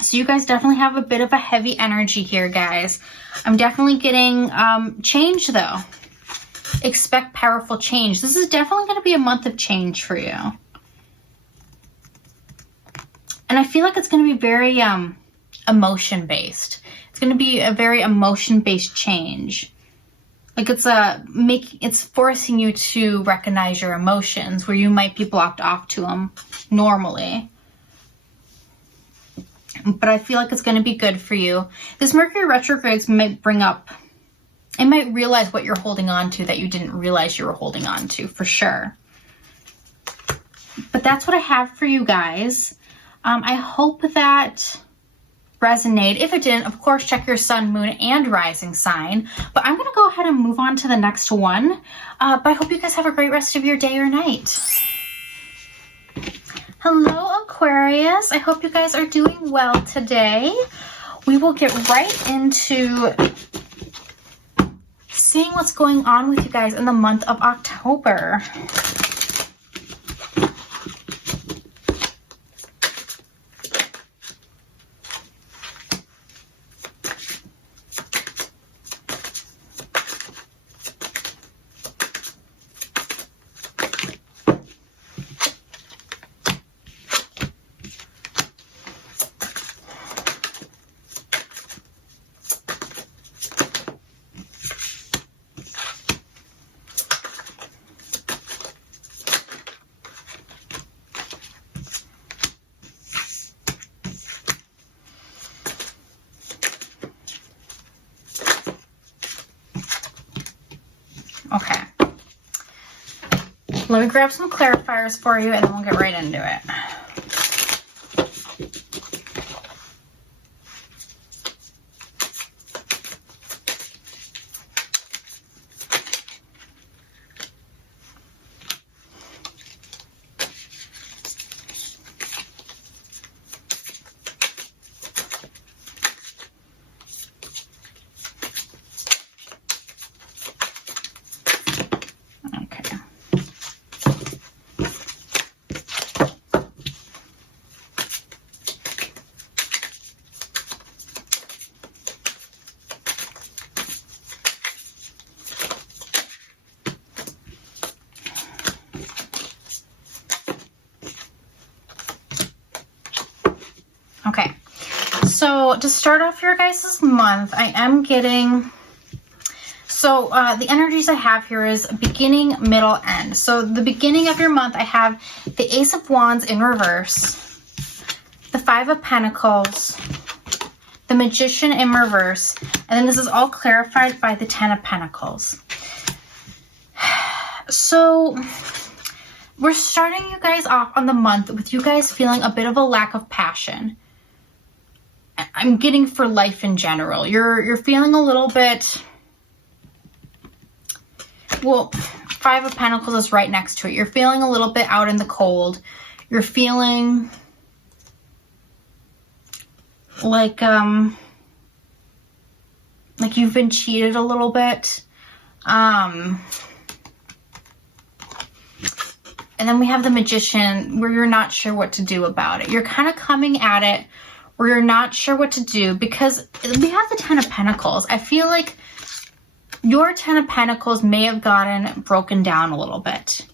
So you guys definitely have a bit of a heavy energy here, guys. I'm definitely getting change, though. Expect powerful change. This is definitely going to be a month of change for you. And I feel like it's going to be very emotion-based. It's going to be a very emotion-based change. Like it's forcing you to recognize your emotions where you might be blocked off to them normally. But I feel like it's going to be good for you. This Mercury retrograde might bring up, it might realize what you're holding on to that you didn't realize you were holding on to, for sure. But that's what I have for you guys. I hope that resonate. If it didn't, of course, check your sun, moon, and rising sign. But I'm going to go ahead and move on to the next one. But I hope you guys have a great rest of your day or night. Hello, Aquarius. I hope you guys are doing well today. We will get right into seeing what's going on with you guys in the month of October. Okay. Let me grab some clarifiers for you and then we'll get right into it. Okay, so to start off your guys' month, I am getting, the energies I have here is beginning, middle, end. So the beginning of your month, I have the Ace of Wands in reverse, the Five of Pentacles, the Magician in reverse, and then this is all clarified by the Ten of Pentacles. So we're starting you guys off on the month with you guys feeling a bit of a lack of passion. I'm getting for life in general. You're feeling a little bit, well, Five of Pentacles is right next to it. You're feeling a little bit out in the cold. You're feeling like you've been cheated a little bit. And then we have the Magician where you're not sure what to do about it. You're kind of coming at it where you're not sure what to do because we have the Ten of Pentacles. I feel like your Ten of Pentacles may have gotten broken down a little bit.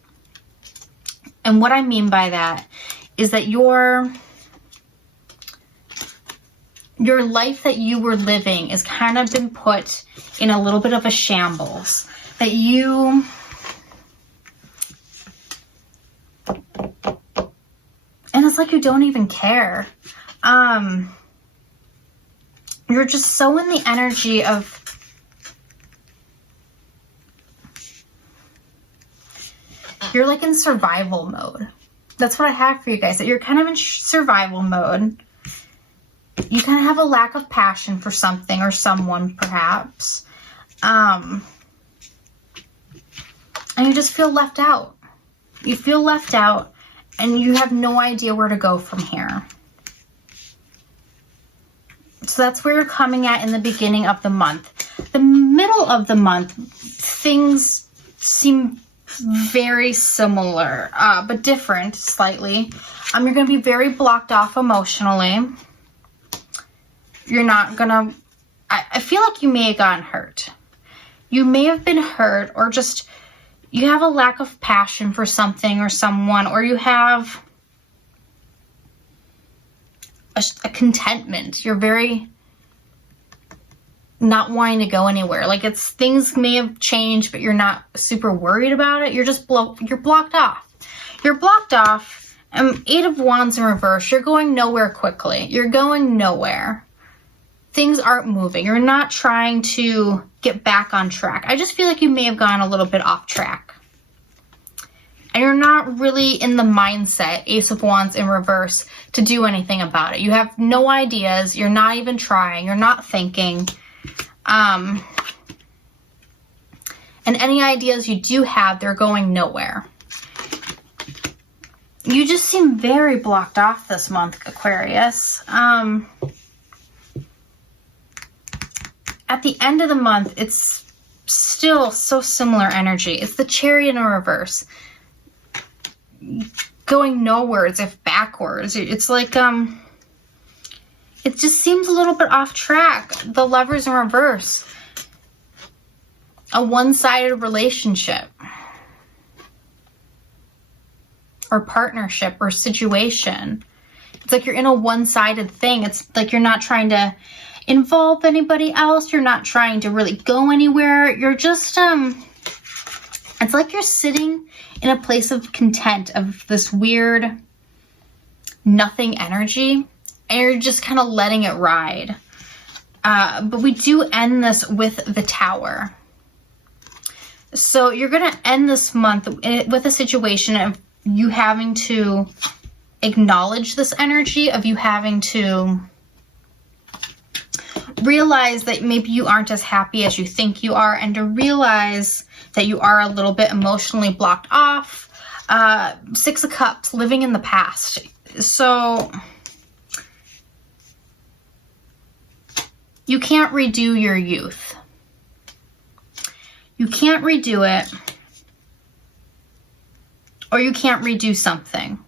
And what I mean by that is that your life that you were living is kind of been put in a little bit of a shambles. That you it's like you don't even care. You're just so in the energy of you're like in survival mode. That's what I have for you guys, that you're kind of in survival mode. You kind of have a lack of passion for something or someone, perhaps. And you just feel left out. You feel left out and you have no idea where to go from here. So that's where you're coming at in the beginning of the month. The middle of the month, things seem very similar, but different slightly. You're going to be very blocked off emotionally. You're not going to... I feel like you may have gotten hurt. You may have been hurt, or just you have a lack of passion for something or someone, or you have a contentment. You're very not wanting to go anywhere. Like, it's things may have changed, but you're not super worried about it. You're just you're blocked off. You're blocked off. 8 of Wands in reverse. You're going nowhere quickly. You're going nowhere. Things aren't moving. You're not trying to get back on track. I just feel like you may have gone a little bit off track. And you're not really in the mindset, Ace of Wands in reverse, to do anything about it. You have no ideas. You're not even trying. You're not thinking. And any ideas you do have, they're going nowhere. You just seem very blocked off this month, Aquarius. At the end of the month, it's still so similar energy. It's the Chariot in reverse. Going nowheres, if backwards. It's like, it just seems a little bit off track. The Lovers in reverse. A one-sided relationship. Or partnership or situation. It's like you're in a one-sided thing. It's like you're not trying to involve anybody else. You're not trying to really go anywhere. You're just, it's like you're sitting in a place of content, of this weird nothing energy, and you're just kind of letting it ride. But we do end this with the Tower. So you're going to end this month with a situation of you having to acknowledge this energy, of you having to realize that maybe you aren't as happy as you think you are, and to realize that you are a little bit emotionally blocked off. 6 of Cups, living in the past. So you can't redo your youth. You can't redo it, or you can't redo something.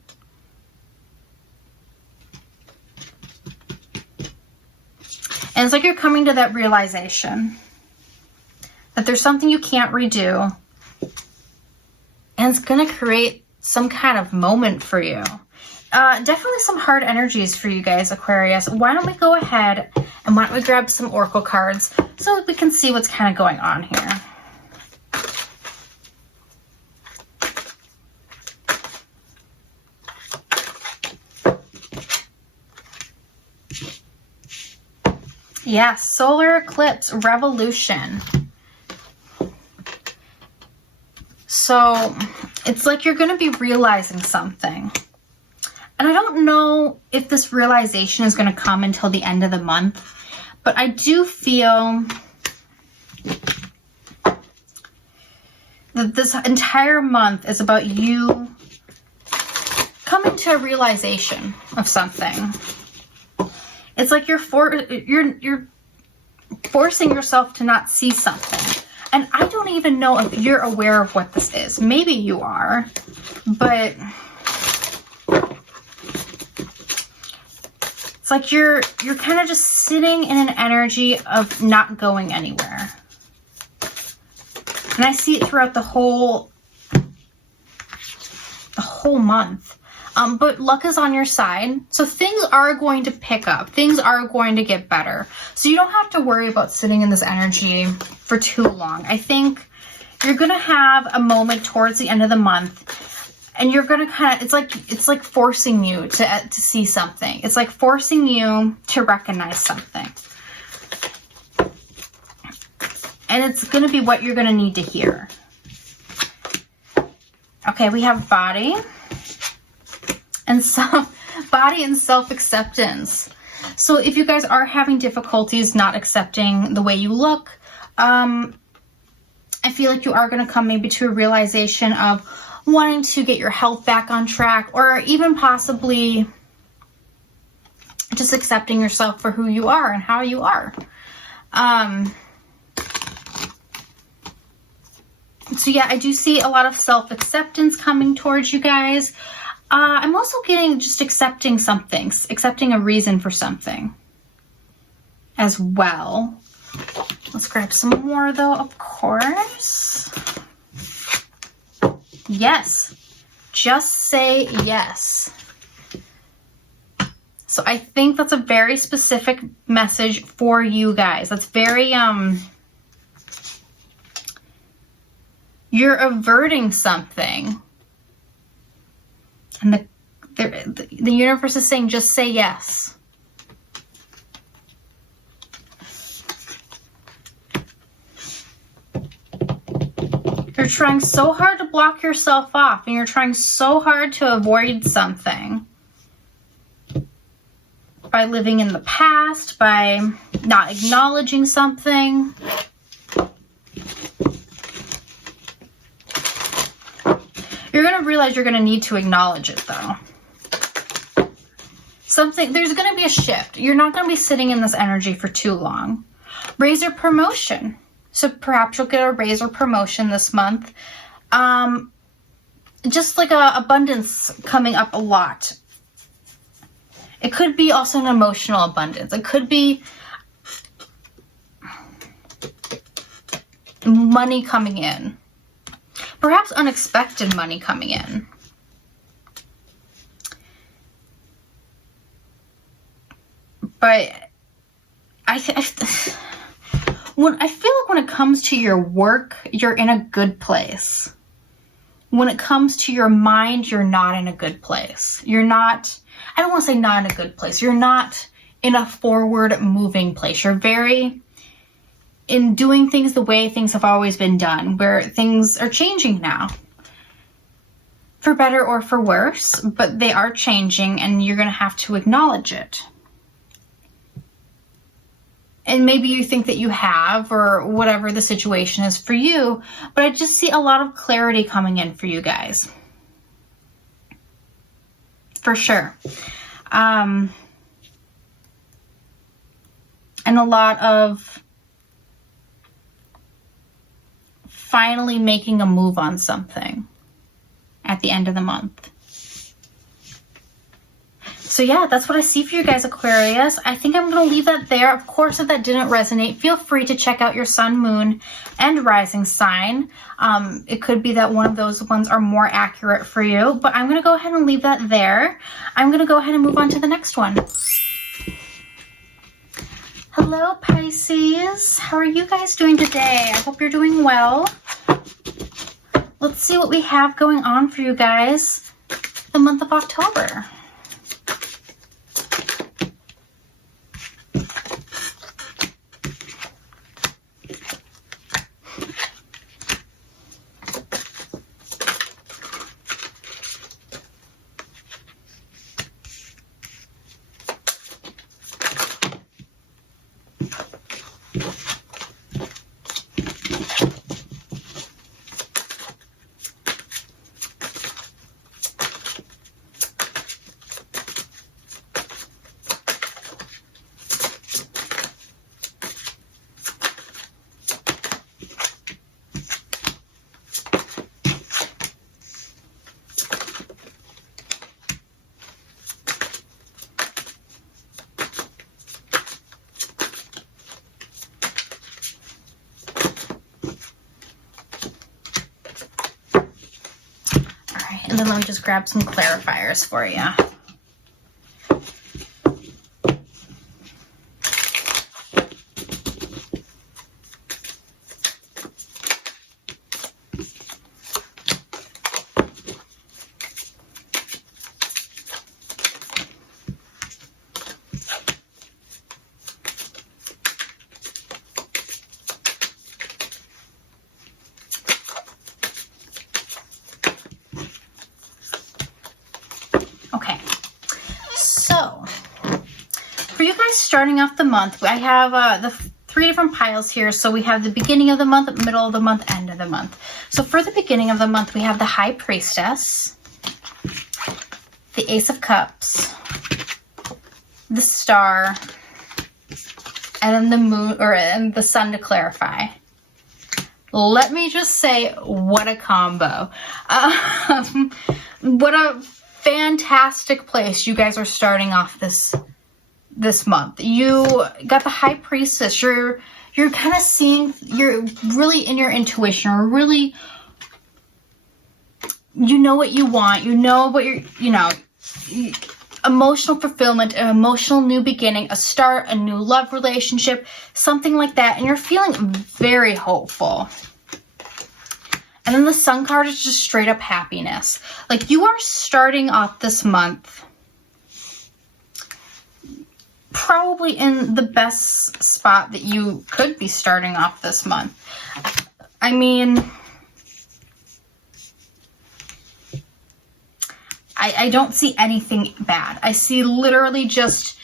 And it's like you're coming to that realization that there's something you can't redo, and it's going to create some kind of moment for you. Definitely some hard energies for you guys, Aquarius. Why don't we go ahead and why don't we grab some oracle cards so we can see what's kind of going on here. Yeah, solar eclipse, revolution. So it's like you're going to be realizing something. And I don't know if this realization is going to come until the end of the month, but I do feel that this entire month is about you coming to a realization of something. It's like you're forcing yourself to not see something. And I don't even know if you're aware of what this is. Maybe you are, but it's like you're kind of just sitting in an energy of not going anywhere. And I see it throughout the whole month. But luck is on your side. So things are going to pick up. Things are going to get better. So you don't have to worry about sitting in this energy for too long. I think you're going to have a moment towards the end of the month. And you're going to kind of, it's like forcing you to see something. It's like forcing you to recognize something. And it's going to be what you're going to need to hear. Okay, we have body and self-acceptance. So if you guys are having difficulties not accepting the way you look, I feel like you are going to come maybe to a realization of wanting to get your health back on track, or even possibly just accepting yourself for who you are and how you are. So yeah, I do see a lot of self-acceptance coming towards you guys. I'm also getting just accepting something, accepting a reason for something as well. Let's grab some more though, of course. Yes. Just say yes. So I think that's a very specific message for you guys. That's very, you're averting something. And the universe is saying, just say yes. You're trying so hard to block yourself off, and you're trying so hard to avoid something by living in the past, by not acknowledging something. You're going to realize you're going to need to acknowledge it, though. There's going to be a shift. You're not going to be sitting in this energy for too long. Raise your promotion. So perhaps you'll get a raise or promotion this month. Just like abundance coming up a lot. It could be also an emotional abundance. It could be money coming in. Perhaps unexpected money coming in. But I feel like when it comes to your work, you're in a good place. When it comes to your mind, you're not in a good place. You're not, I don't want to say not in a good place. You're not in a forward moving place. You're very in doing things the way things have always been done, where things are changing now. For better or for worse, but they are changing, and you're going to have to acknowledge it. And maybe you think that you have, or whatever the situation is for you, but I just see a lot of clarity coming in for you guys. For sure. And a lot of finally making a move on something at the end of the month. So yeah, that's what I see for you guys, Aquarius. I think I'm going to leave that there. Of course, if that didn't resonate, feel free to check out your sun, moon, and rising sign. It could be that one of those ones are more accurate for you, but I'm going to go ahead and leave that there. I'm going to go ahead and move on to the next one. Hello, Pisces. How are you guys doing today? I hope you're doing well. Let's see what we have going on for you guys the month of October. And then let me just grab some clarifiers for you. starting off the month, I have the 3 different piles here. So we have the beginning of the month, middle of the month, end of the month. So for the beginning of the month, we have the High Priestess, the Ace of Cups, the Star, and then the Moon, and the Sun to clarify. Let me just say, what a combo. What a fantastic place you guys are starting off this month. You got the High Priestess. You're kind of seeing, you're really in your intuition, or really, you know what you want, you know what you're, emotional fulfillment, an emotional new beginning, a start, a new love relationship, something like that, and you're feeling very hopeful. And then the Sun card is just straight up happiness. Like, you are starting off this month probably in the best spot that you could be starting off this month. I mean, I don't see anything bad. I see literally just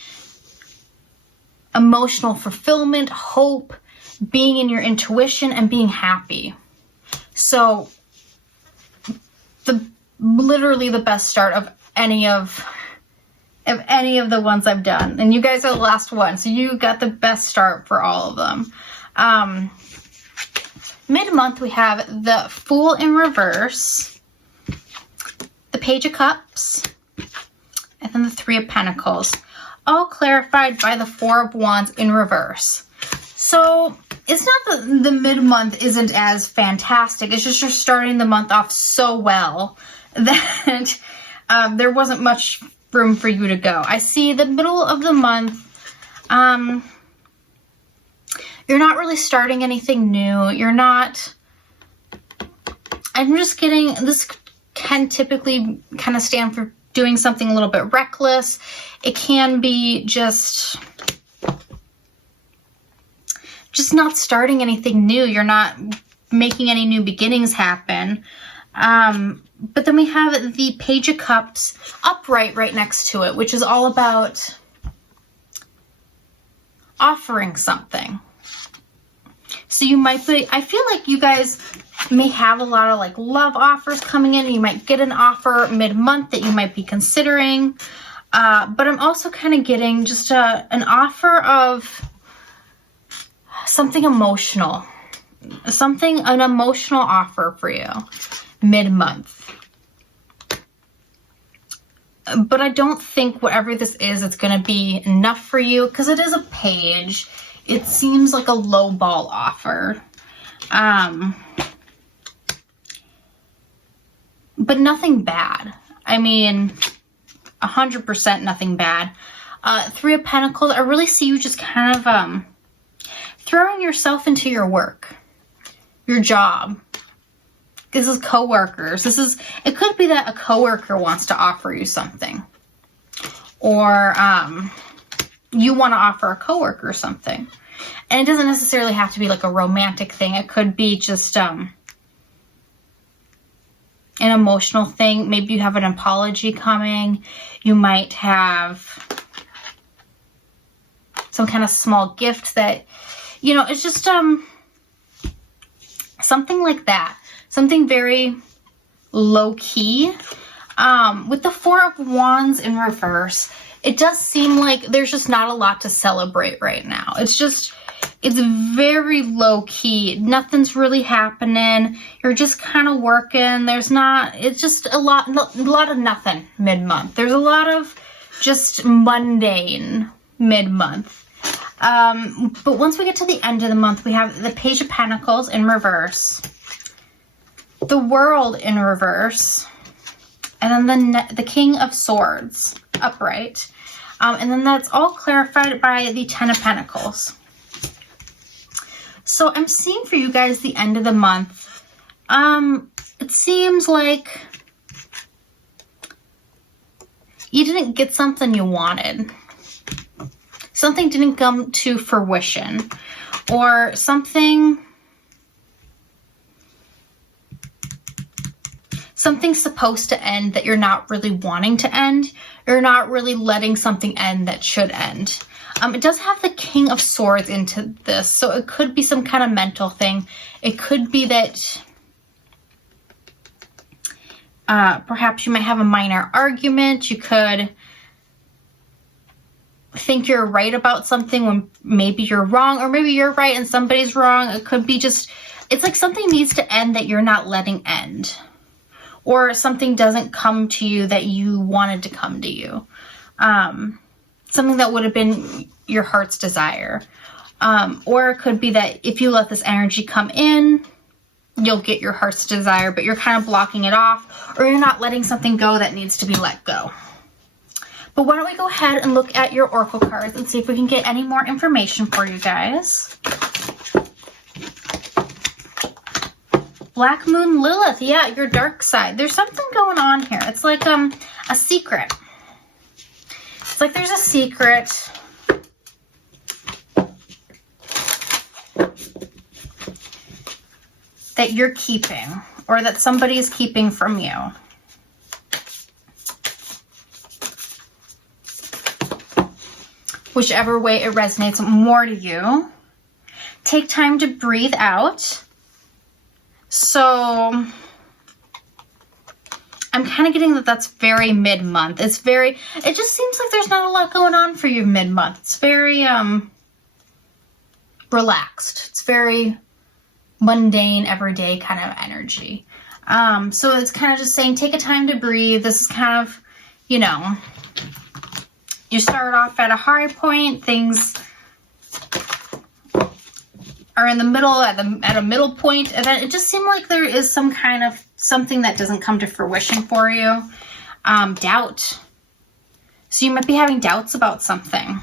emotional fulfillment, hope, being in your intuition, and being happy. So, literally the best start of any of the ones I've done. And you guys are the last one, so you got the best start for all of them. Mid-month, we have the Fool in reverse, the Page of Cups, and then the 3 of Pentacles, all clarified by the 4 of Wands in reverse. So it's not that the mid-month isn't as fantastic, it's just you're starting the month off so well that there wasn't much room for you to go. I see the middle of the month, you're not really starting anything new. I'm just getting, this can typically kind of stand for doing something a little bit reckless. It can be just not starting anything new. You're not making any new beginnings happen. But then we have the Page of Cups upright right next to it, which is all about offering something. So you might be, I feel like you guys may have a lot of like love offers coming in. You might get an offer mid-month that you might be considering. But I'm also kind of getting just an offer of something emotional. An emotional offer for you mid-month. But I don't think whatever this is, it's going to be enough for you, because it is a page. It seems like a low ball offer. But nothing bad. I mean, 100% nothing bad. 3 of Pentacles, I really see you just kind of throwing yourself into your work, your job. This is coworkers. It could be that a coworker wants to offer you something, or you want to offer a coworker something, and it doesn't necessarily have to be like a romantic thing. It could be just an emotional thing. Maybe you have an apology coming. You might have some kind of small gift that, it's just something like that. Something very low-key. With the 4 of Wands in reverse, it does seem like there's just not a lot to celebrate right now. It's very low-key. Nothing's really happening. You're just kind of working. It's just a lot of nothing mid-month. There's a lot of just mundane mid-month. But once we get to the end of the month, we have the Page of Pentacles in reverse, the World in reverse, and then the King of Swords upright. And then that's all clarified by the 10 of Pentacles. So I'm seeing for you guys the end of the month. It seems like you didn't get something you wanted. Something didn't come to fruition, or something's supposed to end that you're not really wanting to end. You're not really letting something end that should end. It does have the King of Swords into this, so it could be some kind of mental thing. It could be that perhaps you might have a minor argument. You could think you're right about something when maybe you're wrong, or maybe you're right and somebody's wrong. It could be just, it's like something needs to end that you're not letting end, or something doesn't come to you that you wanted to come to you. Something that would have been your heart's desire. Or it could be that if you let this energy come in, you'll get your heart's desire, but you're kind of blocking it off, or you're not letting something go that needs to be let go. But why don't we go ahead and look at your oracle cards and see if we can get any more information for you guys. Black Moon Lilith, yeah, your dark side. There's something going on here. It's like a secret. It's like there's a secret that you're keeping, or that somebody's keeping from you. Whichever way it resonates more to you. Take time to breathe out. So I'm kind of getting that that's very mid-month. It just seems like there's not a lot going on for you mid-month. It's very relaxed. It's very mundane, everyday kind of energy. So it's kind of just saying, take a time to breathe. This is kind of, you know, you start off at a high point, things are in the middle, at a middle point, and then it just seemed like there is some kind of something that doesn't come to fruition for you. Doubt. So you might be having doubts about something.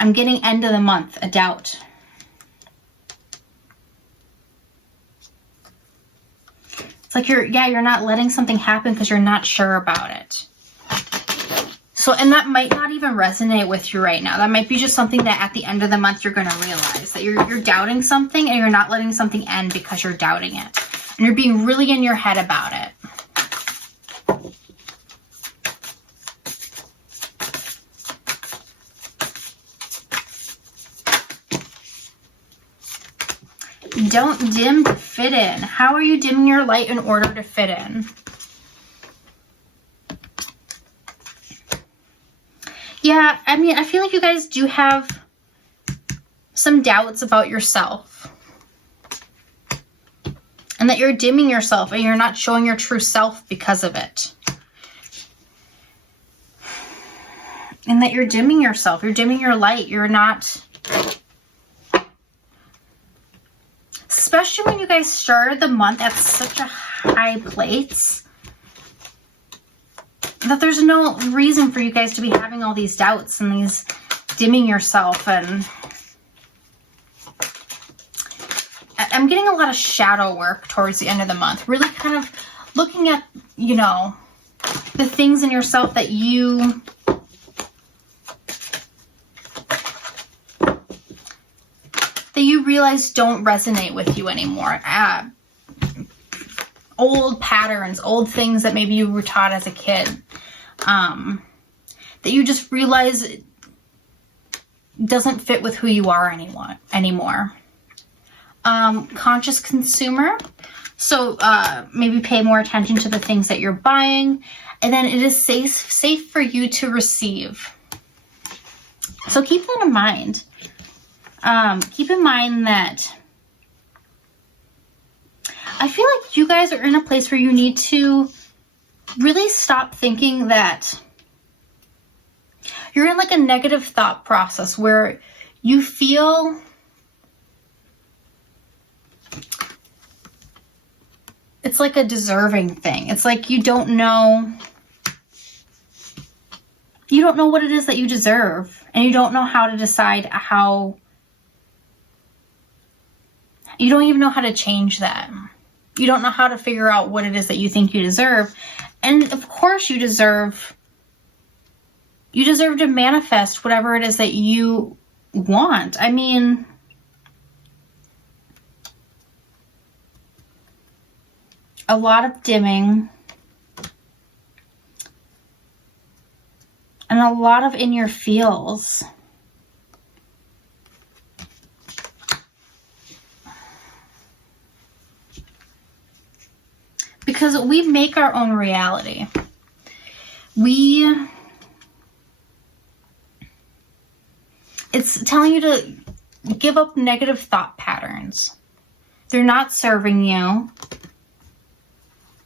I'm getting end of the month, a doubt. It's like you're not letting something happen because you're not sure about it. So, and that might not even resonate with you right now. That might be just something that at the end of the month you're going to realize that you're doubting something, and you're not letting something end because you're doubting it. And you're being really in your head about it. Don't dim to fit in. How are you dimming your light in order to fit in? Yeah, I mean, I feel like you guys do have some doubts about yourself. And that you're dimming yourself and you're not showing your true self because of it. And that you're dimming yourself. You're dimming your light. You're not... Especially when you guys started the month at such a high place, that there's no reason for you guys to be having all these doubts and these dimming yourself. And I'm getting a lot of shadow work towards the end of the month. Really kind of looking at, you know, the things in yourself that you realize don't resonate with you anymore. Old patterns, old things that maybe you were taught as a kid, that you just realize doesn't fit with who you are anymore. Conscious consumer. So maybe pay more attention to the things that you're buying. And then it is safe for you to receive. So keep that in mind. Keep in mind that I feel like you guys are in a place where you need to really stop thinking that you're in like a negative thought process where you feel it's like a deserving thing. It's like you don't know what it is that you deserve, and you don't know how to decide how. You don't even know how to change that. You don't know how to figure out what it is that you think you deserve. And of course you deserve to manifest whatever it is that you want. I mean, a lot of dimming. and a lot of in your feels. Because we make our own reality. It's telling you to give up negative thought patterns. They're not serving you.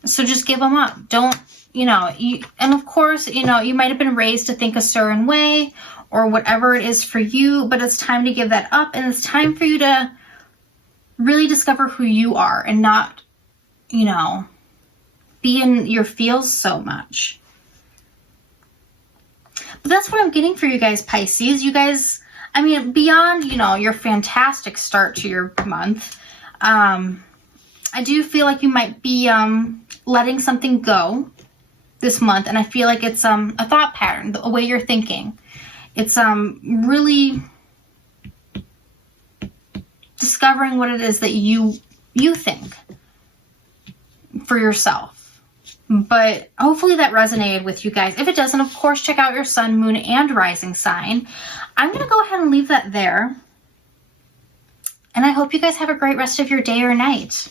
So just give them up. Don't, and of course, you might have been raised to think a certain way or whatever it is for you, but it's time to give that up, and it's time for you to really discover who you are and not, be in your feels so much. But that's what I'm getting for you guys, Pisces. You guys, I mean, beyond, your fantastic start to your month, I do feel like you might be letting something go this month, and I feel like it's a thought pattern, the way you're thinking. It's really discovering what it is that you think for yourself. But hopefully that resonated with you guys. If it doesn't, of course, check out your sun, moon, and rising sign. I'm going to go ahead and leave that there. And I hope you guys have a great rest of your day or night.